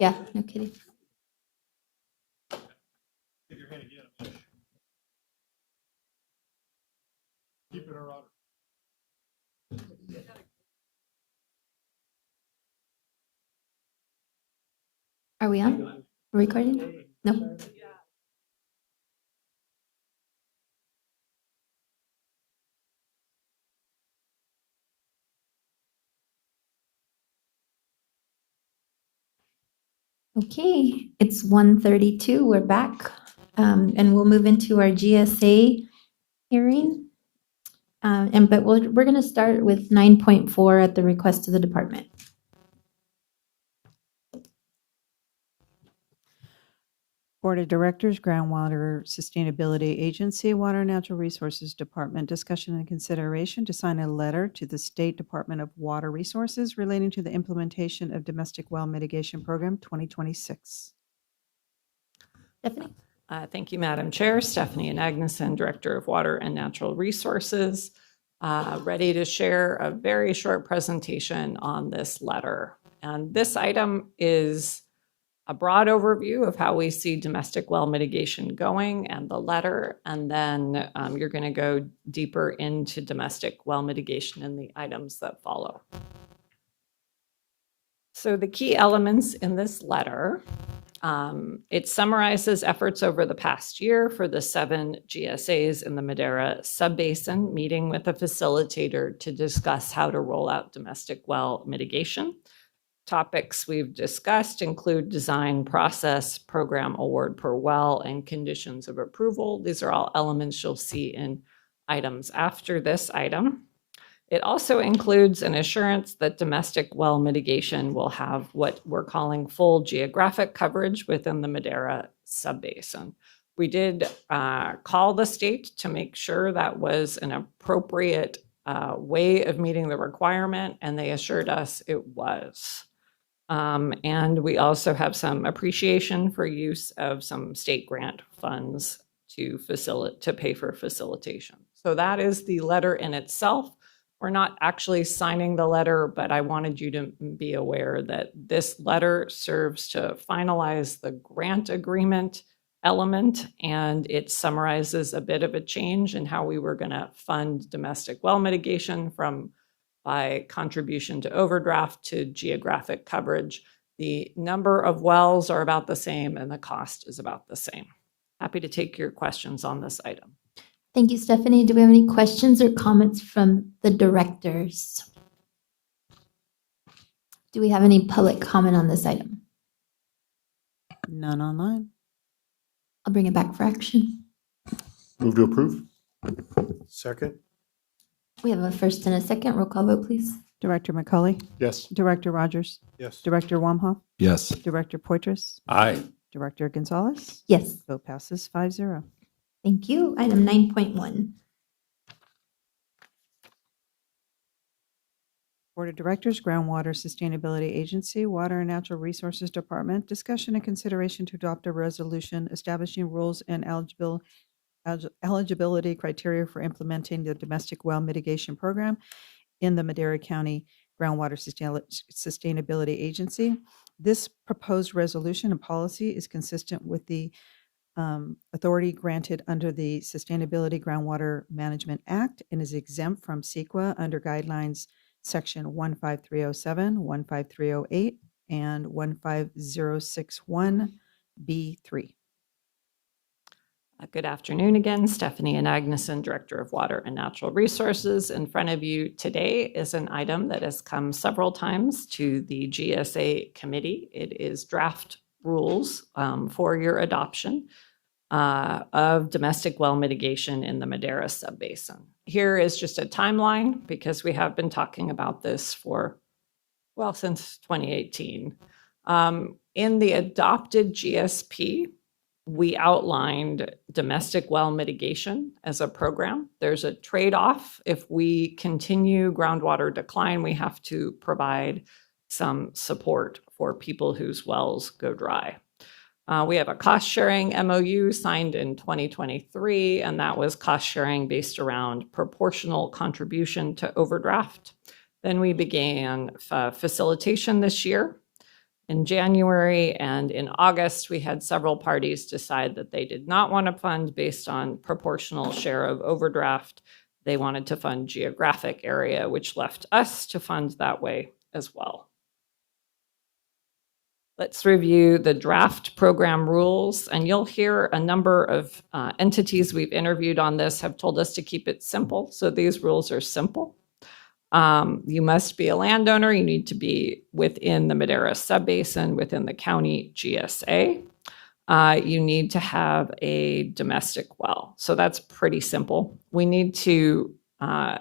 Yeah, no kidding. Are we on? Recording? No. Okay, it's 1:32. We're back. And we'll move into our GSA hearing. But we're going to start with 9.4 at the request of the department. Board of Directors, Groundwater Sustainability Agency, Water and Natural Resources Department, discussion and consideration to sign a letter to the State Department of Water Resources relating to the implementation of Domestic Well Mitigation Program 2026. Stephanie? Thank you, Madam Chair. Stephanie Agneson, Director of Water and Natural Resources, ready to share a very short presentation on this letter. And this item is a broad overview of how we see domestic well mitigation going and the letter, and then you're going to go deeper into domestic well mitigation and the items that follow. So the key elements in this letter, it summarizes efforts over the past year for the 7 GSAs in the Madera Subbasin, meeting with a facilitator to discuss how to roll out domestic well mitigation. Topics we've discussed include design process, program award per well, and conditions of approval. These are all elements you'll see in items after this item. It also includes an assurance that domestic well mitigation will have what we're calling full geographic coverage within the Madera Subbasin. We did call the state to make sure that was an appropriate way of meeting the requirement, and they assured us it was. And we also have some appreciation for use of some state grant funds to pay for facilitation. So that is the letter in itself. We're not actually signing the letter, but I wanted you to be aware that this letter serves to finalize the grant agreement element, and it summarizes a bit of a change in how we were going to fund domestic well mitigation by contribution to overdraft to geographic coverage. The number of wells are about the same and the cost is about the same. Happy to take your questions on this item. Thank you, Stephanie. Do we have any questions or comments from the directors? Do we have any public comment on this item? None online. I'll bring it back for action. Move to approve. Second? We have a first and a second. Roll call vote, please. Director McCauley? Yes. Director Rogers? Yes. Director Wamhoff? Yes. Director Poitras? Aye. Director Gonzalez? Yes. Vote passes 5-0. Thank you. Item 9.1. Board of Directors, Groundwater Sustainability Agency, Water and Natural Resources Department, discussion and consideration to adopt a resolution establishing rules and eligibility criteria for implementing the Domestic Well Mitigation Program in the Madera County Groundwater Sustainability Agency. This proposed resolution and policy is consistent with the authority granted under the Sustainability Groundwater Management Act and is exempt from CEQA under guidelines section 15307, 15308, and 15061B3. Good afternoon again. Stephanie Agneson, Director of Water and Natural Resources. In front of you today is an item that has come several times to the GSA committee. It is draft rules for your adoption of domestic well mitigation in the Madera Subbasin. Here is just a timeline because we have been talking about this since 2018. In the adopted GSP, we outlined domestic well mitigation as a program. There's a trade-off. If we continue groundwater decline, we have to provide some support for people whose wells go dry. We have a cost-sharing MOU signed in 2023, and that was cost-sharing based around proportional contribution to overdraft. Then we began facilitation this year. in January, and in August, we had several parties decide that they did not want to fund based on proportional share of overdraft. They wanted to fund geographic area, which left us to fund that way as well. Let's review the draft program rules, and you'll hear a number of entities we've interviewed on this have told us to keep it simple. So these rules are simple. You must be a landowner. You need to be within the Madera subbasin, within the county GSA. You need to have a domestic well. So that's pretty simple. We need to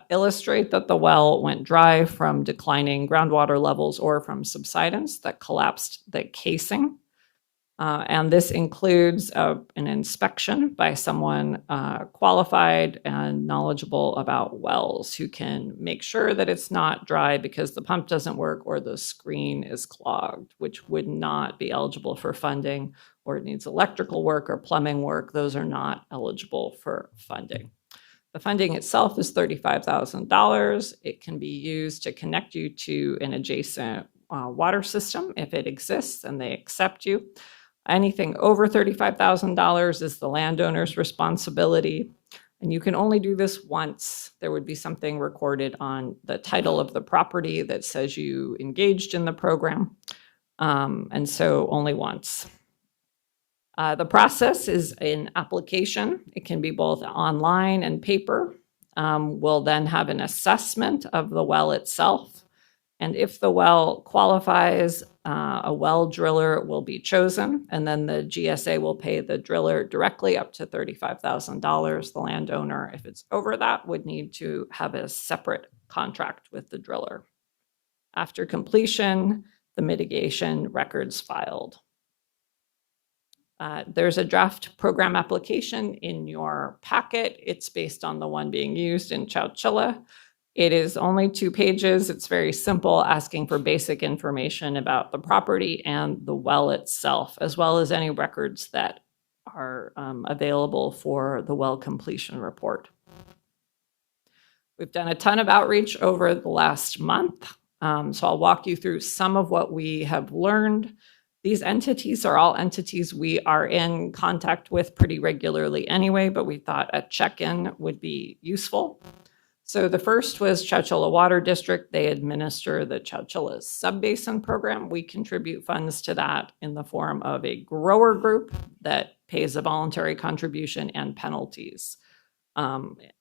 illustrate that the well went dry from declining groundwater levels or from subsidence that collapsed the casing. And this includes an inspection by someone qualified and knowledgeable about wells who can make sure that it's not dry because the pump doesn't work or the screen is clogged, which would not be eligible for funding, or it needs electrical work or plumbing work. Those are not eligible for funding. The funding itself is $35,000. It can be used to connect you to an adjacent water system if it exists and they accept you. Anything over $35,000 is the landowner's responsibility, and you can only do this once. There would be something recorded on the title of the property that says you engaged in the program, and so only once. The process is an application. It can be both online and paper. We'll then have an assessment of the well itself. And if the well qualifies, a well driller will be chosen, and then the GSA will pay the driller directly up to $35,000. The landowner, if it's over that, would need to have a separate contract with the driller. After completion, the mitigation records filed. There's a draft program application in your packet. It's based on the one being used in Chowchilla. It is only 2 pages. It's very simple, asking for basic information about the property and the well itself, as well as any records that are available for the well completion report. We've done a ton of outreach over the last month, so I'll walk you through some of what we have learned. These entities are all entities we are in contact with pretty regularly anyway, but we thought a check-in would be useful. So the first was Chowchilla Water District. They administer the Chowchilla Subbasin Program. We contribute funds to that in the form of a grower group that pays a voluntary contribution and penalties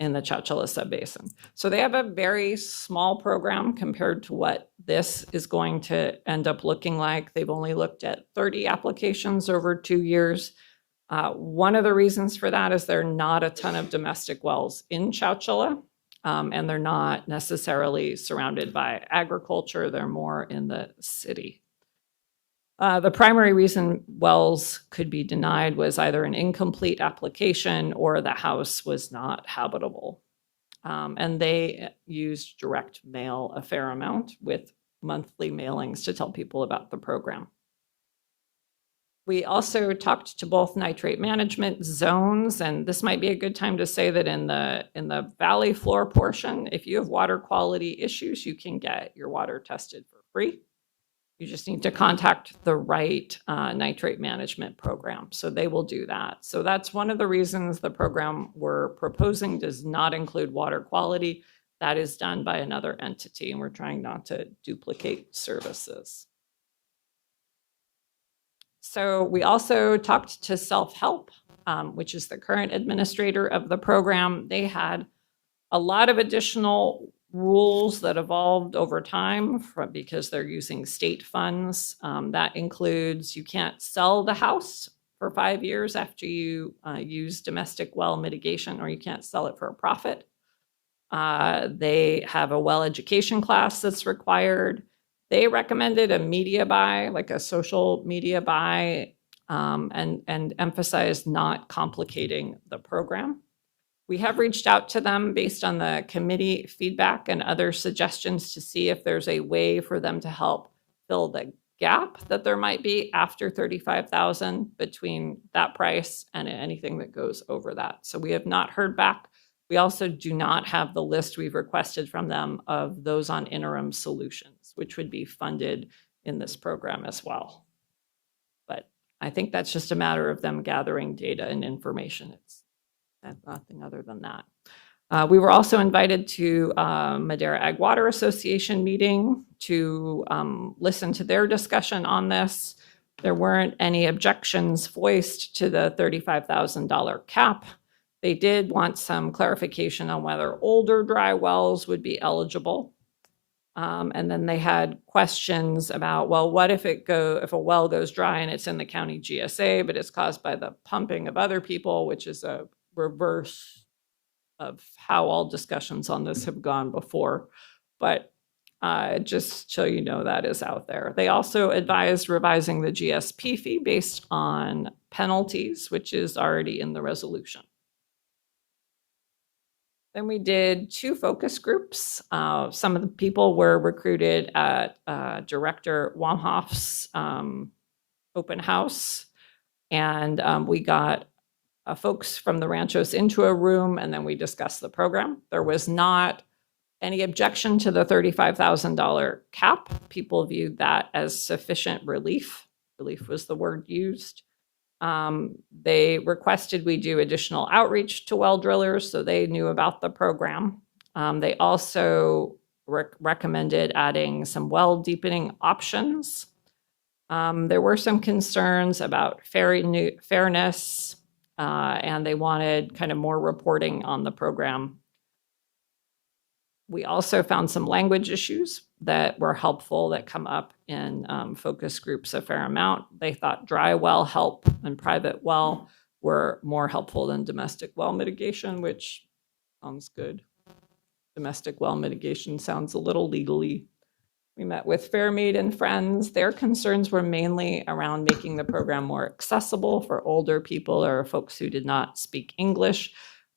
in the Chowchilla Subbasin. So they have a very small program compared to what this is going to end up looking like. They've only looked at 30 applications over 2 years. One of the reasons for that is there are not a ton of domestic wells in Chowchilla. And they're not necessarily surrounded by agriculture. They're more in the city. The primary reason wells could be denied was either an incomplete application or the house was not habitable. And they used direct mail a fair amount with monthly mailings to tell people about the program. We also talked to both nitrate management zones, and this might be a good time to say that in the valley floor portion, if you have water quality issues, you can get your water tested for free. You just need to contact the right nitrate management program, so they will do that. So that's one of the reasons the program we're proposing does not include water quality. That is done by another entity, and we're trying not to duplicate services. So we also talked to Self-Help, which is the current administrator of the program. They had a lot of additional rules that evolved over time because they're using state funds. That includes you can't sell the house for 5 years after you use domestic well mitigation, or you can't sell it for a profit. They have a well education class that's required. They recommended a media buy, like a social media buy, and emphasized not complicating the program. We have reached out to them based on the committee feedback and other suggestions to see if there's a way for them to help fill the gap that there might be after $35,000 between that price and anything that goes over that. So we have not heard back. We also do not have the list we've requested from them of those on interim solutions, which would be funded in this program as well. But I think that's just a matter of them gathering data and information. It's nothing other than that. We were also invited to Madera Ag Water Association meeting to listen to their discussion on this. There weren't any objections voiced to the $35,000 cap. They did want some clarification on whether older dry wells would be eligible. And then they had questions about, well, what if if a well goes dry and it's in the county GSA, but it's caused by the pumping of other people, which is a reverse of how all discussions on this have gone before. But just so you know, that is out there. They also advised revising the GSP fee based on penalties, which is already in the resolution. Then we did 2 focus groups. Some of the people were recruited at Director Wamhoff's open house. And we got folks from the Ranchos into a room, and then we discussed the program. There was not any objection to the $35,000 cap. People viewed that as sufficient relief. Relief was the word used. They requested we do additional outreach to well drillers so they knew about the program. They also recommended adding some well deepening options. There were some concerns about fairness, and they wanted kind of more reporting on the program. We also found some language issues that were helpful that come up in focus groups a fair amount. They thought dry well help and private well were more helpful than domestic well mitigation, which sounds good. Domestic well mitigation sounds a little legally. We met with Fairmead and Friends. Their concerns were mainly around making the program more accessible for older people or folks who did not speak English,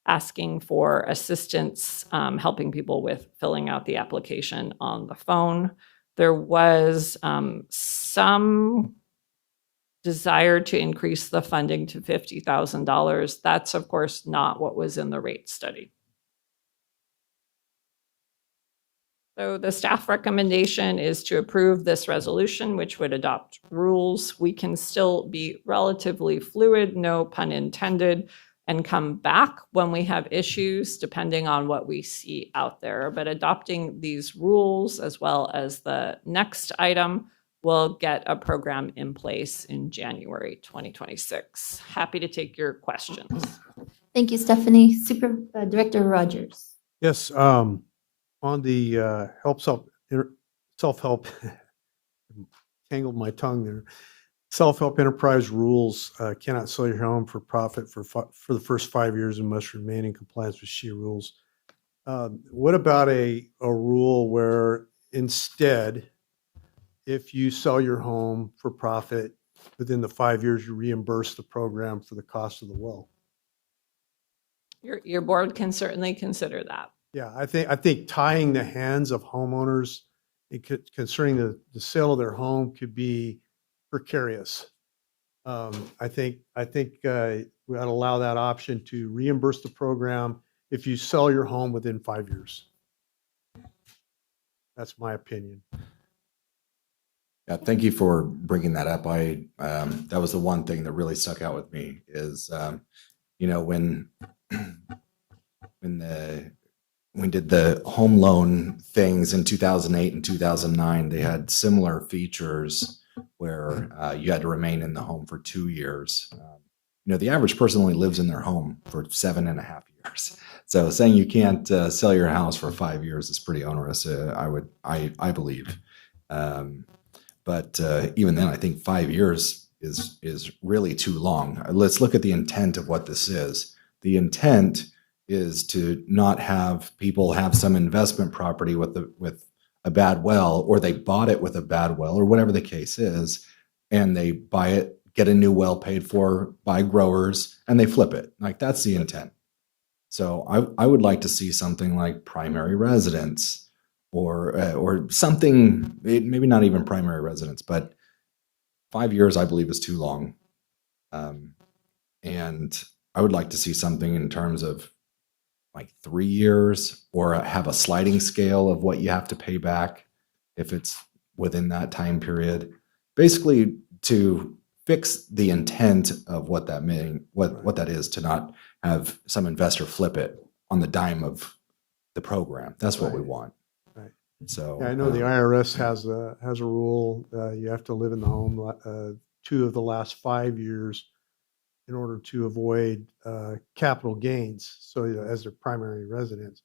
asking for assistance, helping people with filling out the application on the phone. There was some desire to increase the funding to $50,000. That's, of course, not what was in the rate study. So the staff recommendation is to approve this resolution, which would adopt rules. We can still be relatively fluid, no pun intended, and come back when we have issues, depending on what we see out there. But adopting these rules, as well as the next item, will get a program in place in January 2026. Happy to take your questions. Thank you, Stephanie. Director Rogers. Yes, on the self-help, tangled my tongue there. Self-help enterprise rules cannot sell your home for profit for the first 5 years and must remain in compliance with SHE rules. What about a rule where instead, if you sell your home for profit within the 5 years, you reimburse the program for the cost of the well? Your board can certainly consider that. Yeah, I think tying the hands of homeowners concerning the sale of their home could be precarious. I think we ought to allow that option to reimburse the program if you sell your home within 5 years. That's my opinion. Yeah, thank you for bringing that up. That was the one thing that really stuck out with me is, when we did the home loan things in 2008 and 2009, they had similar features where you had to remain in the home for 2 years. The average person only lives in their home for 7.5 years. So saying you can't sell your house for 5 years is pretty onerous, I believe. But even then, I think 5 years is really too long. Let's look at the intent of what this is. The intent is to not have people have some investment property with a bad well, or they bought it with a bad well, or whatever the case is, and they buy it, get a new well paid for by growers, and they flip it. Like, that's the intent. So I would like to see something like primary residence, or something, maybe not even primary residence, but 5 years I believe is too long. And I would like to see something in terms of like 3 years, or have a sliding scale of what you have to pay back if it's within that time period, basically to fix the intent of what that meaning, what that is, to not have some investor flip it on the dime of the program. That's what we Right. want. Right. So Yeah, I know the IRS has a rule, you have to live in the home 2 of the last 5 years in order to avoid capital gains, so as their primary residence.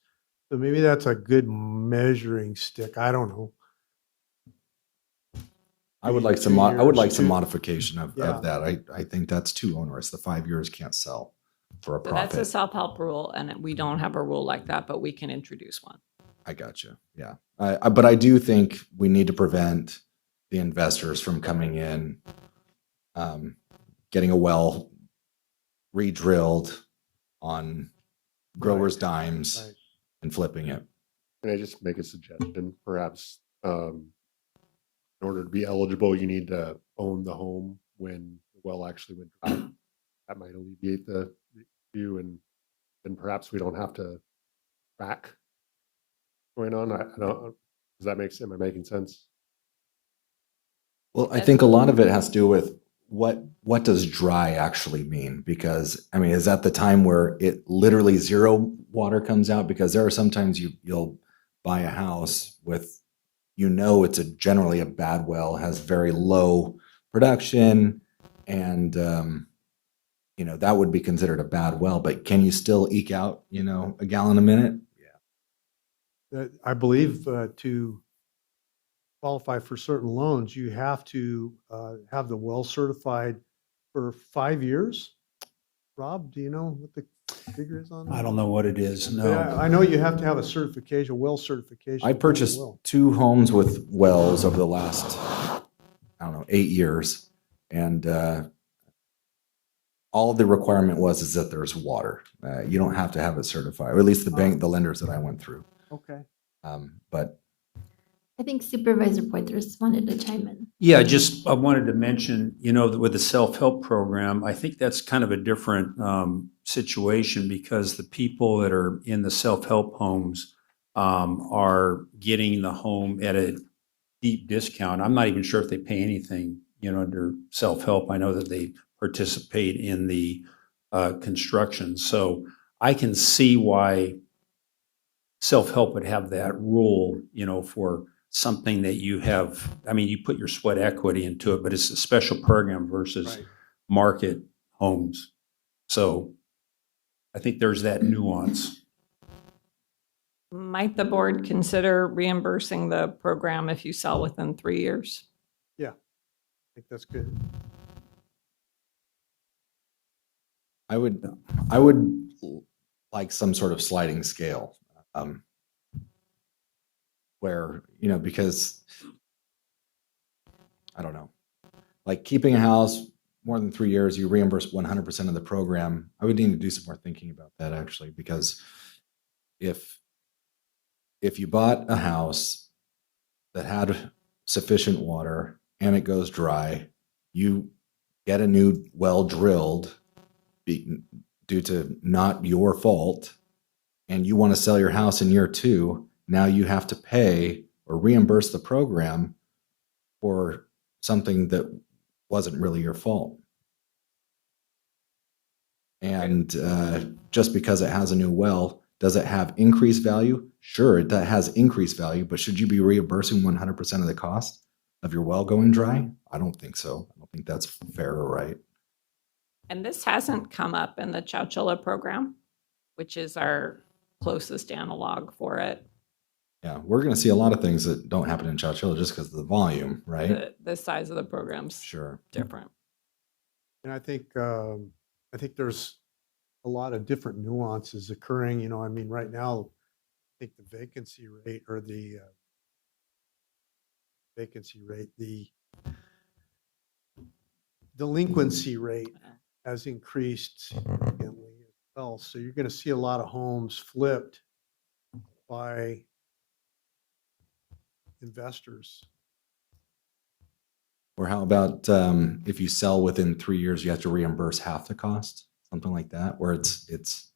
So maybe that's a good measuring stick. I don't know. I would like 2 some, I would years, like some 2 modification Yeah. of that. I think that's too onerous. The 5 years can't sell for a So that's a profit. self-help rule, and we don't have a rule like that, but we can introduce one. I got you. Yeah. But I do think we need to prevent the investors from coming in, getting a well re-drilled on growers' dimes Right. and flipping it. Can I just make a suggestion? Perhaps in order to be eligible, you need to own the home when the well actually went dry. That might alleviate the issue, and then perhaps we don't have to track going on. I don't. Does that make sense? Am I making sense? Well, I think a lot of it has to do with what does dry actually mean? Because I mean, is that the time where it literally zero water comes out? Because there are sometimes you'll buy a house with, it's generally a bad well, has very low production, and that would be considered a bad well. But can you still eke out a gallon a minute? I believe to qualify for certain loans, you have to have the well certified for 5 years. Rob, do you know what the figure is on that? I don't know what it is. But No. I know you have to have a certification, well certification. I to build a purchased well. 2 homes with wells over the last, 8 years. And all the requirement is that there's water. You don't have to have it certified, or at least the lenders that I went through. Okay. But I think Supervisor Poitras wanted to chime in. Yeah, I wanted to mention, that with the self-help program, I think that's kind of a different situation, because the people that are in the self-help homes are getting the home at a deep discount. I'm not even sure if they pay anything, under self-help. I know that they participate in the construction. So I can see why self-help would have that rule, for something that you have. I mean, you put your sweat equity into it, but it's a special program versus Right. market homes. So I think there's that nuance. Might the board consider reimbursing the program if you sell within 3 years? Yeah, I think that's good. I would like some sort of sliding scale, where, because I don't know, like keeping a house more than 3 years, you reimburse 100% of the program. I would need to do some more thinking about that, actually, because if you bought a house that had sufficient water and it goes dry, you get a new well drilled due to not your fault, and you want to sell your house in year 2, now you have to pay or reimburse the program for something that wasn't really your fault. And just because it has a new well, does it have increased value? Sure, it has increased value, but should you be reimbursing 100% of the cost of your well going dry? I don't think so. I don't think that's fair or right. And this hasn't come up in the Chowchilla program, which is our closest analog for it. Yeah, we're going to see a lot of things that don't happen in Chowchilla just because of the volume, right? The size of the program's Sure. different. And I think there's a lot of different nuances occurring. I mean, right now, I think the vacancy rate or the delinquency rate has increased significantly as well. So you're going to see a lot of homes flipped by investors. Or how about if you sell within 3 years, you have to reimburse half the cost, something like that, where it's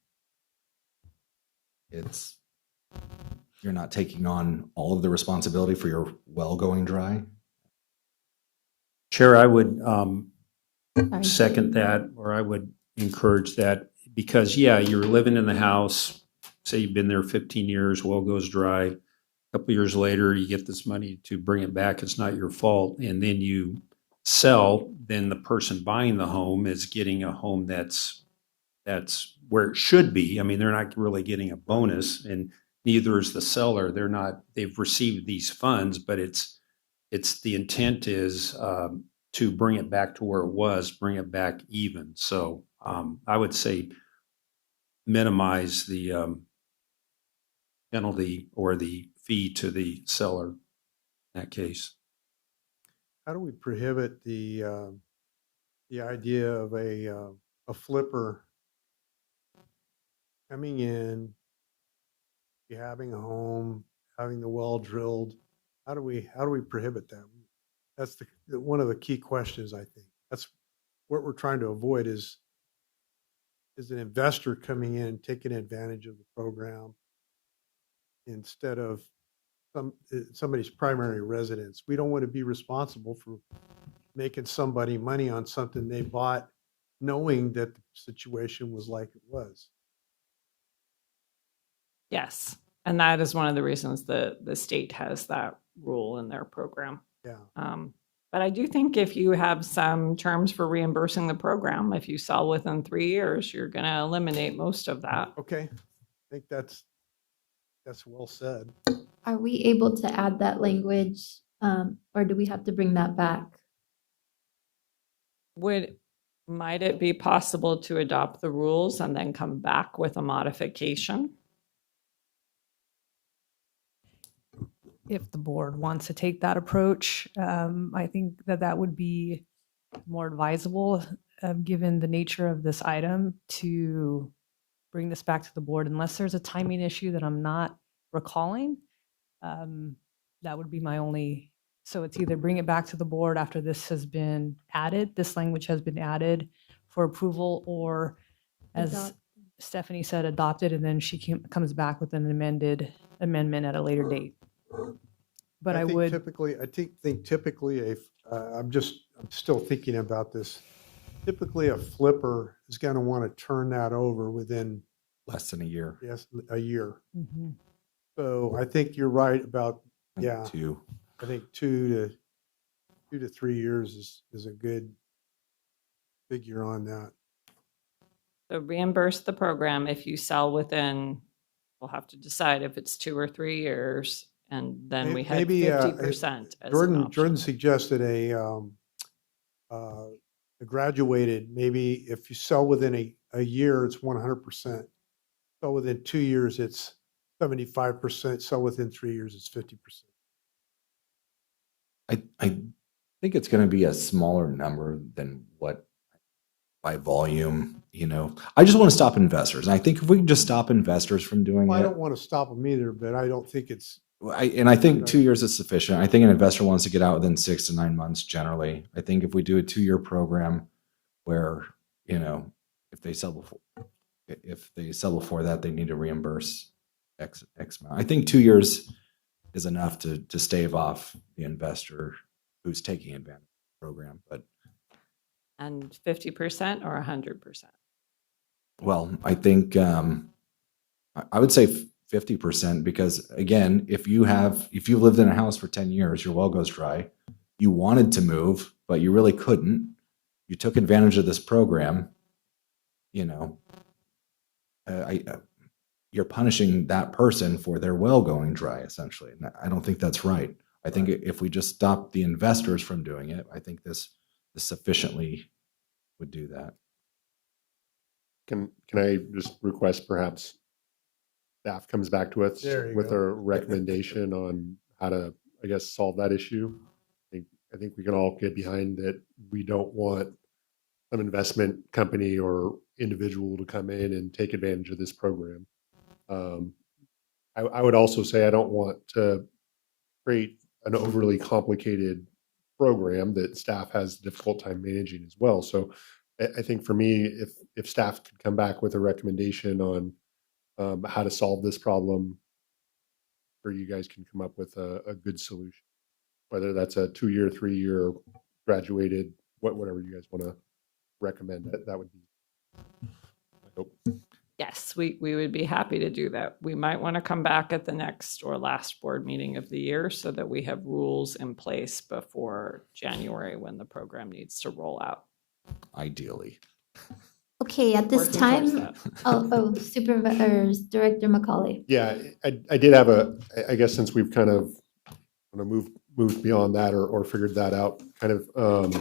you're not taking on all of the responsibility for your well going dry. Chair, I would Sorry. second that, or I would encourage that, because, yeah, you're living in the house, say you've been there 15 years, well goes dry. A couple years later, you get this money to bring it back, it's not your fault, and then you sell, then the person buying the home is getting a home that's where it should be. I mean, they're not really getting a bonus, and neither is the seller. They've received these funds, but it's the intent is to bring it back to where it was, bring it back even. So I would say minimize the penalty or the fee to the seller in that case. How do we prohibit the idea of a flipper coming in, be having a home, having the well drilled? How do we prohibit that? That's one of the key questions, I think. That's what we're trying to avoid is an investor coming in, taking advantage of the program instead of somebody's primary residence. We don't want to be responsible for making somebody money on something they bought knowing that the situation was like it was. Yes. And that is one of the reasons the state has that rule in their program. Yeah. But I do think if you have some terms for reimbursing the program, if you sell within 3 years, you're going to eliminate most of that. Okay. I think that's well said. Are we able to add that language, or do we have to bring that back? Might it be possible to adopt the rules and then come back with a modification? If the board wants to take that approach, I think that would be more advisable, given the nature of this item, to bring this back to the board unless there's a timing issue that I'm not recalling. That would be my only, so it's either bring it back to the board after this has been added, this language has been added for approval, or as Adopt. Stephanie said, adopt it, and then she comes back with an amendment at a later date. But I think would typically, I'm still thinking about this. Typically, a flipper is going to want to turn that over within Less than a year. yes, a year. Mhm. So I think you're right about, I think yeah, 2. I think 2 to 3 years is a good figure on that. So reimburse the program if you sell within, we'll have to decide if it's 2 or 3 years, and then we had Maybe, 50% as an Jordan option. suggested a graduated, maybe if you sell within a year, it's 100%. Sell within 2 years, it's 75%. Sell within 3 years, it's 50%. I think it's going to be a smaller number than what by volume, I just want to stop investors. And I think if we can just stop investors from doing Well, I it, don't want to stop them either, but I don't think it's, I think 2 years is sufficient. I think an investor wants to get out within 6 to 9 months generally. I think if we do a 2-year program where, if they sell before that, they need to reimburse X amount. I think 2 years is enough to stave off the investor who's taking advantage of the program. But And 50% or 100%? well, I think I would say 50%, because again, if you lived in a house for 10 years, your well goes dry, you wanted to move, but you really couldn't. You took advantage of this program, you're punishing that person for their well going dry, essentially. And I don't think that's right. I think if we just stop the investors from doing it, I think this sufficiently would do that. Can I just request perhaps staff comes back to us There you with go. a recommendation on how to, I guess, solve that issue? I think we can all get behind that. We don't want some investment company or individual to come in and take advantage of this program. I would also say I don't want to create an overly complicated program that staff has a difficult time managing as well. So I think for me, if staff could come back with a recommendation on how to solve this problem, sure you guys can come up with a good solution, whether that's a 2-year, 3-year, graduated, whatever you guys want to recommend. That would be, I hope. Yes, we would be happy to do that. We might want to come back at the next or last board meeting of the year so that we have rules in place before January when the program needs to roll out. Ideally. Okay, at this Working towards time, Supervisors Director Macaulay. Yeah, I did have I guess since we've kind of moved beyond that or figured that out, kind of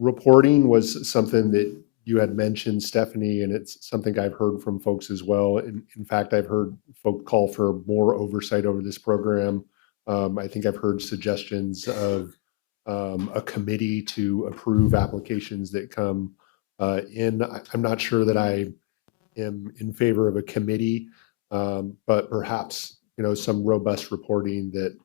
reporting was something that you had mentioned, Stephanie, and it's something I've heard from folks as well. In fact, I've heard folk call for more oversight over this program. I think I've heard suggestions of a committee to approve applications that come in. I'm not sure that I am in favor of a committee, but perhaps, some robust reporting that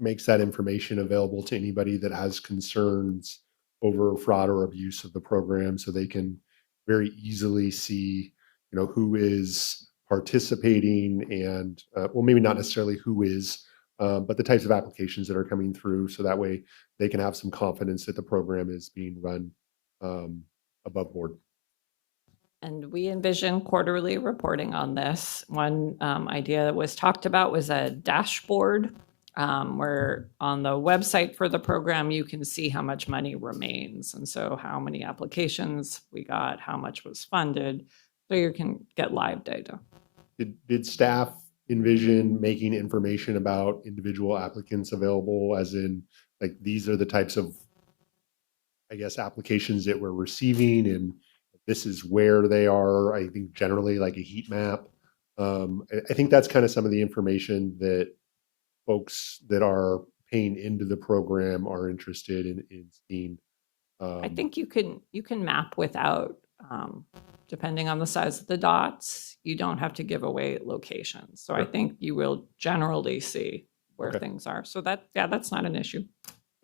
makes that information available to anybody that has concerns over fraud or abuse of the program, so they can very easily see, who is participating and, well, maybe not necessarily who is, but the types of applications that are coming through, so that way they can have some confidence that the program is being run above board. And we envision quarterly reporting on this. One idea that was talked about was a dashboard where on the website for the program, you can see how much money remains. And so how many applications we got, how much was funded, so you can get live data. Did staff envision making information about individual applicants available, as in, like, these are the types of, I guess, applications that we're receiving, and this is where they are? I think generally like a heat map. I think that's kind of some of the information that folks that are paying into the program are interested in seeing. I think you can map without, depending on the size of the dots, you don't have to give away locations. So I think you will generally see where things are. So that's not an issue.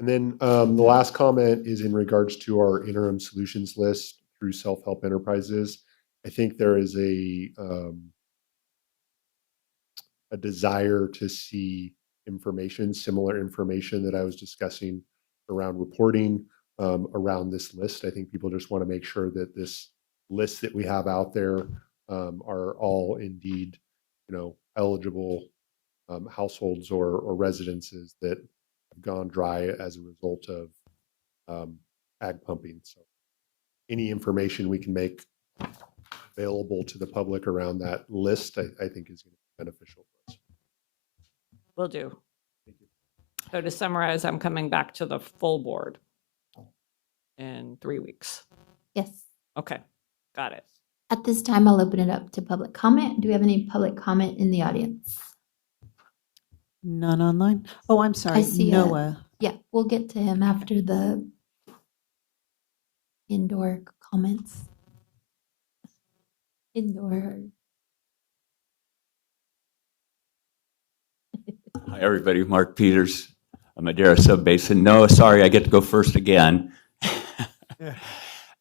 And then the last comment is in regards to our interim solutions list through self-help enterprises. I think there is a desire to see information, similar information that I was discussing around reporting around this list. I think people just want to make sure that this list that we have out there are all indeed, eligible households or residences that have gone dry as a result of ag pumping. So any information we can make available to the public around that list, I think is going to be beneficial for us. Will do. So to summarize, I'm coming back to the full board in 3 weeks. Yes. Okay, got it. At this time, I'll open it up to public comment. Do we have any public comment in the audience? None online? Oh, I'm sorry, see Noah. Yeah, we'll get to him after the indoor comments. Indoor. Hi, everybody. Mark Peters, Madera Subbasin. No, sorry, I get to go first again.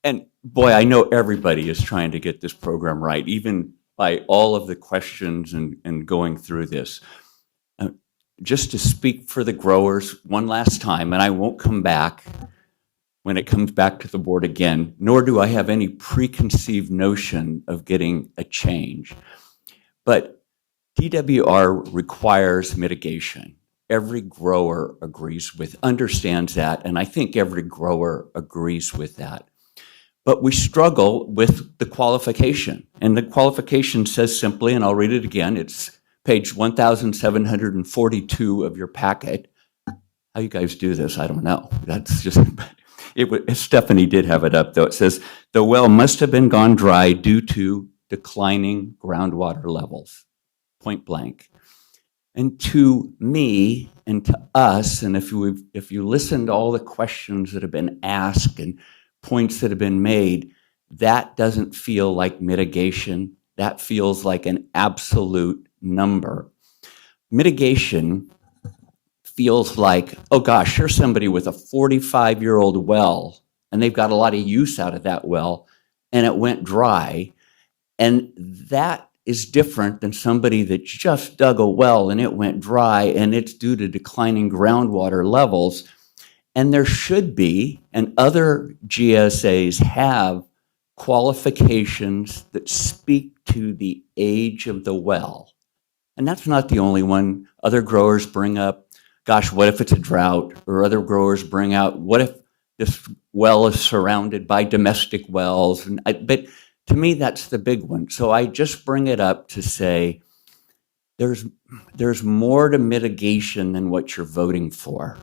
And boy, I know everybody is trying to get this program right, even by all of the questions and going through this. Just to speak for the growers one last time, and I won't come back when it comes back to the board again, nor do I have any preconceived notion of getting a change. But DWR requires mitigation. Every grower understands that, and I think every grower agrees with that. But we struggle with the qualification, and the qualification says simply, and I'll read it again, it's page 1742 of your packet. How you guys do this, I don't know. That's just, Stephanie did have it up though. It says, the well must have been gone dry due to declining groundwater levels, point blank. And to me and to us, and if you listen to all the questions that have been asked and points that have been made, that doesn't feel like mitigation. That feels like an absolute number. Mitigation feels like, oh gosh, here's somebody with a 45-year-old well, and they've got a lot of use out of that well, and it went dry. And that is different than somebody that just dug a well and it went dry and it's due to declining groundwater levels. And there should be, and other GSAs have, qualifications that speak to the age of the well. And that's not the only one. Other growers bring up, gosh, what if it's a drought? Or other growers bring out, what if this well is surrounded by domestic wells? But to me, that's the big one. So I just bring it up to say, there's more to mitigation than what you're voting for.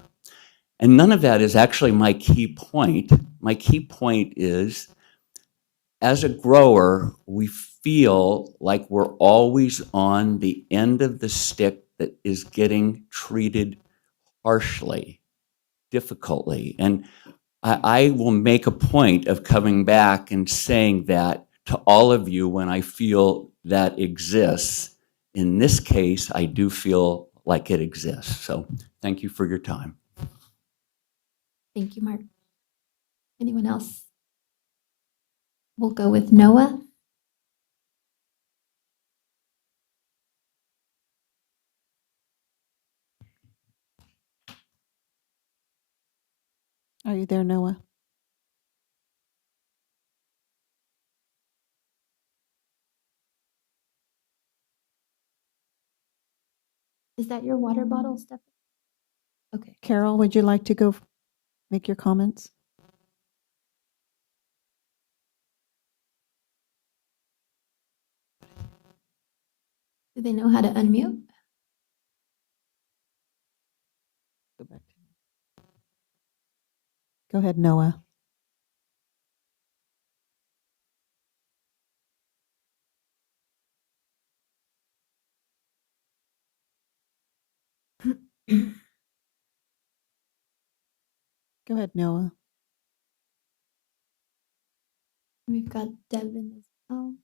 And none of that is actually my key point. My key point is, as a grower, we feel like we're always on the end of the stick that is getting treated harshly, difficultly. And I will make a point of coming back and saying that to all of you when I feel that exists. In this case, I do feel like it exists. So thank you for your time. Thank you, Mark. Anyone else? We'll go with Noah. Are you there, Noah? Is that your water bottle, Steph? Okay. Carol, would you like to go make your comments? Do they know how to unmute? Go back. Go ahead, Noah. Go ahead, Noah. We've got Devin as well.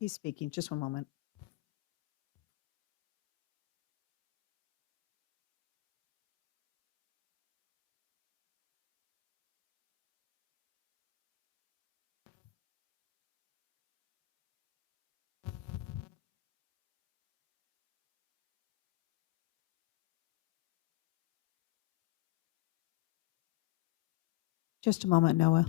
He's speaking. Just one moment. Just a moment, Noah.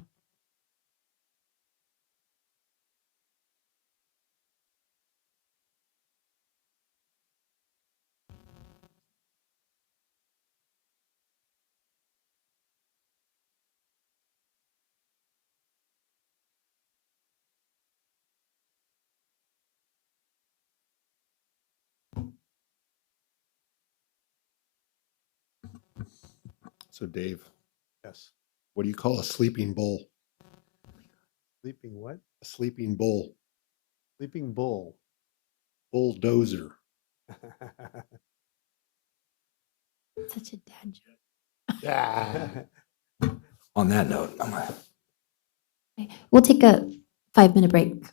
So Dave, Yes. what do you call a sleeping bull? Sleeping what? A sleeping bull. Sleeping bull. Bulldozer. Such a dad joke. Yeah. On that note, Okay, we'll take a 5-minute break.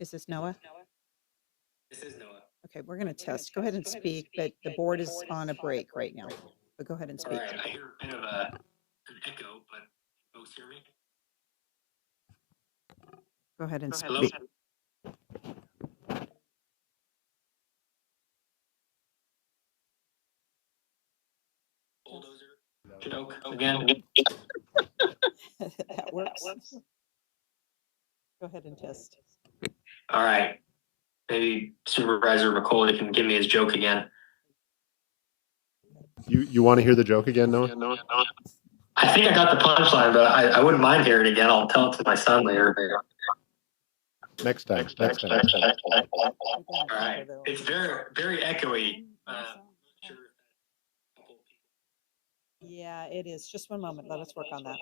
Is this Noah? Okay, we're going to test. Go ahead and speak, but the board is on a break right now. But go ahead and speak. I hear a bit of an echo, but can folks hear me? Go ahead and Hello? speak. Bulldozer joke again. That works. Go ahead and test. All right. Maybe Supervisor McCoy can give me his joke again. You want to hear the joke again, Noah? I think I got the punchline, but I wouldn't mind hearing it again. I'll tell it to my son later. Next time. All right. It's very echoey. Yeah, it is. Just one moment. Let us work on that.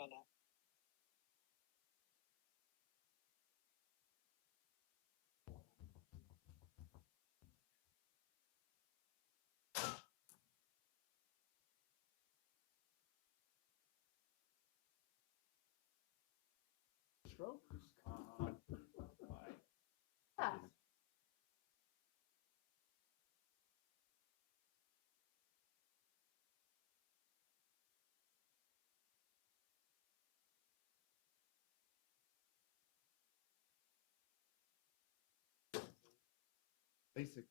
Basically.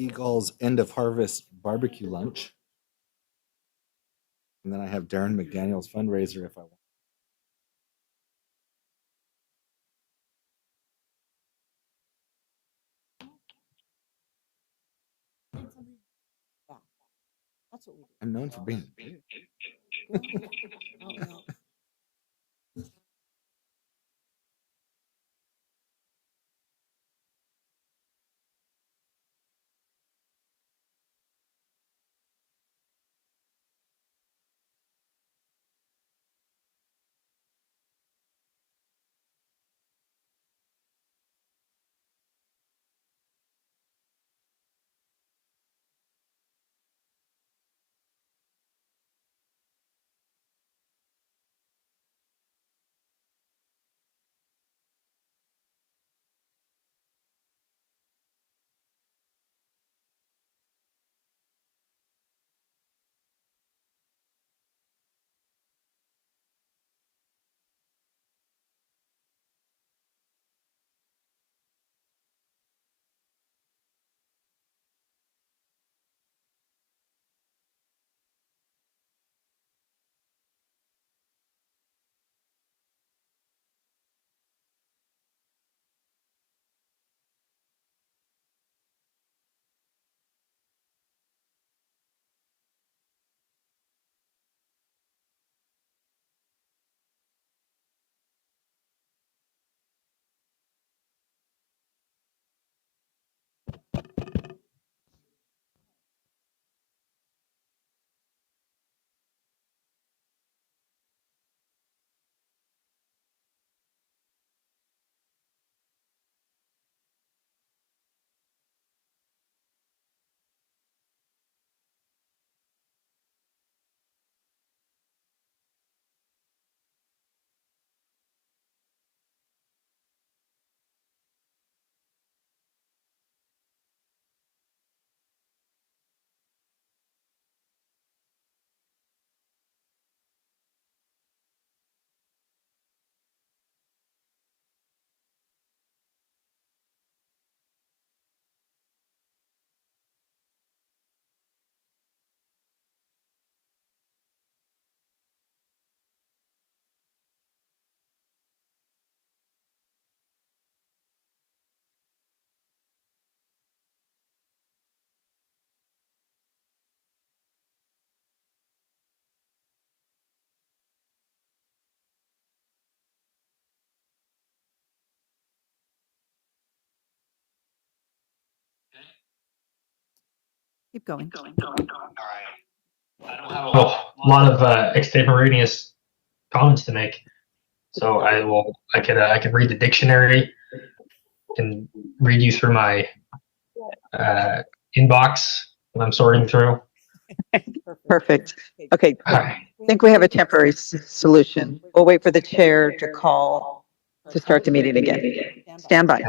Eagles end of harvest barbecue lunch. And then I have Darren McDaniel's fundraiser if I want. That's what we do. I'm known for being big. Keep going. All right. I don't have a lot of extemporaneous comments to make, so I could read the dictionary and read you through my inbox that I'm sorting through. Perfect. Okay, All right. I think we have a temporary solution. We'll wait for the chair to call to start the meeting again. Stand by.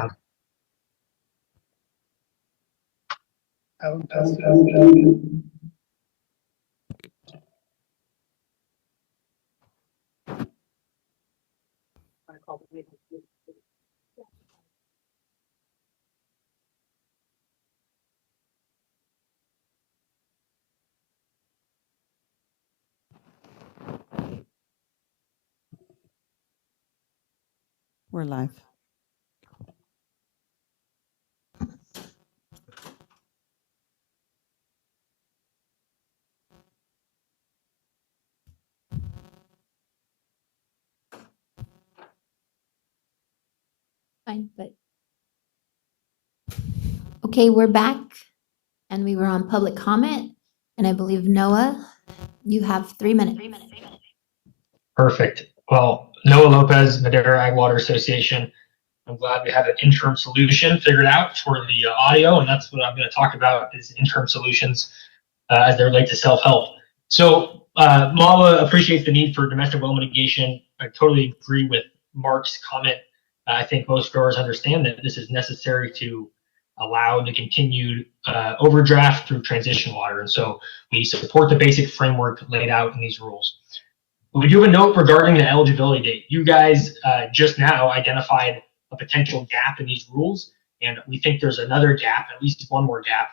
We're live. Fine, but. Okay, we're back and we were on public comment. And I believe Noah, you have 3 minutes. Perfect. Well, Noah Lopez, Madera Ag Water Association. I'm glad we have an interim solution figured out for the audio, and that's what I'm going to talk about is interim solutions as they relate to self-help. So MAWA appreciates the need for domestic well mitigation. I totally agree with Mark's comment. I think most growers understand that this is necessary to allow the continued overdraft through transition water. And so we support the basic framework laid out in these rules. We do have a note regarding the eligibility date. You guys just now identified a potential gap in these rules, and we think there's another gap, at least one more gap.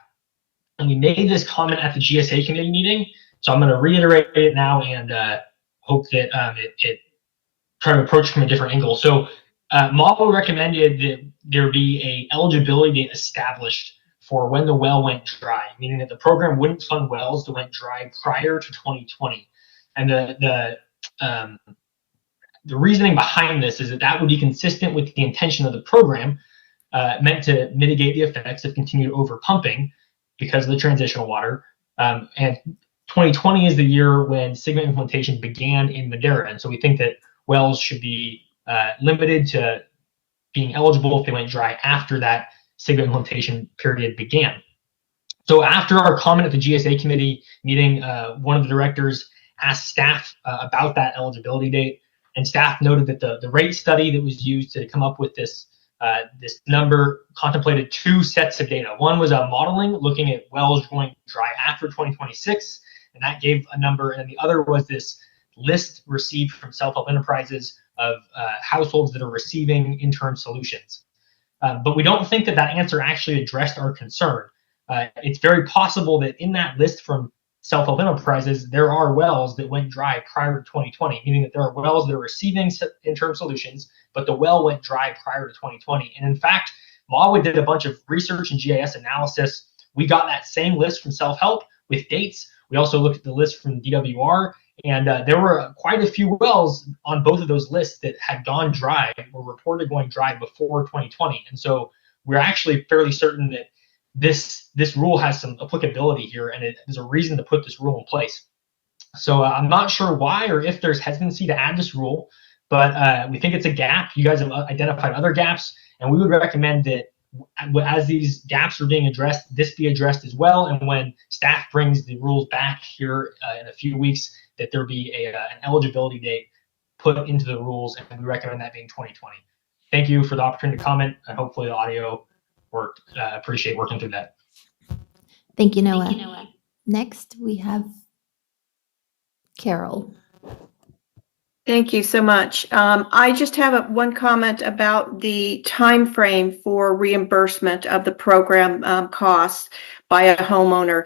And we made this comment at the GSA committee meeting, so I'm going to reiterate it now and hope that it try to approach from a different angle. So MAWA recommended that there be a eligibility date established for when the well went dry, meaning that the program wouldn't fund wells that went dry prior to 2020. And the reasoning behind this is that that would be consistent with the intention of the program, meant to mitigate the effects of continued overpumping because of the transitional water. And 2020 is the year when SGMA implementation began in Madera. And so we think that wells should be limited to being eligible if they went dry after that SGMA implementation period began. So after our comment at the GSA committee meeting, one of the directors asked staff about that eligibility date, and staff noted that the rate study that was used to come up with this number contemplated two sets of data. One was a modeling looking at wells going dry after 2026, and that gave a number, and the other was this list received from self-help enterprises of households that are receiving interim solutions. But we don't think that answer actually addressed our concern. It's very possible that in that list from self-help enterprises, there are wells that went dry prior to 2020, meaning that there are wells that are receiving interim solutions, but the well went dry prior to 2020. And in fact, MAWA did a bunch of research and GIS analysis. We got that same list from self-help with dates. We also looked at the list from DWR, and there were quite a few wells on both of those lists that had gone dry, were reported going dry before 2020. And so we're actually fairly certain that this rule has some applicability here, and there's a reason to put this rule in place. So I'm not sure why or if there's hesitancy to add this rule, but we think it's a gap. You guys have identified other gaps, and we would recommend that as these gaps are being addressed, this be addressed as well. And when staff brings the rules back here in a few weeks, that there be an eligibility date put into the rules, and we recommend that being 2020. Thank you for the opportunity to comment, and hopefully the audio worked. Appreciate working through that. Thank you, Noah. Next, we have Carol. Thank you so much. I just have one comment about the time frame for reimbursement of the program costs by a homeowner.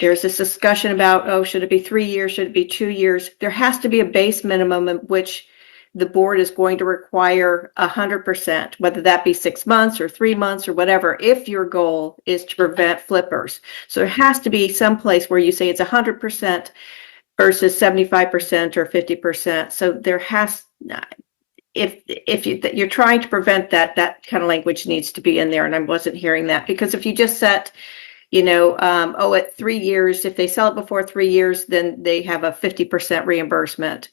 There's this discussion about, should it be 3 years? Should it be 2 years? There has to be a base minimum in which the board is going to require 100%, whether that be 6 months or 3 months or whatever, if your goal is to prevent flippers. So there has to be some place where you say it's 100% versus 75% or 50%. So there has, if you're trying to prevent that kind of language needs to be in there, and I wasn't hearing that, because if you just set at 3 years, if they sell it before 3 years, then they have a 50% reimbursement.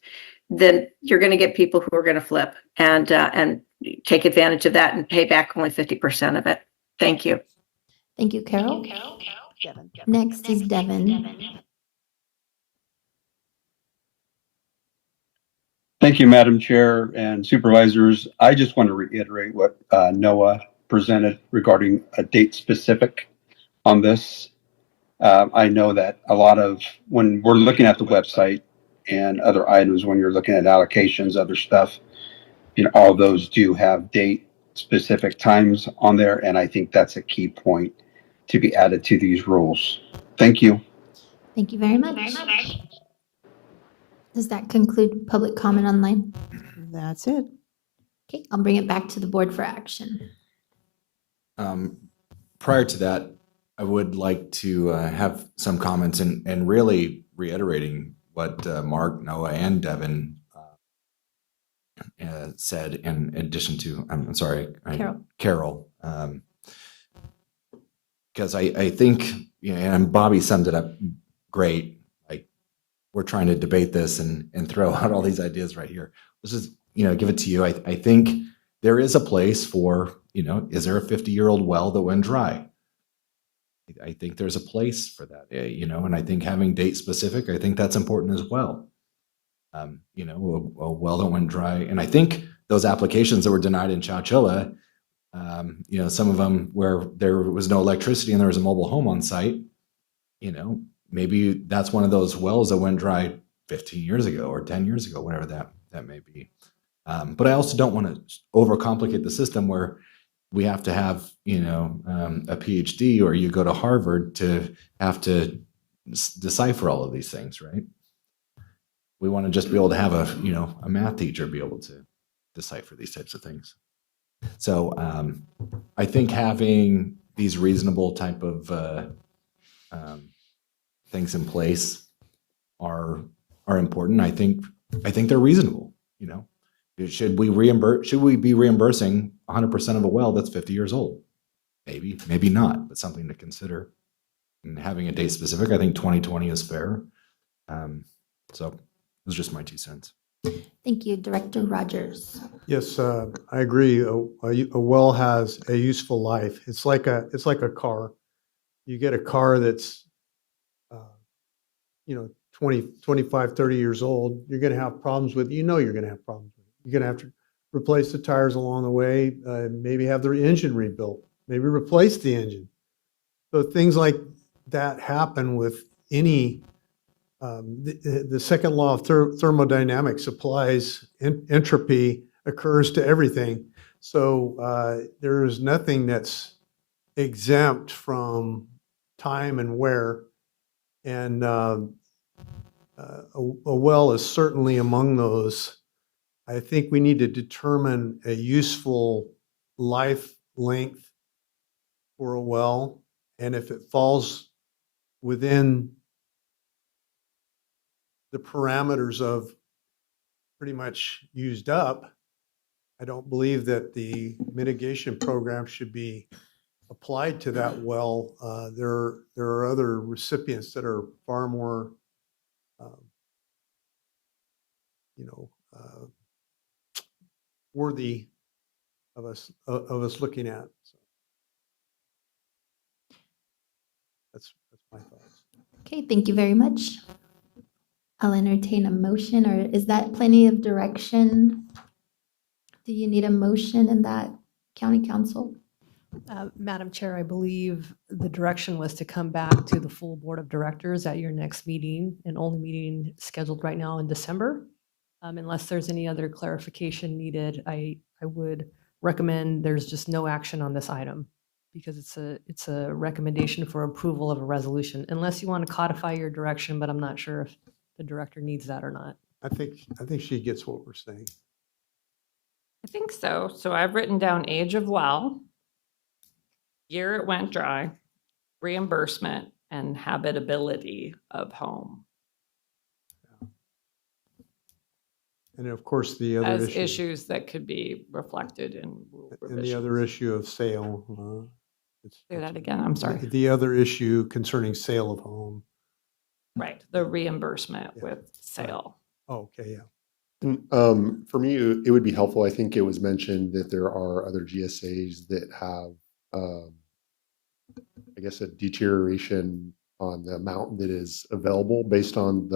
Then you're going to get people who are going to flip and take advantage of that and pay back only 50% of it. Thank you. Thank you, Carol. Next is Devin. Thank you, Madam Chair and Supervisors. I just want to reiterate what Noah presented regarding a date specific on this. I know that when we're looking at the website and other items, when you're looking at allocations, other stuff, all those do have date specific times on there. And I think that's a key point to be added to these rules. Thank you. Thank you very much. Does that conclude public comment online? That's it. Okay, I'll bring it back to the board for action. Prior to that, I would like to have some comments and really reiterating what Mark, Noah, and Devin said in addition to, I'm sorry, Carol. Because I think, and Bobby summed it up great. Like, we're trying to debate this and throw out all these ideas right here. Let's just, give it to you. I think there is a place for, is there a 50-year-old well that went dry? I think there's a place for that, and I think having date specific, I think that's important as well. A well that went dry. And I think those applications that were denied in Chowchilla, some of them where there was no electricity and there was a mobile home on site, maybe that's one of those wells that went dry 15 years ago or 10 years ago, whatever that may be. But I also don't want to overcomplicate the system where we have to have, a PhD or you go to Harvard to have to decipher all of these things, right? We want to just be able to have a math teacher be able to decipher these types of things. So I think having these reasonable type of things in place are important. I think they're reasonable. Should we be reimbursing 100% of a well that's 50 years old? Maybe not, but something to consider. And having a date specific, I think 2020 is fair. So those are just my 2 cents. Thank you, Director Rogers. Yes, I agree. A well has a useful life. It's like a car. You get a car that's 20, 25, 30 years old, you're going to have problems with, you're going to have problems with it. You're going to have to replace the tires along the way, maybe have the engine rebuilt, maybe replace the engine. So things like that happen with any, the second law of thermodynamics applies, entropy occurs to everything. So there is nothing that's exempt from time and wear. And a well is certainly among those. I think we need to determine a useful life length for a well. And if it falls within the parameters of pretty much used up, I don't believe that the mitigation program should be applied to that well. There are other recipients that are far more, worthy of us looking at. So that's my thoughts. Okay, thank you very much. I'll entertain a motion, or is that plenty of direction? Do you need a motion in that, County Council? Madam Chair, I believe the direction was to come back to the full Board of Directors at your next meeting, and only meeting scheduled right now in December. Unless there's any other clarification needed, I would recommend there's just no action on this item because it's a recommendation for approval of a resolution, unless you want to codify your direction, but I'm not sure if the director needs that or not. I think she gets what we're saying. I think so. So I've written down age of well, year it went dry, reimbursement, and habitability of home. And of course, the other As issue, issues that could be reflected in rule and revisions. the other issue of sale. It's- Say that again, I'm sorry. The other issue concerning sale of home. Right, the reimbursement Yeah. with sale. Oh, okay, yeah. And, for me, it would be helpful. I think it was mentioned that there are other GSAs that have, I guess, a deterioration on the amount that is available based on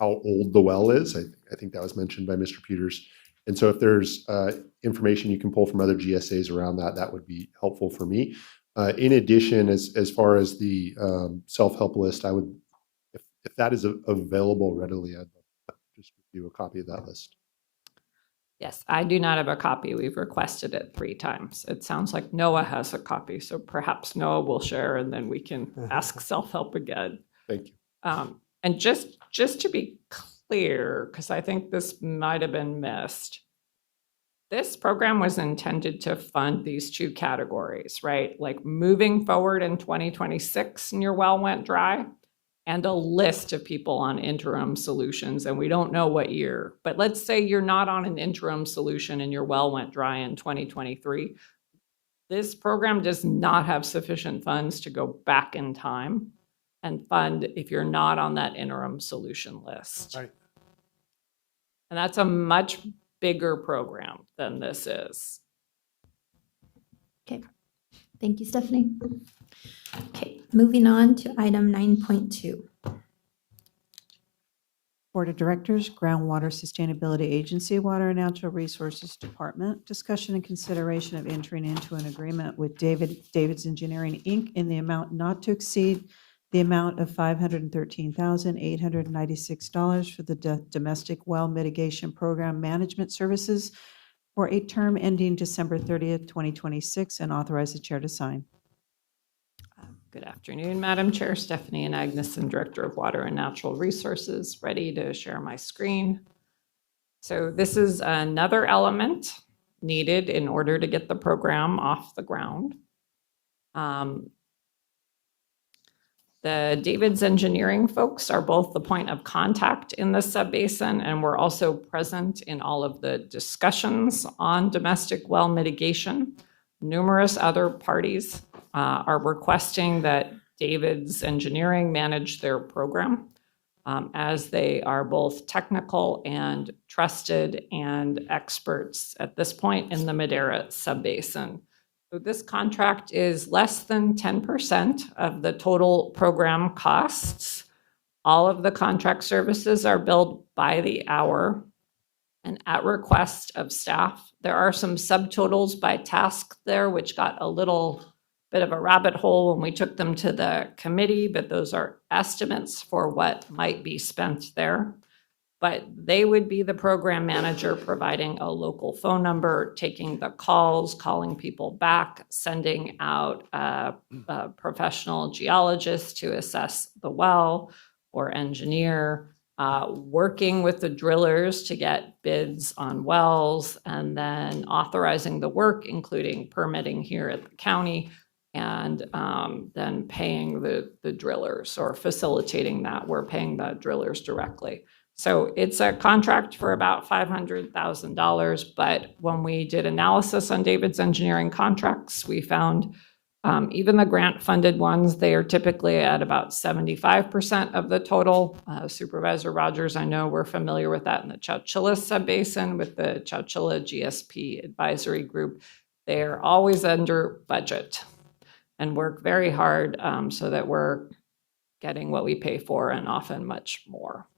how old the well is. I think that was mentioned by Mr. Peters. And so if there's information you can pull from other GSAs around that, that would be helpful for me. In addition, as far as the self-help list, I would, if that is available readily, I'd just review a copy of that list. Yes, I do not have a copy. We've requested it 3 times. It sounds like Noah has a copy, so perhaps Noah will share and then we can ask self-help again. Thank you. And just to be clear, because I think this might have been missed, this program was intended to fund these 2 categories, right? Like moving forward in 2026 and your well went dry, and a list of people on interim solutions, and we don't know what year. But let's say you're not on an interim solution and your well went dry in 2023. This program does not have sufficient funds to go back in time and fund if you're not on that interim solution list. Right. And that's a much bigger program than this is. Okay, thank you, Stephanie. Okay, moving on to item 9.2. Board of Directors, Groundwater Sustainability Agency, Water and Natural Resources Department, discussion and consideration of entering into an agreement with David's Engineering, Inc. in the amount not to exceed the amount of $513,896 for the Domestic Well Mitigation Program Management Services for a term ending December 30th, 2026, and authorize the chair to sign. Good afternoon, Madam Chair. Stephanie and Agneson, Director of Water and Natural Resources, ready to share my screen. So this is another element needed in order to get the program off the ground. The David's Engineering folks are both the point of contact in the subbasin, and we're also present in all of the discussions on domestic well mitigation. Numerous other parties are requesting that David's Engineering manage their program, as they are both technical and trusted and experts at this point in the Madera subbasin. So this contract is less than 10% of the total program costs. All of the contract services are billed by the hour and at request of staff. There are some subtotals by task there, which got a little bit of a rabbit hole when we took them to the committee, but those are estimates for what might be spent there. But they would be the program manager providing a local phone number, taking the calls, calling people back, sending out a professional geologist to assess the well or engineer, working with the drillers to get bids on wells, and then authorizing the work, including permitting here at the county, and then paying the drillers or facilitating that. We're paying the drillers directly. So it's a contract for about $500,000, but when we did analysis on David's Engineering contracts, we found even the grant-funded ones, they are typically at about 75% of the total. Supervisor Rogers, I know we're familiar with that in the Chowchilla subbasin with the Chowchilla GSP advisory group. They are always under budget and work very hard so that we're getting what we pay for and often much more.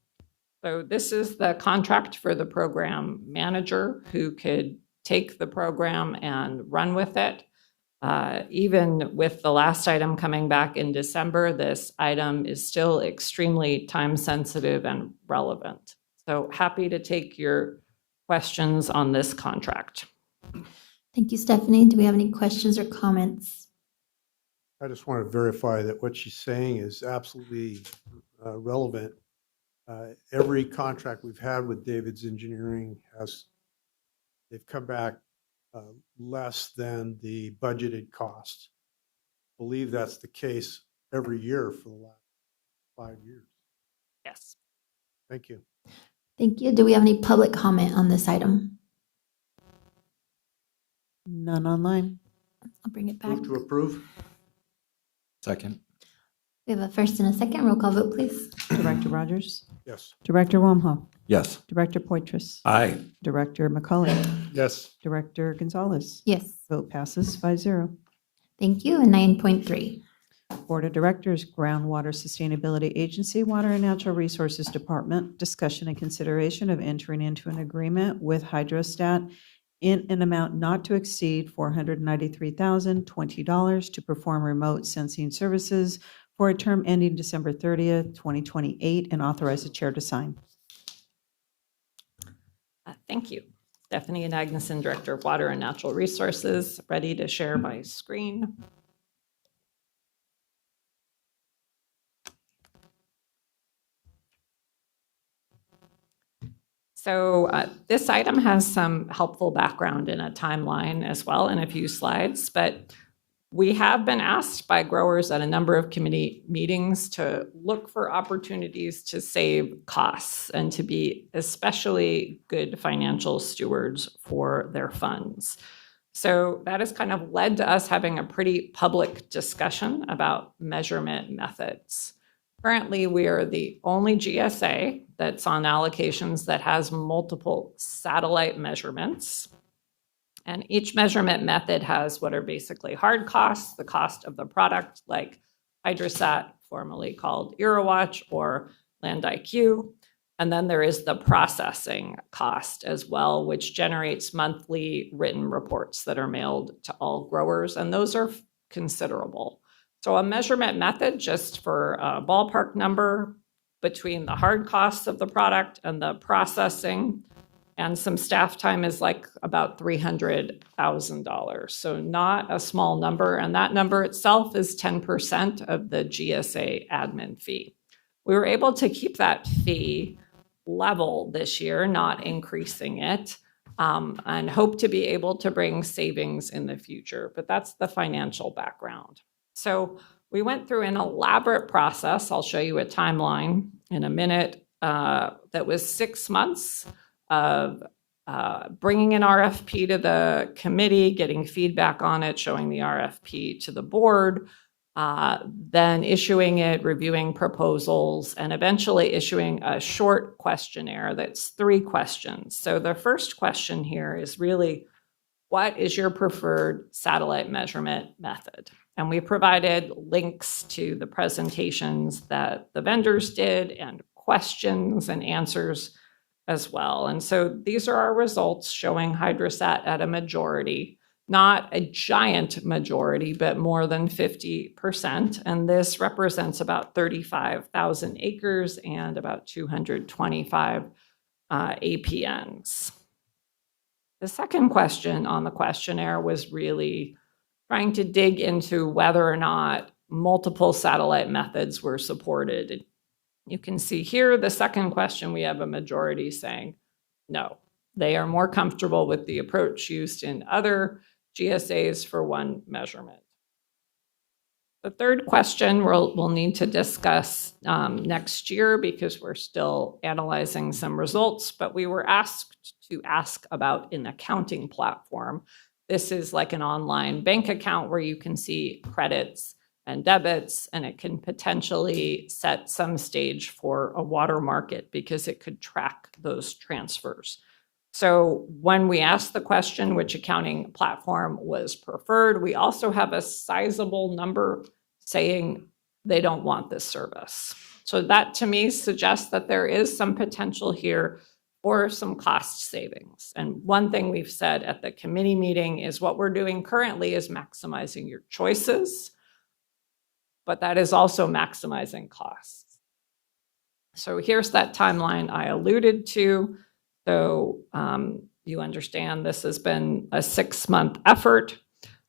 So this is the contract for the program manager who could take the program and run with it. Even with the last item coming back in December, this item is still extremely time sensitive and relevant. So happy to take your questions on this contract. Thank you, Stephanie. Do we have any questions or comments? I just want to verify that what she's saying is absolutely relevant. Every contract we've had with David's Engineering they've come back less than the budgeted cost. I believe that's the case every year for the last 5 years. Yes. Thank you. Thank you. Do we have any public comment on this item? None online. I'll bring it back. Move to approve. Second. We have a first and a second. Roll call vote, please. Director Rogers? Yes. Director Wamhaugh? Yes. Director Poitras? Aye. Director McCullough? Yes. Director Gonzalez? Yes. Vote passes 5-0. Thank you. And 9.3. Board of Directors, Groundwater Sustainability Agency, Water and Natural Resources Department, discussion and consideration of entering into an agreement with Hydrostat in an amount not to exceed $493,020 to perform remote sensing services for a term ending December 30th, 2028, and authorize the chair to sign. Thank you. Stephanie Agneson, Director of Water and Natural Resources, ready to share my screen. So this item has some helpful background in a timeline as well in a few slides, but we have been asked by growers at a number of committee meetings to look for opportunities to save costs and to be especially good financial stewards for their funds. So that has kind of led to us having a pretty public discussion about measurement methods. Currently, we are the only GSA that's on allocations that has multiple satellite measurements. And each measurement method has what are basically hard costs, the cost of the product, like Hydrosat, formerly called EraWatch, or LandIQ. And then there is the processing cost as well, which generates monthly written reports that are mailed to all growers, and those are considerable. So a measurement method, just for a ballpark number, between the hard costs of the product and the processing and some staff time is like about $300,000. So not a small number. And that number itself is 10% of the GSA admin fee. We were able to keep that fee level this year, not increasing it, and hope to be able to bring savings in the future. But that's the financial background. So we went through an elaborate process. I'll show you a timeline in a minute that was 6 months of bringing an RFP to the committee, getting feedback on it, showing the RFP to the board, then issuing it, reviewing proposals, and eventually issuing a short questionnaire that's 3 questions. So the first question here is really, what is your preferred satellite measurement method? And we provided links to the presentations that the vendors did and questions and answers as well. And so these are our results showing Hydrosat at a majority, not a giant majority, but more than 50%. And this represents about 35,000 acres and about 225 APNs. The second question on the questionnaire was really trying to dig into whether or not multiple satellite methods were supported. You can see here, the second question, we have a majority saying no. They are more comfortable with the approach used in other GSAs for one measurement. The third question we'll need to discuss next year because we're still analyzing some results, but we were asked to ask about an accounting platform. This is like an online bank account where you can see credits and debits, and it can potentially set some stage for a water market because it could track those transfers. So when we asked the question which accounting platform was preferred, we also have a sizable number saying they don't want this service. So that to me suggests that there is some potential here for some cost savings. And one thing we've said at the committee meeting is what we're doing currently is maximizing your choices, but that is also maximizing costs. So here's that timeline I alluded to. So you understand this has been a 6-month effort.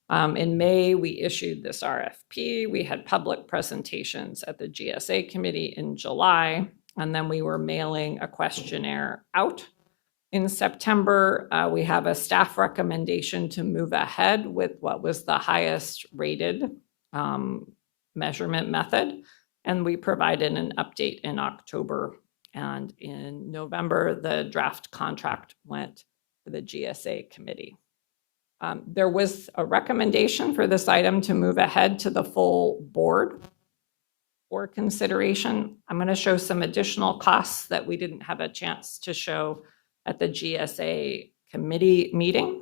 In May, we issued this RFP. We had public presentations at the GSA committee in July, and then we were mailing a questionnaire out. In September, we have a staff recommendation to move ahead with what was the highest rated measurement method, and we provided an update in October. And in November, the draft contract went to the GSA committee. There was a recommendation for this item to move ahead to the full board for consideration. I'm going to show some additional costs that we didn't have a chance to show at the GSA committee meeting.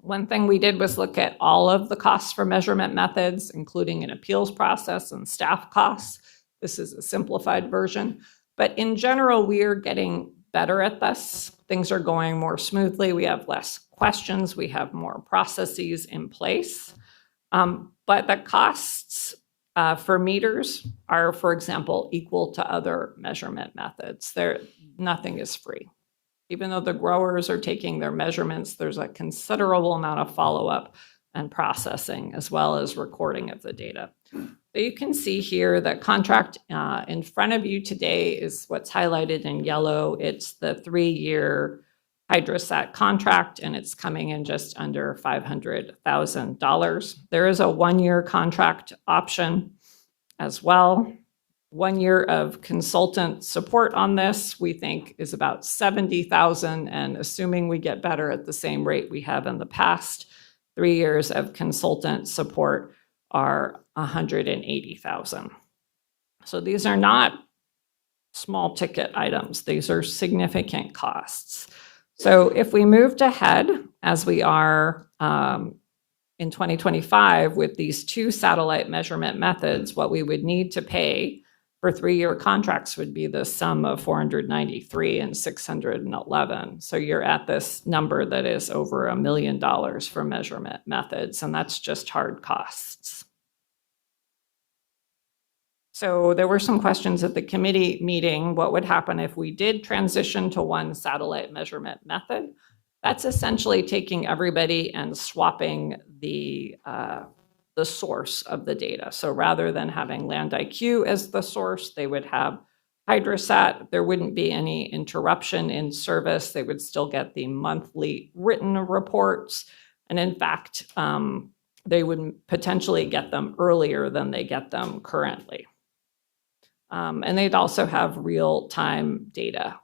One thing we did was look at all of the costs for measurement methods, including an appeals process and staff costs. This is a simplified version, but in general, we are getting better at this. Things are going more smoothly. We have less questions. We have more processes in place. But the costs for meters are, for example, equal to other measurement methods. Nothing is free. Even though the growers are taking their measurements, there's a considerable amount of follow-up and processing, as well as recording of the data. So you can see here that contract in front of you today is what's highlighted in yellow. It's the 3-year Hydrosat contract, and it's coming in just under $500,000. There is a 1-year contract option as well. 1 year of consultant support on this, we think, is about $70,000, and assuming we get better at the same rate we have in the past, 3 years of consultant support are $180,000. So these are not small ticket items. These are significant costs. So if we moved ahead, as we are in 2025 with these 2 satellite measurement methods, what we would need to pay for 3-year contracts would be the sum of $493 and $611. So you're at this number that is over $1 million for measurement methods, and that's just hard costs. So there were some questions at the committee meeting. What would happen if we did transition to 1 satellite measurement method? That's essentially taking everybody and swapping the source of the data. So rather than having LandIQ as the source, they would have Hydrosat. There wouldn't be any interruption in service. They would still get the monthly written reports. And in fact, they would potentially get them earlier than they get them currently. And they'd also have real-time data.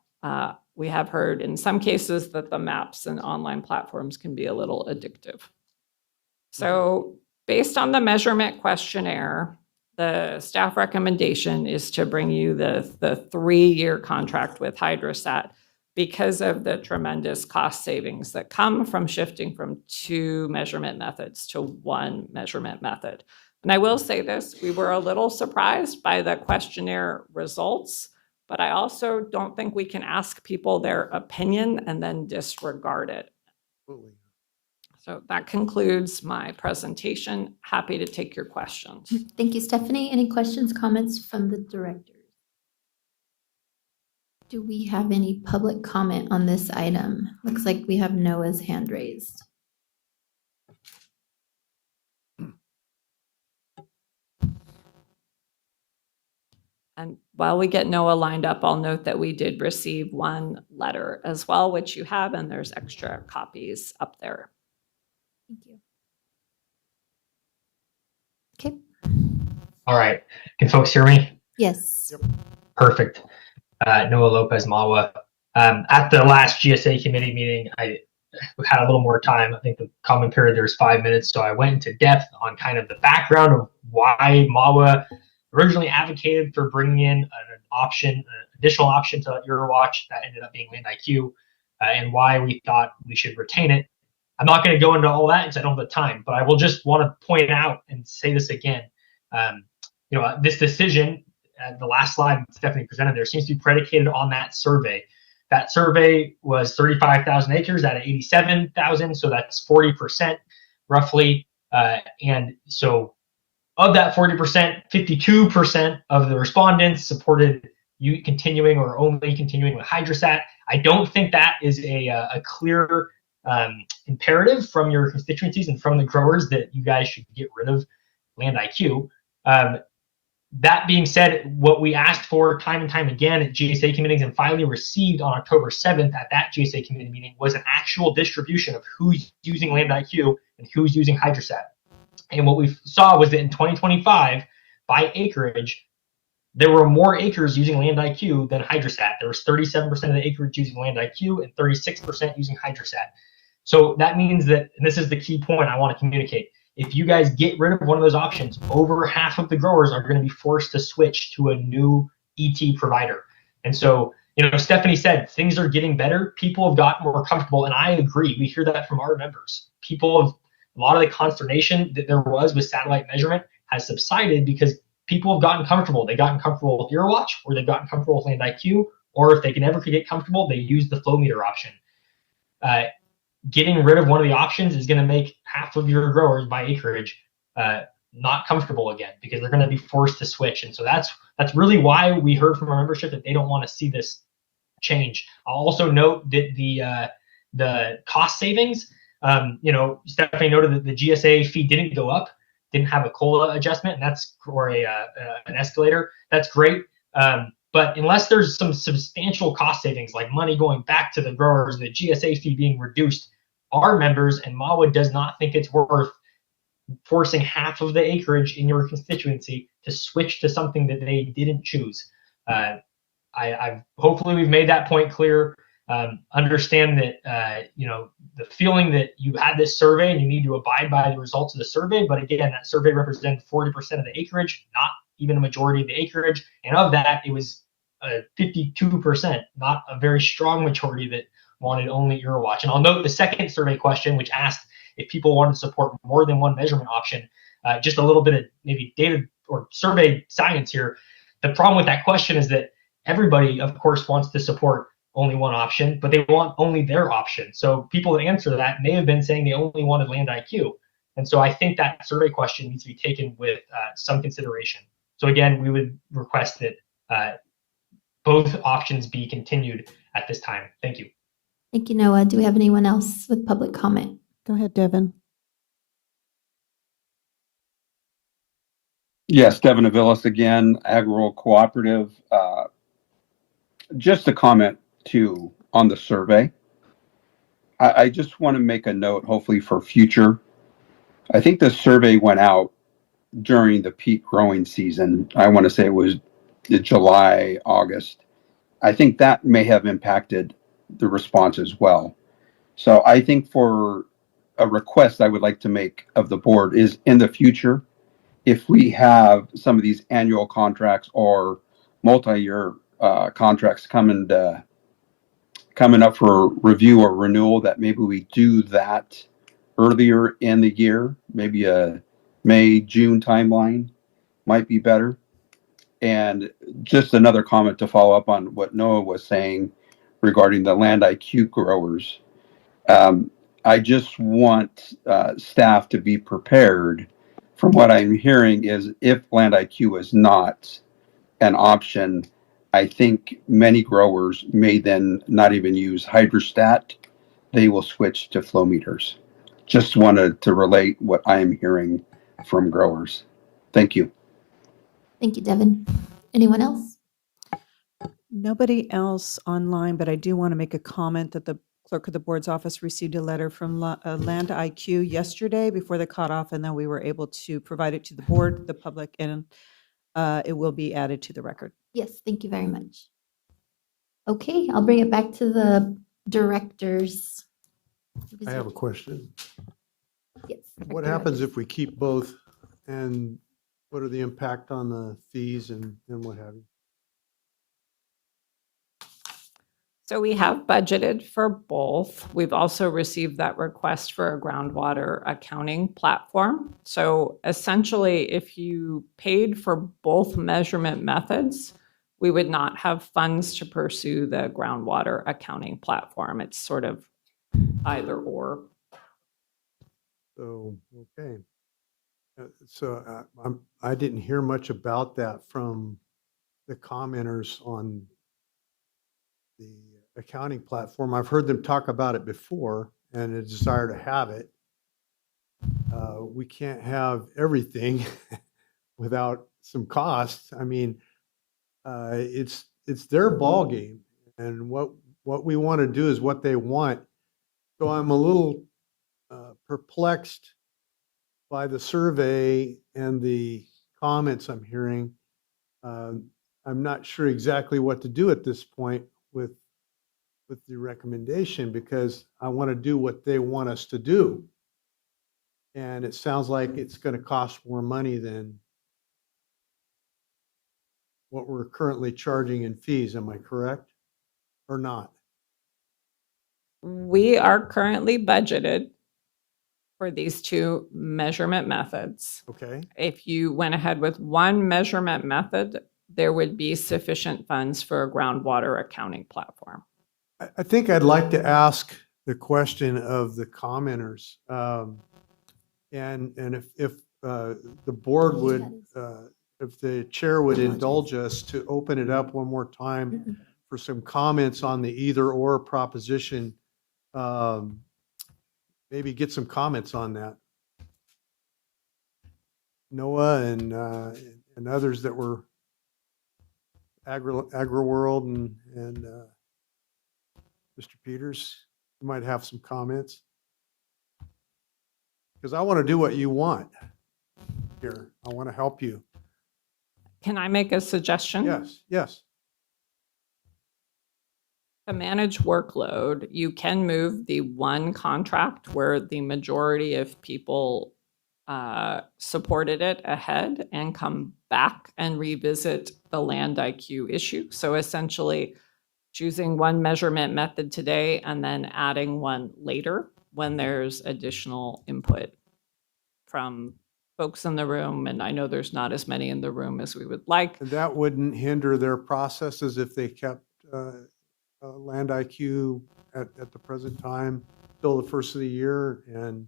We have heard in some cases that the maps and online platforms can be a little addictive. So based on the measurement questionnaire, the staff recommendation is to bring you the 3-year contract with Hydrosat because of the tremendous cost savings that come from shifting from 2 measurement methods to 1 measurement method. And I will say this, we were a little surprised by the questionnaire results, but I also don't think we can ask people their opinion and then disregard it. Absolutely. So that concludes my presentation. Happy to take your questions. Thank you, Stephanie. Any questions, comments from the directors? Do we have any public comment on this item? Looks like we have Noah's hand raised. And while we get Noah lined up, I'll note that we did receive 1 letter as well, which you have, and there's extra copies up there. Thank you. Okay. All right. Can folks hear me? Yes. Yep. Perfect. Noah Lopez Mawa. At the last GSA committee meeting, I had a little more time. I think the comment period there was 5 minutes, so I went into depth on kind of the background of why Mawa originally advocated for bringing in an additional option to Eurowatch that ended up being LandIQ, and why we thought we should retain it. I'm not going to go into all that because I don't have the time, but I will just want to point out and say this again. This decision, the last slide Stephanie presented there, seems to be predicated on that survey. That survey was 35,000 acres out of 87,000, so that's 40% roughly. And so of that 40%, 52% of the respondents supported you continuing or only continuing with Hydrosat. I don't think that is a clear imperative from your constituencies and from the growers that you guys should get rid of LandIQ. That being said, what we asked for time and time again at GSA committees and finally received on October 7th at that GSA committee meeting was an actual distribution of who's using LandIQ and who's using Hydrosat. And what we saw was that in 2025, by acreage, there were more acres using LandIQ than Hydrosat. There was 37% of the acreage using LandIQ and 36% using Hydrosat. So that means that, and this is the key point I want to communicate, if you guys get rid of one of those options, over half of the growers are going to be forced to switch to a new ET provider. And so, Stephanie said things are getting better. People have gotten more comfortable, and I agree. We hear that from our members. A lot of the consternation that there was with satellite measurement has subsided because people have gotten comfortable. They've gotten comfortable with EuroWatch, or they've gotten comfortable with Land IQ, or if they can never get comfortable, they use the flow meter option. Getting rid of one of the options is going to make half of your growers by acreage not comfortable again, because they're going to be forced to switch. And so that's really why we heard from our membership that they don't want to see this change. I'll also note that the cost savings, Stephanie noted that the GSA fee didn't go up, didn't have a COLA adjustment, and or an escalator. That's great. But unless there's some substantial cost savings, like money going back to the growers, the GSA fee being reduced, our members and MAWA does not think it's worth forcing half of the acreage in your constituency to switch to something that they didn't choose. Hopefully we've made that point clear. Understand that the feeling that you had this survey and you need to abide by the results of the survey, but again, that survey represented 40% of the acreage, not even a majority of the acreage, and of that, it was 52%, not a very strong majority that wanted only EuroWatch. And I'll note the second survey question, which asked if people wanted to support more than one measurement option. Just a little bit of maybe data or survey science here. The problem with that question is that everybody, of course, wants to support only one option, but they want only their option. So people that answer that may have been saying they only wanted Land IQ. And so I think that survey question needs to be taken with some consideration. So again, we would request that both options be continued at this time. Thank you. Thank you, Noah. Do we have anyone else with public comment? Go ahead, Devin. Yes, Devin Avilas again, Ag-Rural Cooperative. Just a comment too on the survey. I just want to make a note, hopefully for future. I think the survey went out during the peak growing season. I want to say it was July, August. I think that may have impacted the response as well. So I think for a request I would like to make of the board is, in the future, if we have some of these annual contracts or multi-year contracts coming up for review or renewal, that maybe we do that earlier in the year, maybe a May, June timeline might be better. And just another comment to follow up on what Noah was saying regarding the Land IQ growers. I just want staff to be prepared. From what I'm hearing is, if Land IQ is not an option, I think many growers may then not even use hydrostat. They will switch to flow meters. Just wanted to relate what I am hearing from growers. Thank you. Thank you, Devin. Anyone else? Nobody else online, but I do want to make a comment that the clerk of the board's office received a letter from Land IQ yesterday before the cutoff, and then we were able to provide it to the board, the public, and it will be added to the record. Yes, thank you very much. Okay, I'll bring it back to the directors. I have a question. Yes. What Director happens Rogers. if we keep both, and what are the impact on the fees and what have you? So we have budgeted for both. We've also received that request for a groundwater accounting platform. So essentially, if you paid for both measurement methods, we would not have funds to pursue the groundwater accounting platform. It's sort of either or. So, okay. So I didn't hear much about that from the commenters on the accounting platform. I've heard them talk about it before and a desire to have it. We can't have everything without some costs. I mean, it's their ball game, and what we want to do is what they want. So I'm a little perplexed by the survey and the comments I'm hearing. I'm not sure exactly what to do at this point with with the recommendation because I want to do what they want us to do. And it sounds like it's going to cost more money than what we're currently charging in fees. Am I correct? Or not? We are currently budgeted for these two measurement methods. Okay. If you went ahead with one measurement method, there would be sufficient funds for a groundwater accounting platform. I think I'd like to ask the question of the commenters. And if the board would, if the chair would indulge us to open it up one more time for some comments on the either or proposition, maybe get some comments on that. Noah and others that were AgriWorld and Mr. Peters, you might have some comments. Because I want to do what you want here. I want to help you. Can I make a suggestion? Yes, yes. To manage workload, you can move the one contract where the majority of people supported it ahead and come back and revisit the land IQ issue. So essentially choosing one measurement method today and then adding one later when there's additional input from folks in the room. And I know there's not as many in the room as we would like. And that wouldn't hinder their processes if they kept land IQ at the present time till the first of the year. And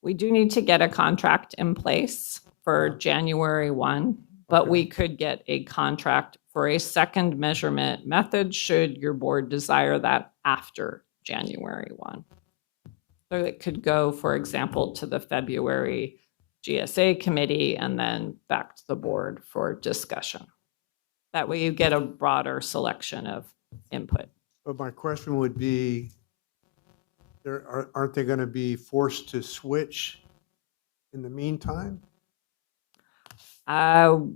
we do need to get a contract in place for January 1, but we could get a contract for a second measurement method should your board desire that after January 1. So it could go, for example, to the February GSA committee and then back to the board for discussion. That way you get a broader selection of input. but my question would be, aren't they going to be forced to switch in the meantime?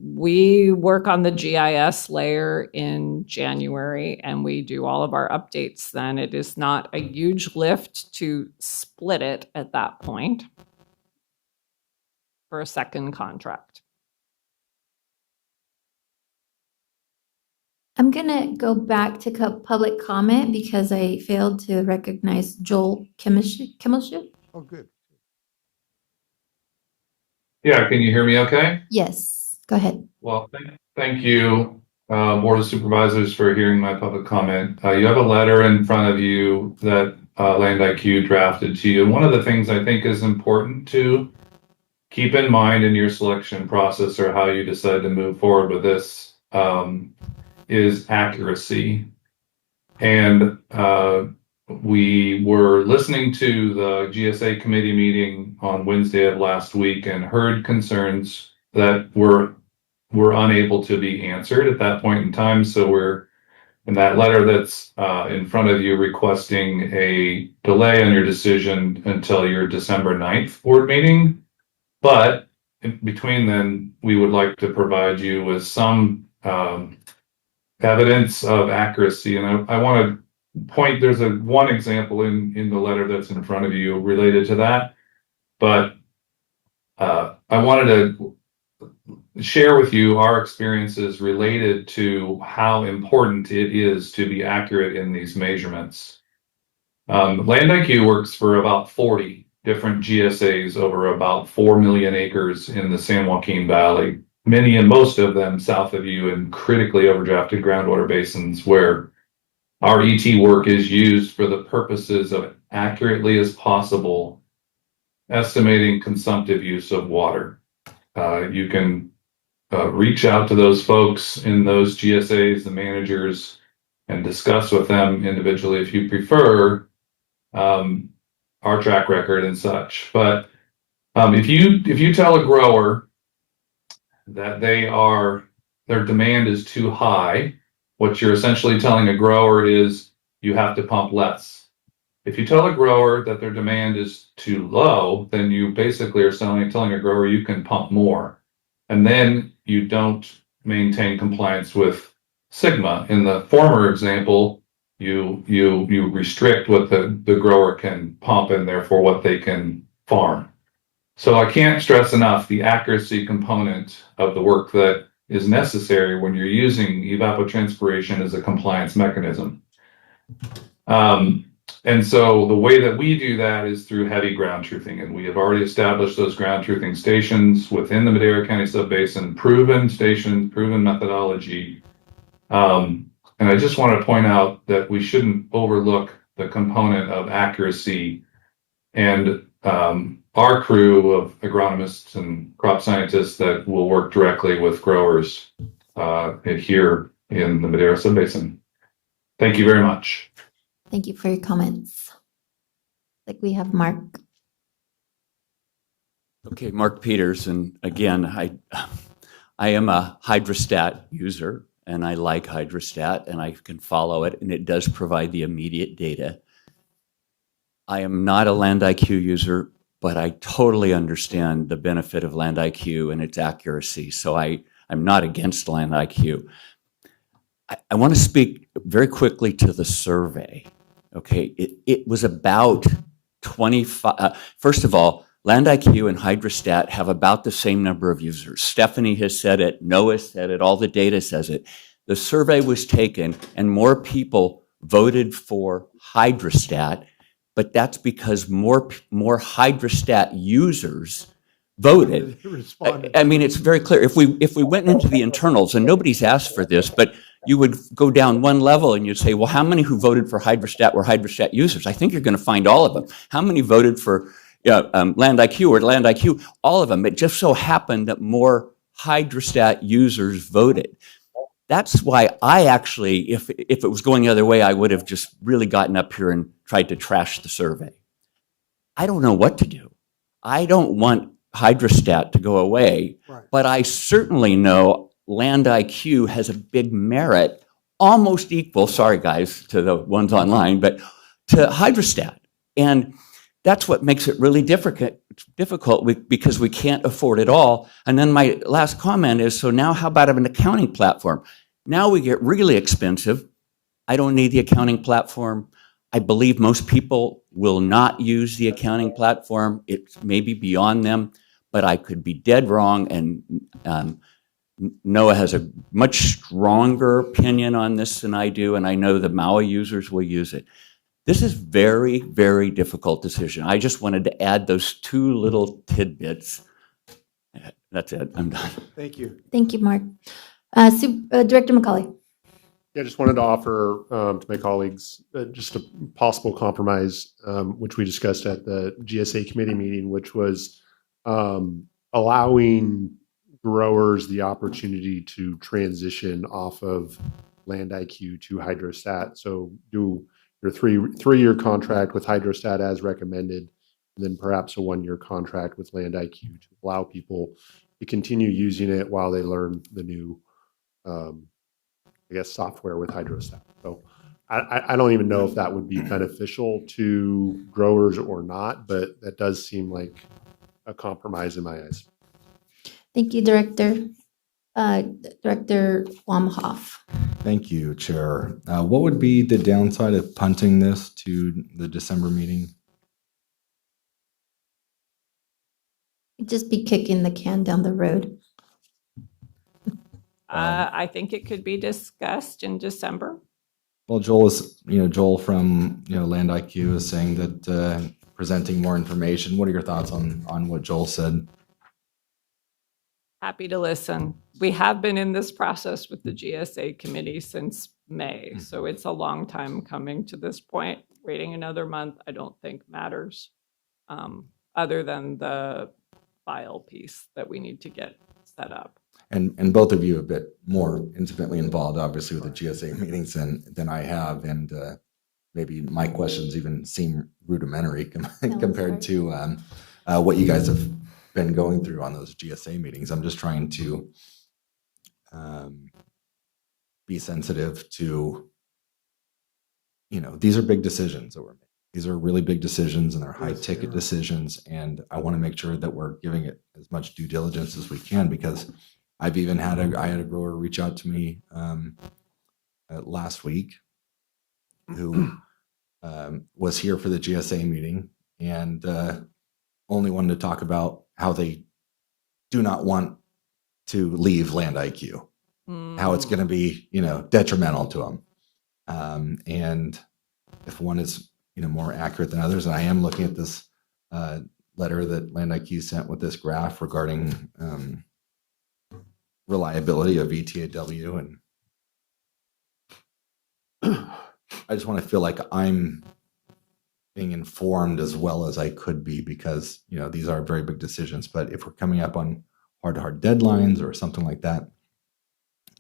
We work on the GIS layer in January and we do all of our updates then. It is not a huge lift to split it at that point for a second contract. I'm going to go back to public comment because I failed to recognize Joel Kimmelshoot. Oh, good. Yeah, can you hear me okay? Yes, go ahead. Well, thank you, Board of Supervisors, for hearing my public comment. You have a letter in front of you that Land IQ drafted to you. And one of the things I think is important to keep in mind in your selection process or how you decide to move forward with this is accuracy. And we were listening to the GSA committee meeting on Wednesday of last week and heard concerns that were unable to be answered at that point in time. So we're in that letter that's in front of you requesting a delay on your decision until your December 9th board meeting. But in between then, we would like to provide you with some evidence of accuracy. And I want to point, there's one example in the letter that's in front of you related to that. But I wanted to share with you our experiences related to how important it is to be accurate in these measurements. Land IQ works for about 40 different GSAs over about 4 million acres in the San Joaquin Valley, many and most of them south of you in critically overdrafted groundwater basins where our ET work is used for the purposes of accurately as possible estimating consumptive use of water. You can reach out to those folks in those GSAs, the managers, and discuss with them individually if you prefer our track record and such. But if you tell a grower that their demand is too high, what you're essentially telling a grower is you have to pump less. If you tell a grower that their demand is too low, then you basically are telling a grower you can pump more. And then you don't maintain compliance with Sigma. In the former example, you restrict what the grower can pump and therefore what they can farm. So I can't stress enough the accuracy component of the work that is necessary when you're using evapotranspiration as a compliance mechanism. And so the way that we do that is through heavy ground truthing, and we have already established those ground truthing stations within the Madera County Subbasin, proven stations, proven methodology. And I just want to point out that we shouldn't overlook the component of accuracy, and our crew of agronomists and crop scientists that will work directly with growers here in the Madera Subbasin. Thank you very much. Thank you for your comments. Like we have Mark. Okay, Mark Peters, and again, I am a hydrostat user, and I like hydrostat, and I can follow it, and it does provide the immediate data. I am not a Land IQ user, but I totally understand the benefit of Land IQ and its accuracy, so I'm not against Land IQ. I want to speak very quickly to the survey. Okay, it was about 25. First of all, Land IQ and hydrostat have about the same number of users. Stephanie has said it, Noah said it, all the data says it. The survey was taken and more people voted for hydrostat, but that's because more hydrostat users voted. I mean, it's very clear. If we went into the internals, and nobody's asked for this, but you would go down one level and you'd say, well, how many who voted for hydrostat were hydrostat users? I think you're going to find all of them. How many voted for Land IQ or Land IQ? All of them. It just so happened that more hydrostat users voted. That's why I actually, if it was going the other way, I would have just really gotten up here and tried to trash the survey. I don't know what to do. I don't want hydrostat to go away, but I certainly know Land IQ has a big merit, almost equal, sorry guys, to the ones online, but to hydrostat. And that's what makes it really difficult because we can't afford it all. And then my last comment is, so now how about an accounting platform? Now we get really expensive. I don't need the accounting platform. I believe most people will not use the accounting platform. It's maybe beyond them, but I could be dead wrong. And Noah has a much stronger opinion on this than I do, and I know the MAUA users will use it. This is very, very difficult decision. I just wanted to add those two little tidbits. That's it. I'm done. Thank you. Thank you, Mark. Director McCauley. Yeah, I just wanted to offer to my colleagues just a possible compromise, which we discussed at the GSA committee meeting, which was allowing growers the opportunity to transition off of Land IQ to hydrostat. So do your three-year contract with hydrostat as recommended, and then perhaps a one-year contract with Land IQ to allow people to continue using it while they learn the new, I guess, software with hydrostat. So I don't even know if that would be beneficial to growers or not, but that does seem like a compromise in my eyes. Thank you, Director. Director Wamhoff. Thank you, Chair. What would be the downside of punting this to the December meeting? Just be kicking the can down the road. I think it could be discussed in December. Well, Joel from Land IQ is saying that presenting more information. What are your thoughts on what Joel said? Happy to listen. We have been in this process with the GSA committee since May, so it's a long time coming to this point. Waiting another month, I don't think matters, other than the file piece that we need to get set up. And both of you a bit more intimately involved, obviously, with the GSA meetings than I have, and maybe my questions even seem rudimentary compared to what you guys have been going through on those GSA meetings. I'm just trying to be sensitive to, these are big decisions that we're making. These are really big decisions, and they're high ticket decisions, and I want to make sure that we're giving it as much due diligence as we can, because I've even had I had a grower reach out to me last week who was here for the GSA meeting and only wanted to talk about how they do not want to leave Land IQ, how it's going to be, detrimental to them. And if one is, more accurate than others, and I am looking at this letter that Land IQ sent with this graph regarding reliability of ETAW, and I just want to feel like I'm being informed as well as I could be, because these are very big decisions. But if we're coming up on hard deadlines or something like that,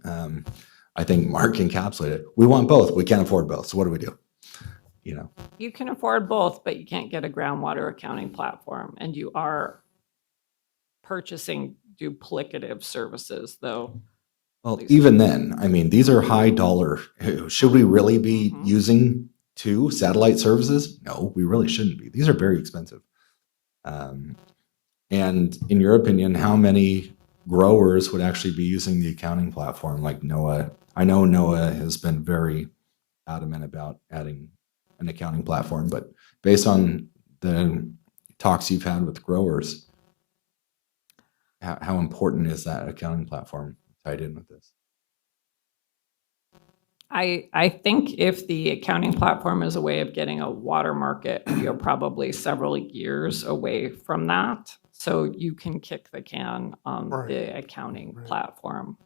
I think Mark encapsulated it. We want both. We can't afford both. So what do we do? You can afford both, but you can't get a groundwater accounting platform, and you are purchasing duplicative services, though. Well, even then, I mean, these are high dollar. Should we really be using 2 satellite services? No, we really shouldn't be. These are very expensive. And in your opinion, how many growers would actually be using the accounting platform like NOAA? I know NOAA has been very adamant about adding an accounting platform, but based on the talks you've had with growers, how important is that accounting platform tied in with this? I think if the accounting platform is a way of getting a water market, you're probably several years away from that. So you can kick the can on the accounting platform.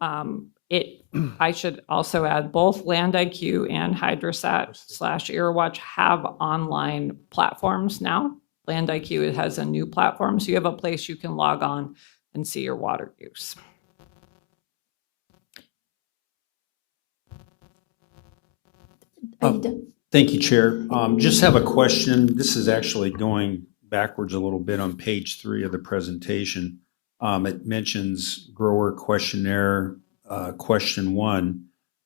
I should also add both Land IQ and Hydrosat/EarWatch have online platforms now. Land IQ has a new platform, so you have a place you can log on and see your water use. Thank you, Chair. Just have a question. This is actually going backwards a little bit on page 3 of the presentation. It mentions grower questionnaire, question 1.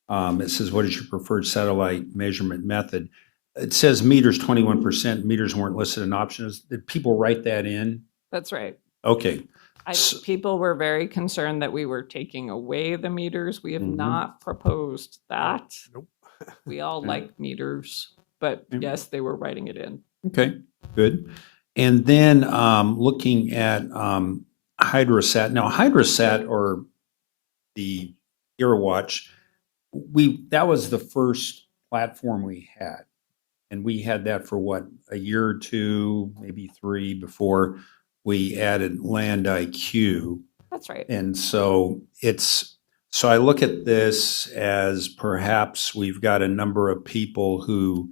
It says, what is your preferred satellite measurement method? It says meters, 21%. Meters weren't listed in options. Did people write that in? That's right. Okay. People were very concerned that we were taking away the meters. We have not proposed that. Nope. We all like meters, but yes, they were writing it in. Okay, good. And then looking at Hydrosat. Now, Hydrosat, or the EarWatch, that was the first platform we had. And we had that for what, a year or 2, maybe 3 before we added Land IQ. That's right. And so I look at this as perhaps we've got a number of people who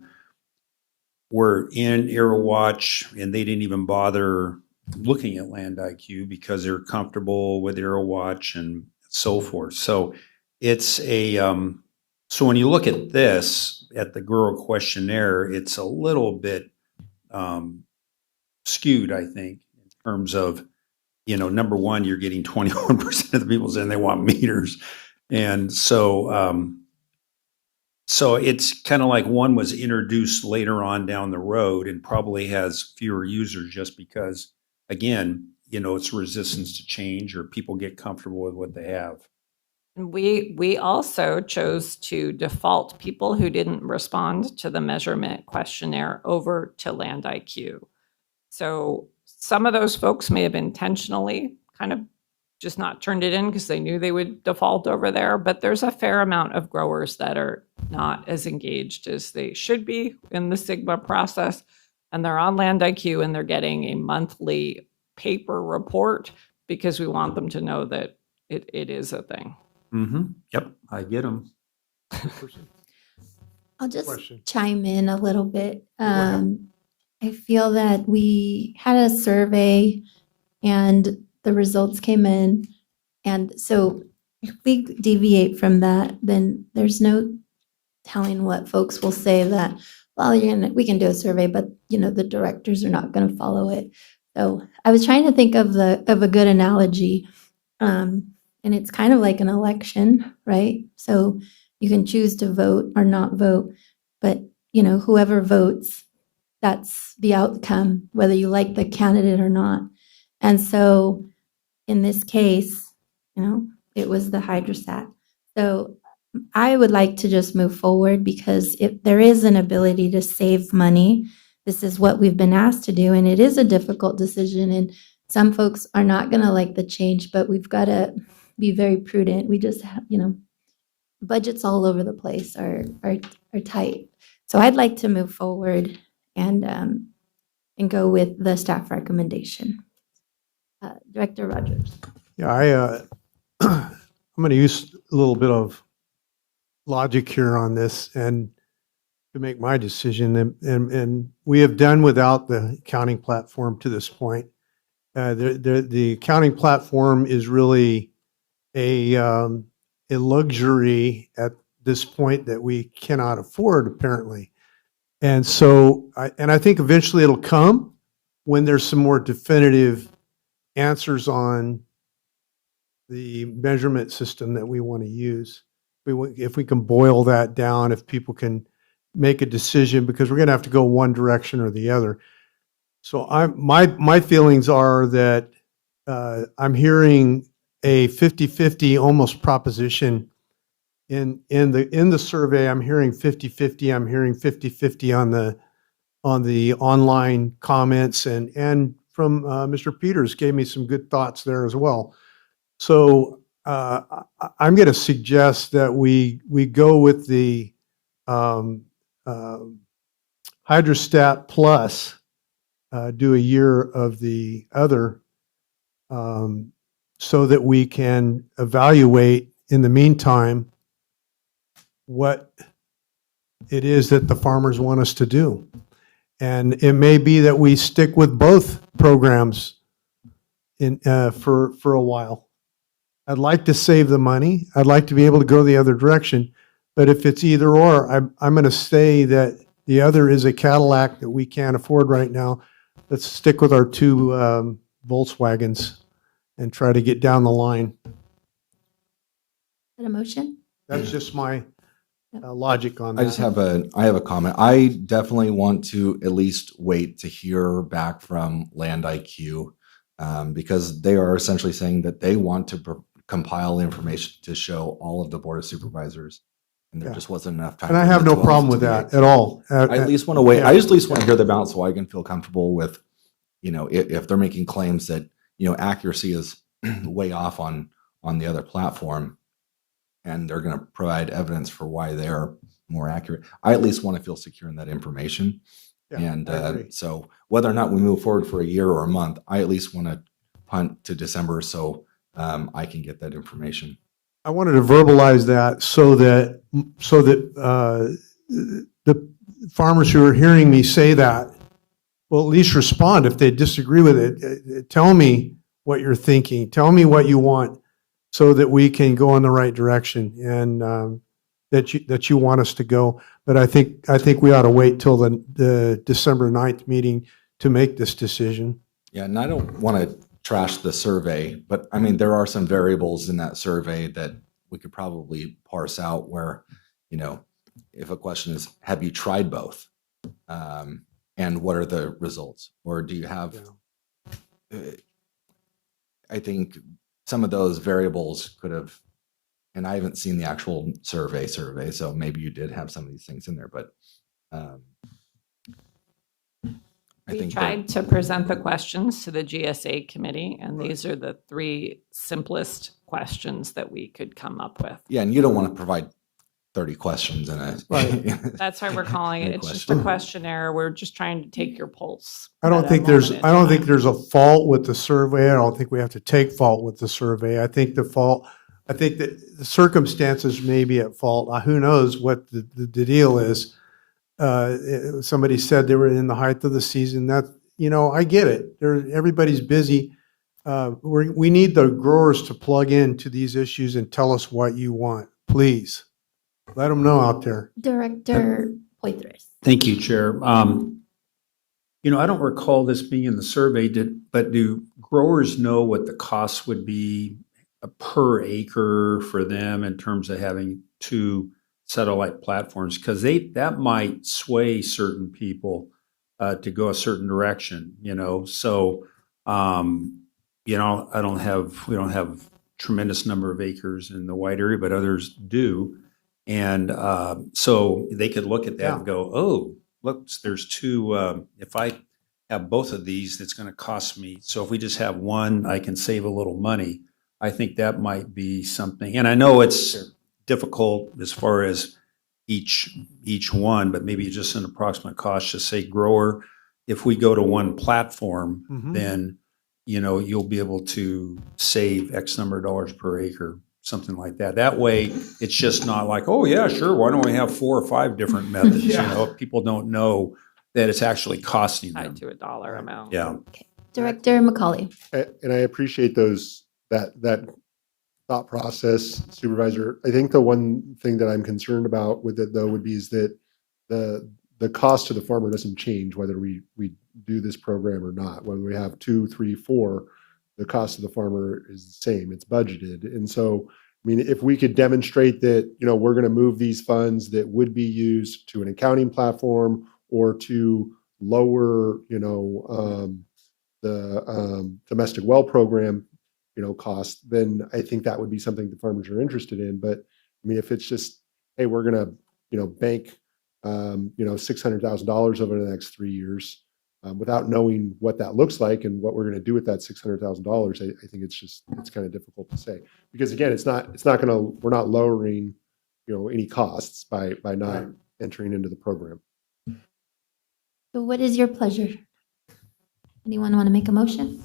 were in EarWatch and they didn't even bother looking at Land IQ because they're comfortable with EarWatch and so forth. So it's so when you look at this, at the grower questionnaire, it's a little bit skewed, I think, in terms of, number one, you're getting 21% of the people saying they want meters. And so, so it's kind of like one was introduced later on down the road and probably has fewer users just because, again, it's resistance to change or people get comfortable with what they have. We also chose to default people who didn't respond to the measurement questionnaire over to Land IQ. So some of those folks may have intentionally kind of just not turned it in because they knew they would default over there, but there's a fair amount of growers that are not as engaged as they should be in the Sigma process, and they're on Land IQ and they're getting a monthly paper report because we want them to know that it is a thing. Yep, I get them. I'll just chime in a little bit. I feel that we had a survey and the results came in. And so if we deviate from that, then there's no telling what folks will say that, well, we can do a survey, but the directors are not going to follow it. So I was trying to think of a good analogy. And it's kind of like an election, right? So you can choose to vote or not vote, but whoever votes, that's the outcome, whether you like the candidate or not. And so in this case, it was the Hydrosat. So I would like to just move forward because if there is an ability to save money, this is what we've been asked to do, and it is a difficult decision, and some folks are not gonna like the change, but we've gotta be very prudent. We just have, budgets all over the place are tight. So I'd like to move forward and go with the staff recommendation. Director Rogers. Yeah, I'm going to use a little bit of logic here on this and to make my decision. And we have done without the accounting platform to this point. The accounting platform is really a luxury at this point that we cannot afford, apparently. And so, I think eventually it'll come when there's some more definitive answers on the measurement system that we want to use. If we can boil that down, if people can make a decision, because we're going to have to go one direction or the other. So my feelings are that I'm hearing a 50-50 almost proposition in the survey. I'm hearing 50-50. I'm hearing 50-50 on the online comments, and from Mr. Peters gave me some good thoughts there as well. So I'm going to suggest that we go with the Hydrostat Plus, do a year of the other, so that we can evaluate in the meantime what it is that the farmers want us to do. And it may be that we stick with both programs for a while. I'd like to save the money. I'd like to be able to go the other direction. But if it's either or, I'm going to say that the other is a Cadillac that we can't afford right now. Let's stick with our two Volkswagens and try to get down the line. Is that a motion? That's just my logic on that. I have a comment. I definitely want to at least wait to hear back from Land IQ, because they are essentially saying that they want to compile information to show all of the Board of Supervisors, and there just wasn't enough time. And I have no problem with that at all. I at least want to wait. I just at least want to hear them out so I can feel comfortable with, if they're making claims that, accuracy is way off on the other platform, and they're going to provide evidence for why they're more accurate. I at least want to feel secure in that information. Yeah, And so whether or not we move forward for a year or a month, I at least want to punt to December so I can get that information. I wanted to verbalize that so that the farmers who are hearing me say that will at least respond if they disagree with it. Tell me what you're thinking. Tell me what you want, so that we can go in the right direction and that you want us to go. But I think we ought to wait till the December 9th meeting to make this decision. Yeah, and I don't want to trash the survey, but I mean, there are some variables in that survey that we could probably parse out where, if a question is, have you tried both? And what are the results? Or do you have, I think some of those variables could have, and I haven't seen the actual survey, so maybe you did have some of these things in there, but We tried to present the questions to the GSA committee, and these are the three simplest questions that we could come up with. Yeah, and you don't want to provide 30 questions in it. That's why we're calling it, it's just a questionnaire. We're just trying to take your pulse. I don't think there's a fault with the survey. I don't think we have to take fault with the survey. I think that the circumstances may be at fault. Who knows what the deal is? Somebody said they were in the height of the season. That, I get it. Everybody's busy. We need the growers to plug into these issues and tell us what you want, please. Let them know out there. Director Poitras. Thank you, Chair. I don't recall this being in the survey, but do growers know what the cost would be per acre for them in terms of having two satellite platforms? Because that might sway certain people to go a certain direction, So, we don't have tremendous number of acres in the wide area, but others do. And so they could look at that and go, oh, look, there's two, if I have both of these, it's going to cost me. So if we just have one, I can save a little money. I think that might be something. And I know it's difficult as far as each one, but maybe just an approximate cost, just say grower. If we go to one platform, then, you know, you'll be able to save X number of dollars per acre, something like that. That way, it's just not like, oh yeah, sure, why don't we have 4 or 5 different methods? You know, people don't know that it's actually costing them. Tied to a dollar amount. Yeah. Director McCauley. And I appreciate that thought process, Supervisor. I think the one thing that I'm concerned about with it though would be is that the cost to the farmer doesn't change whether we do this program or not. Whether we have 2, 3, 4, the cost to the farmer is the same. It's budgeted. And so, I mean, if we could demonstrate that, you know, we're going to move these funds that would be used to an accounting platform or to lower, you know, the domestic well program, you know, cost, then I think that would be something the farmers are interested in. But I mean, if it's just, hey, we're going to, you know, bank, you know, $600,000 over the next 3 years, without knowing what that looks like and what we're going to do with that $600,000, I think it's kind of difficult to say, because again, we're not lowering, you know, any costs by not entering into the program. So what is your pleasure? Anyone want to make a motion?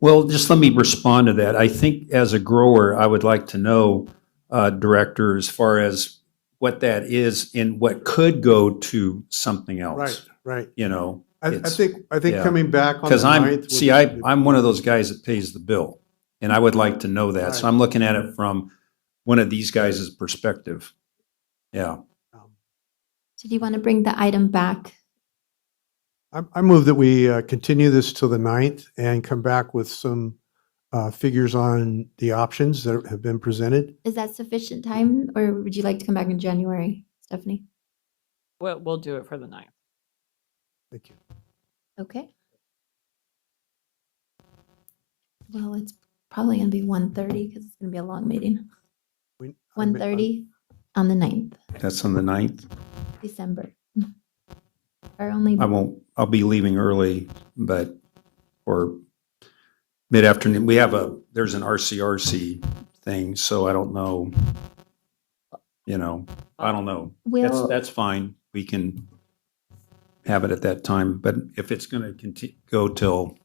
Well, just let me respond to that. I think as a grower, I would like to know, Director, as far as what that is and what could go to something else. Right. You know, I think yeah. coming back on the Because ninth. I'm one of those guys that pays the bill, and I would like to know that. So I'm looking at it from one of these guys' perspective. Yeah. So do you want to bring the item back? I move that we continue this till the 9th and come back with some figures on the options that have been presented. Is that sufficient time, or would you like to come back in January, Stephanie? We'll do it for the 9th. Thank you. Okay. Well, it's probably going to be 1:30 because it's going to be a long meeting. 1:30 on the 9th, That's on the 9th. December. Our only. I'll be leaving early, but, or mid-afternoon. There's an RCRC thing, so I don't know. You know, I don't know. That's fine. We can have it at that time, but if it's going to go till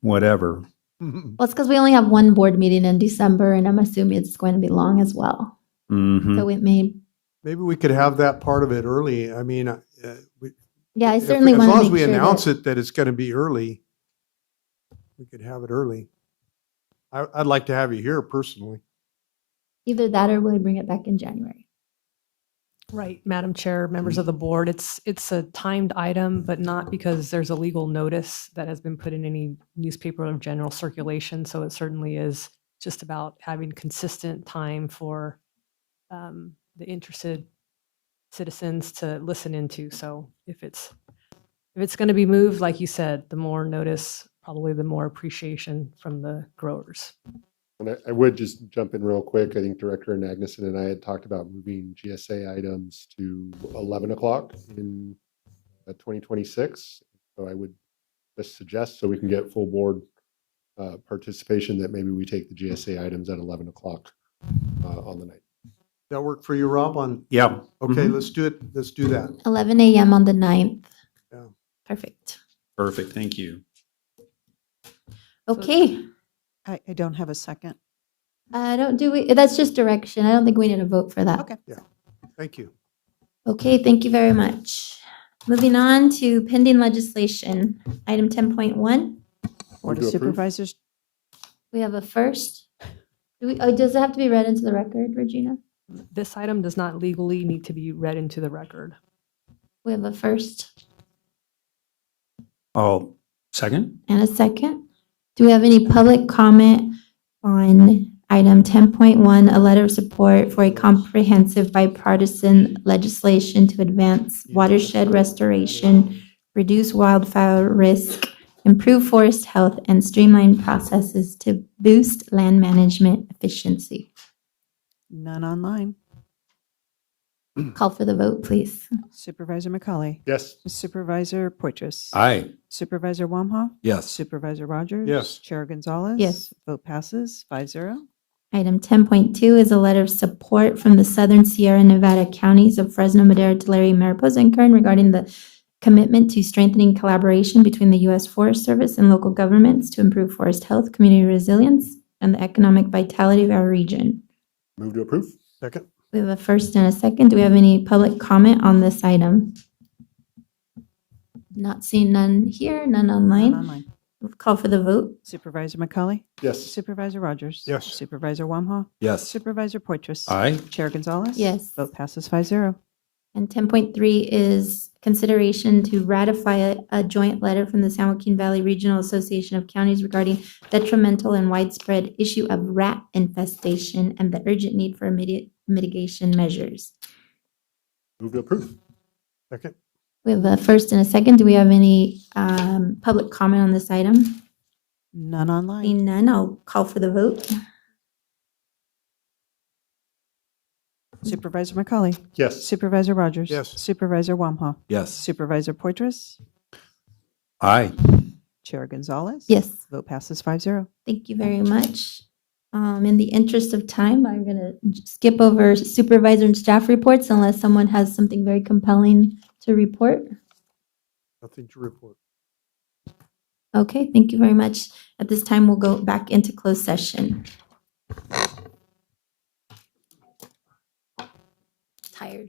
whatever. Well, it's because we only have one board meeting in December, and I'm assuming it's going to be long as well. Mhm. So it may. Maybe we could have that part of it early. I mean, Yeah, I certainly as want to long make as we sure announce that it that it's going to be early, we could have it early. I'd like to have you here personally. either that or we'll bring it back in January. Right, Madam Chair, members of the board, it's a timed item, but not because there's a legal notice that has been put in any newspaper of general circulation. So it certainly is just about having consistent time for the interested citizens to listen into. So if it's going to be moved, like you said, the more notice, probably the more appreciation from the growers. And I would just jump in real quick. I think Director Magnuson and I had talked about moving GSA items to 11 o'clock in 2026. So I would just suggest, so we can get full board participation, that maybe we take the GSA items at 11 o'clock on the night. That work for you, Rob? Yeah. Okay, let's do it. Let's do that. 11 a.m. on the 9th. Yeah. Perfect. Perfect. Thank you. Okay. I don't have a second. That's just direction. I don't think we need a vote for that. Okay. Yeah. Thank you. Okay, thank you very much. Moving on to pending legislation, item 10.1. Board of Supervisors. We have a first. Does it have to be read into the record, Regina? This item does not legally need to be read into the record. We have a first Oh, second? and a second. Do we have any public comment on item 10.1, a letter of support for a comprehensive bipartisan legislation to advance watershed restoration, reduce wildfire risk, improve forest health, and streamline processes to boost land management efficiency? None online. Call for the vote, please. Supervisor McCauley. Yes. Supervisor Poitras. Aye. Supervisor Wamhaugh. Yes. Supervisor Rogers. Yes. Chair Gonzalez. Yes. Vote passes 5-0. Item 10.2 is a letter of support from the Southern Sierra Nevada counties of Fresno, Madera, Tulare, Mariposa, and Kern regarding the commitment to strengthening collaboration between the U.S. Forest Service and local governments to improve forest health, community resilience, and the economic vitality of our region. Move to approve. Second. We have a first and a second. Do we have any public comment on this item? Not seeing none here, none online. None online. Call for the vote. Supervisor McCauley. Yes. Supervisor Rogers. Yes. Supervisor Wamhaugh. Yes. Supervisor Poitras. Aye. Chair Gonzalez. Yes. Vote passes 5-0. And 10.3 is consideration to ratify a joint letter from the San Joaquin Valley Regional Association of Counties regarding detrimental and widespread issue of rat infestation and the urgent need for immediate mitigation measures. Move to approve. Second. We have a first and a second. Do we have any public comment on this item? None online. Seeing none, I'll call for the vote. Supervisor McCauley. Yes. Supervisor Rogers. Yes. Supervisor Wamhaugh. Yes. Supervisor Poitras. Aye. Chair Gonzalez. Yes. Vote passes 5-0. Thank you very much. In the interest of time, I'm going to skip over supervisor and staff reports unless someone has something very compelling to report. Nothing to report. Okay, thank you very much. At this time, we'll go back into closed session. Tired.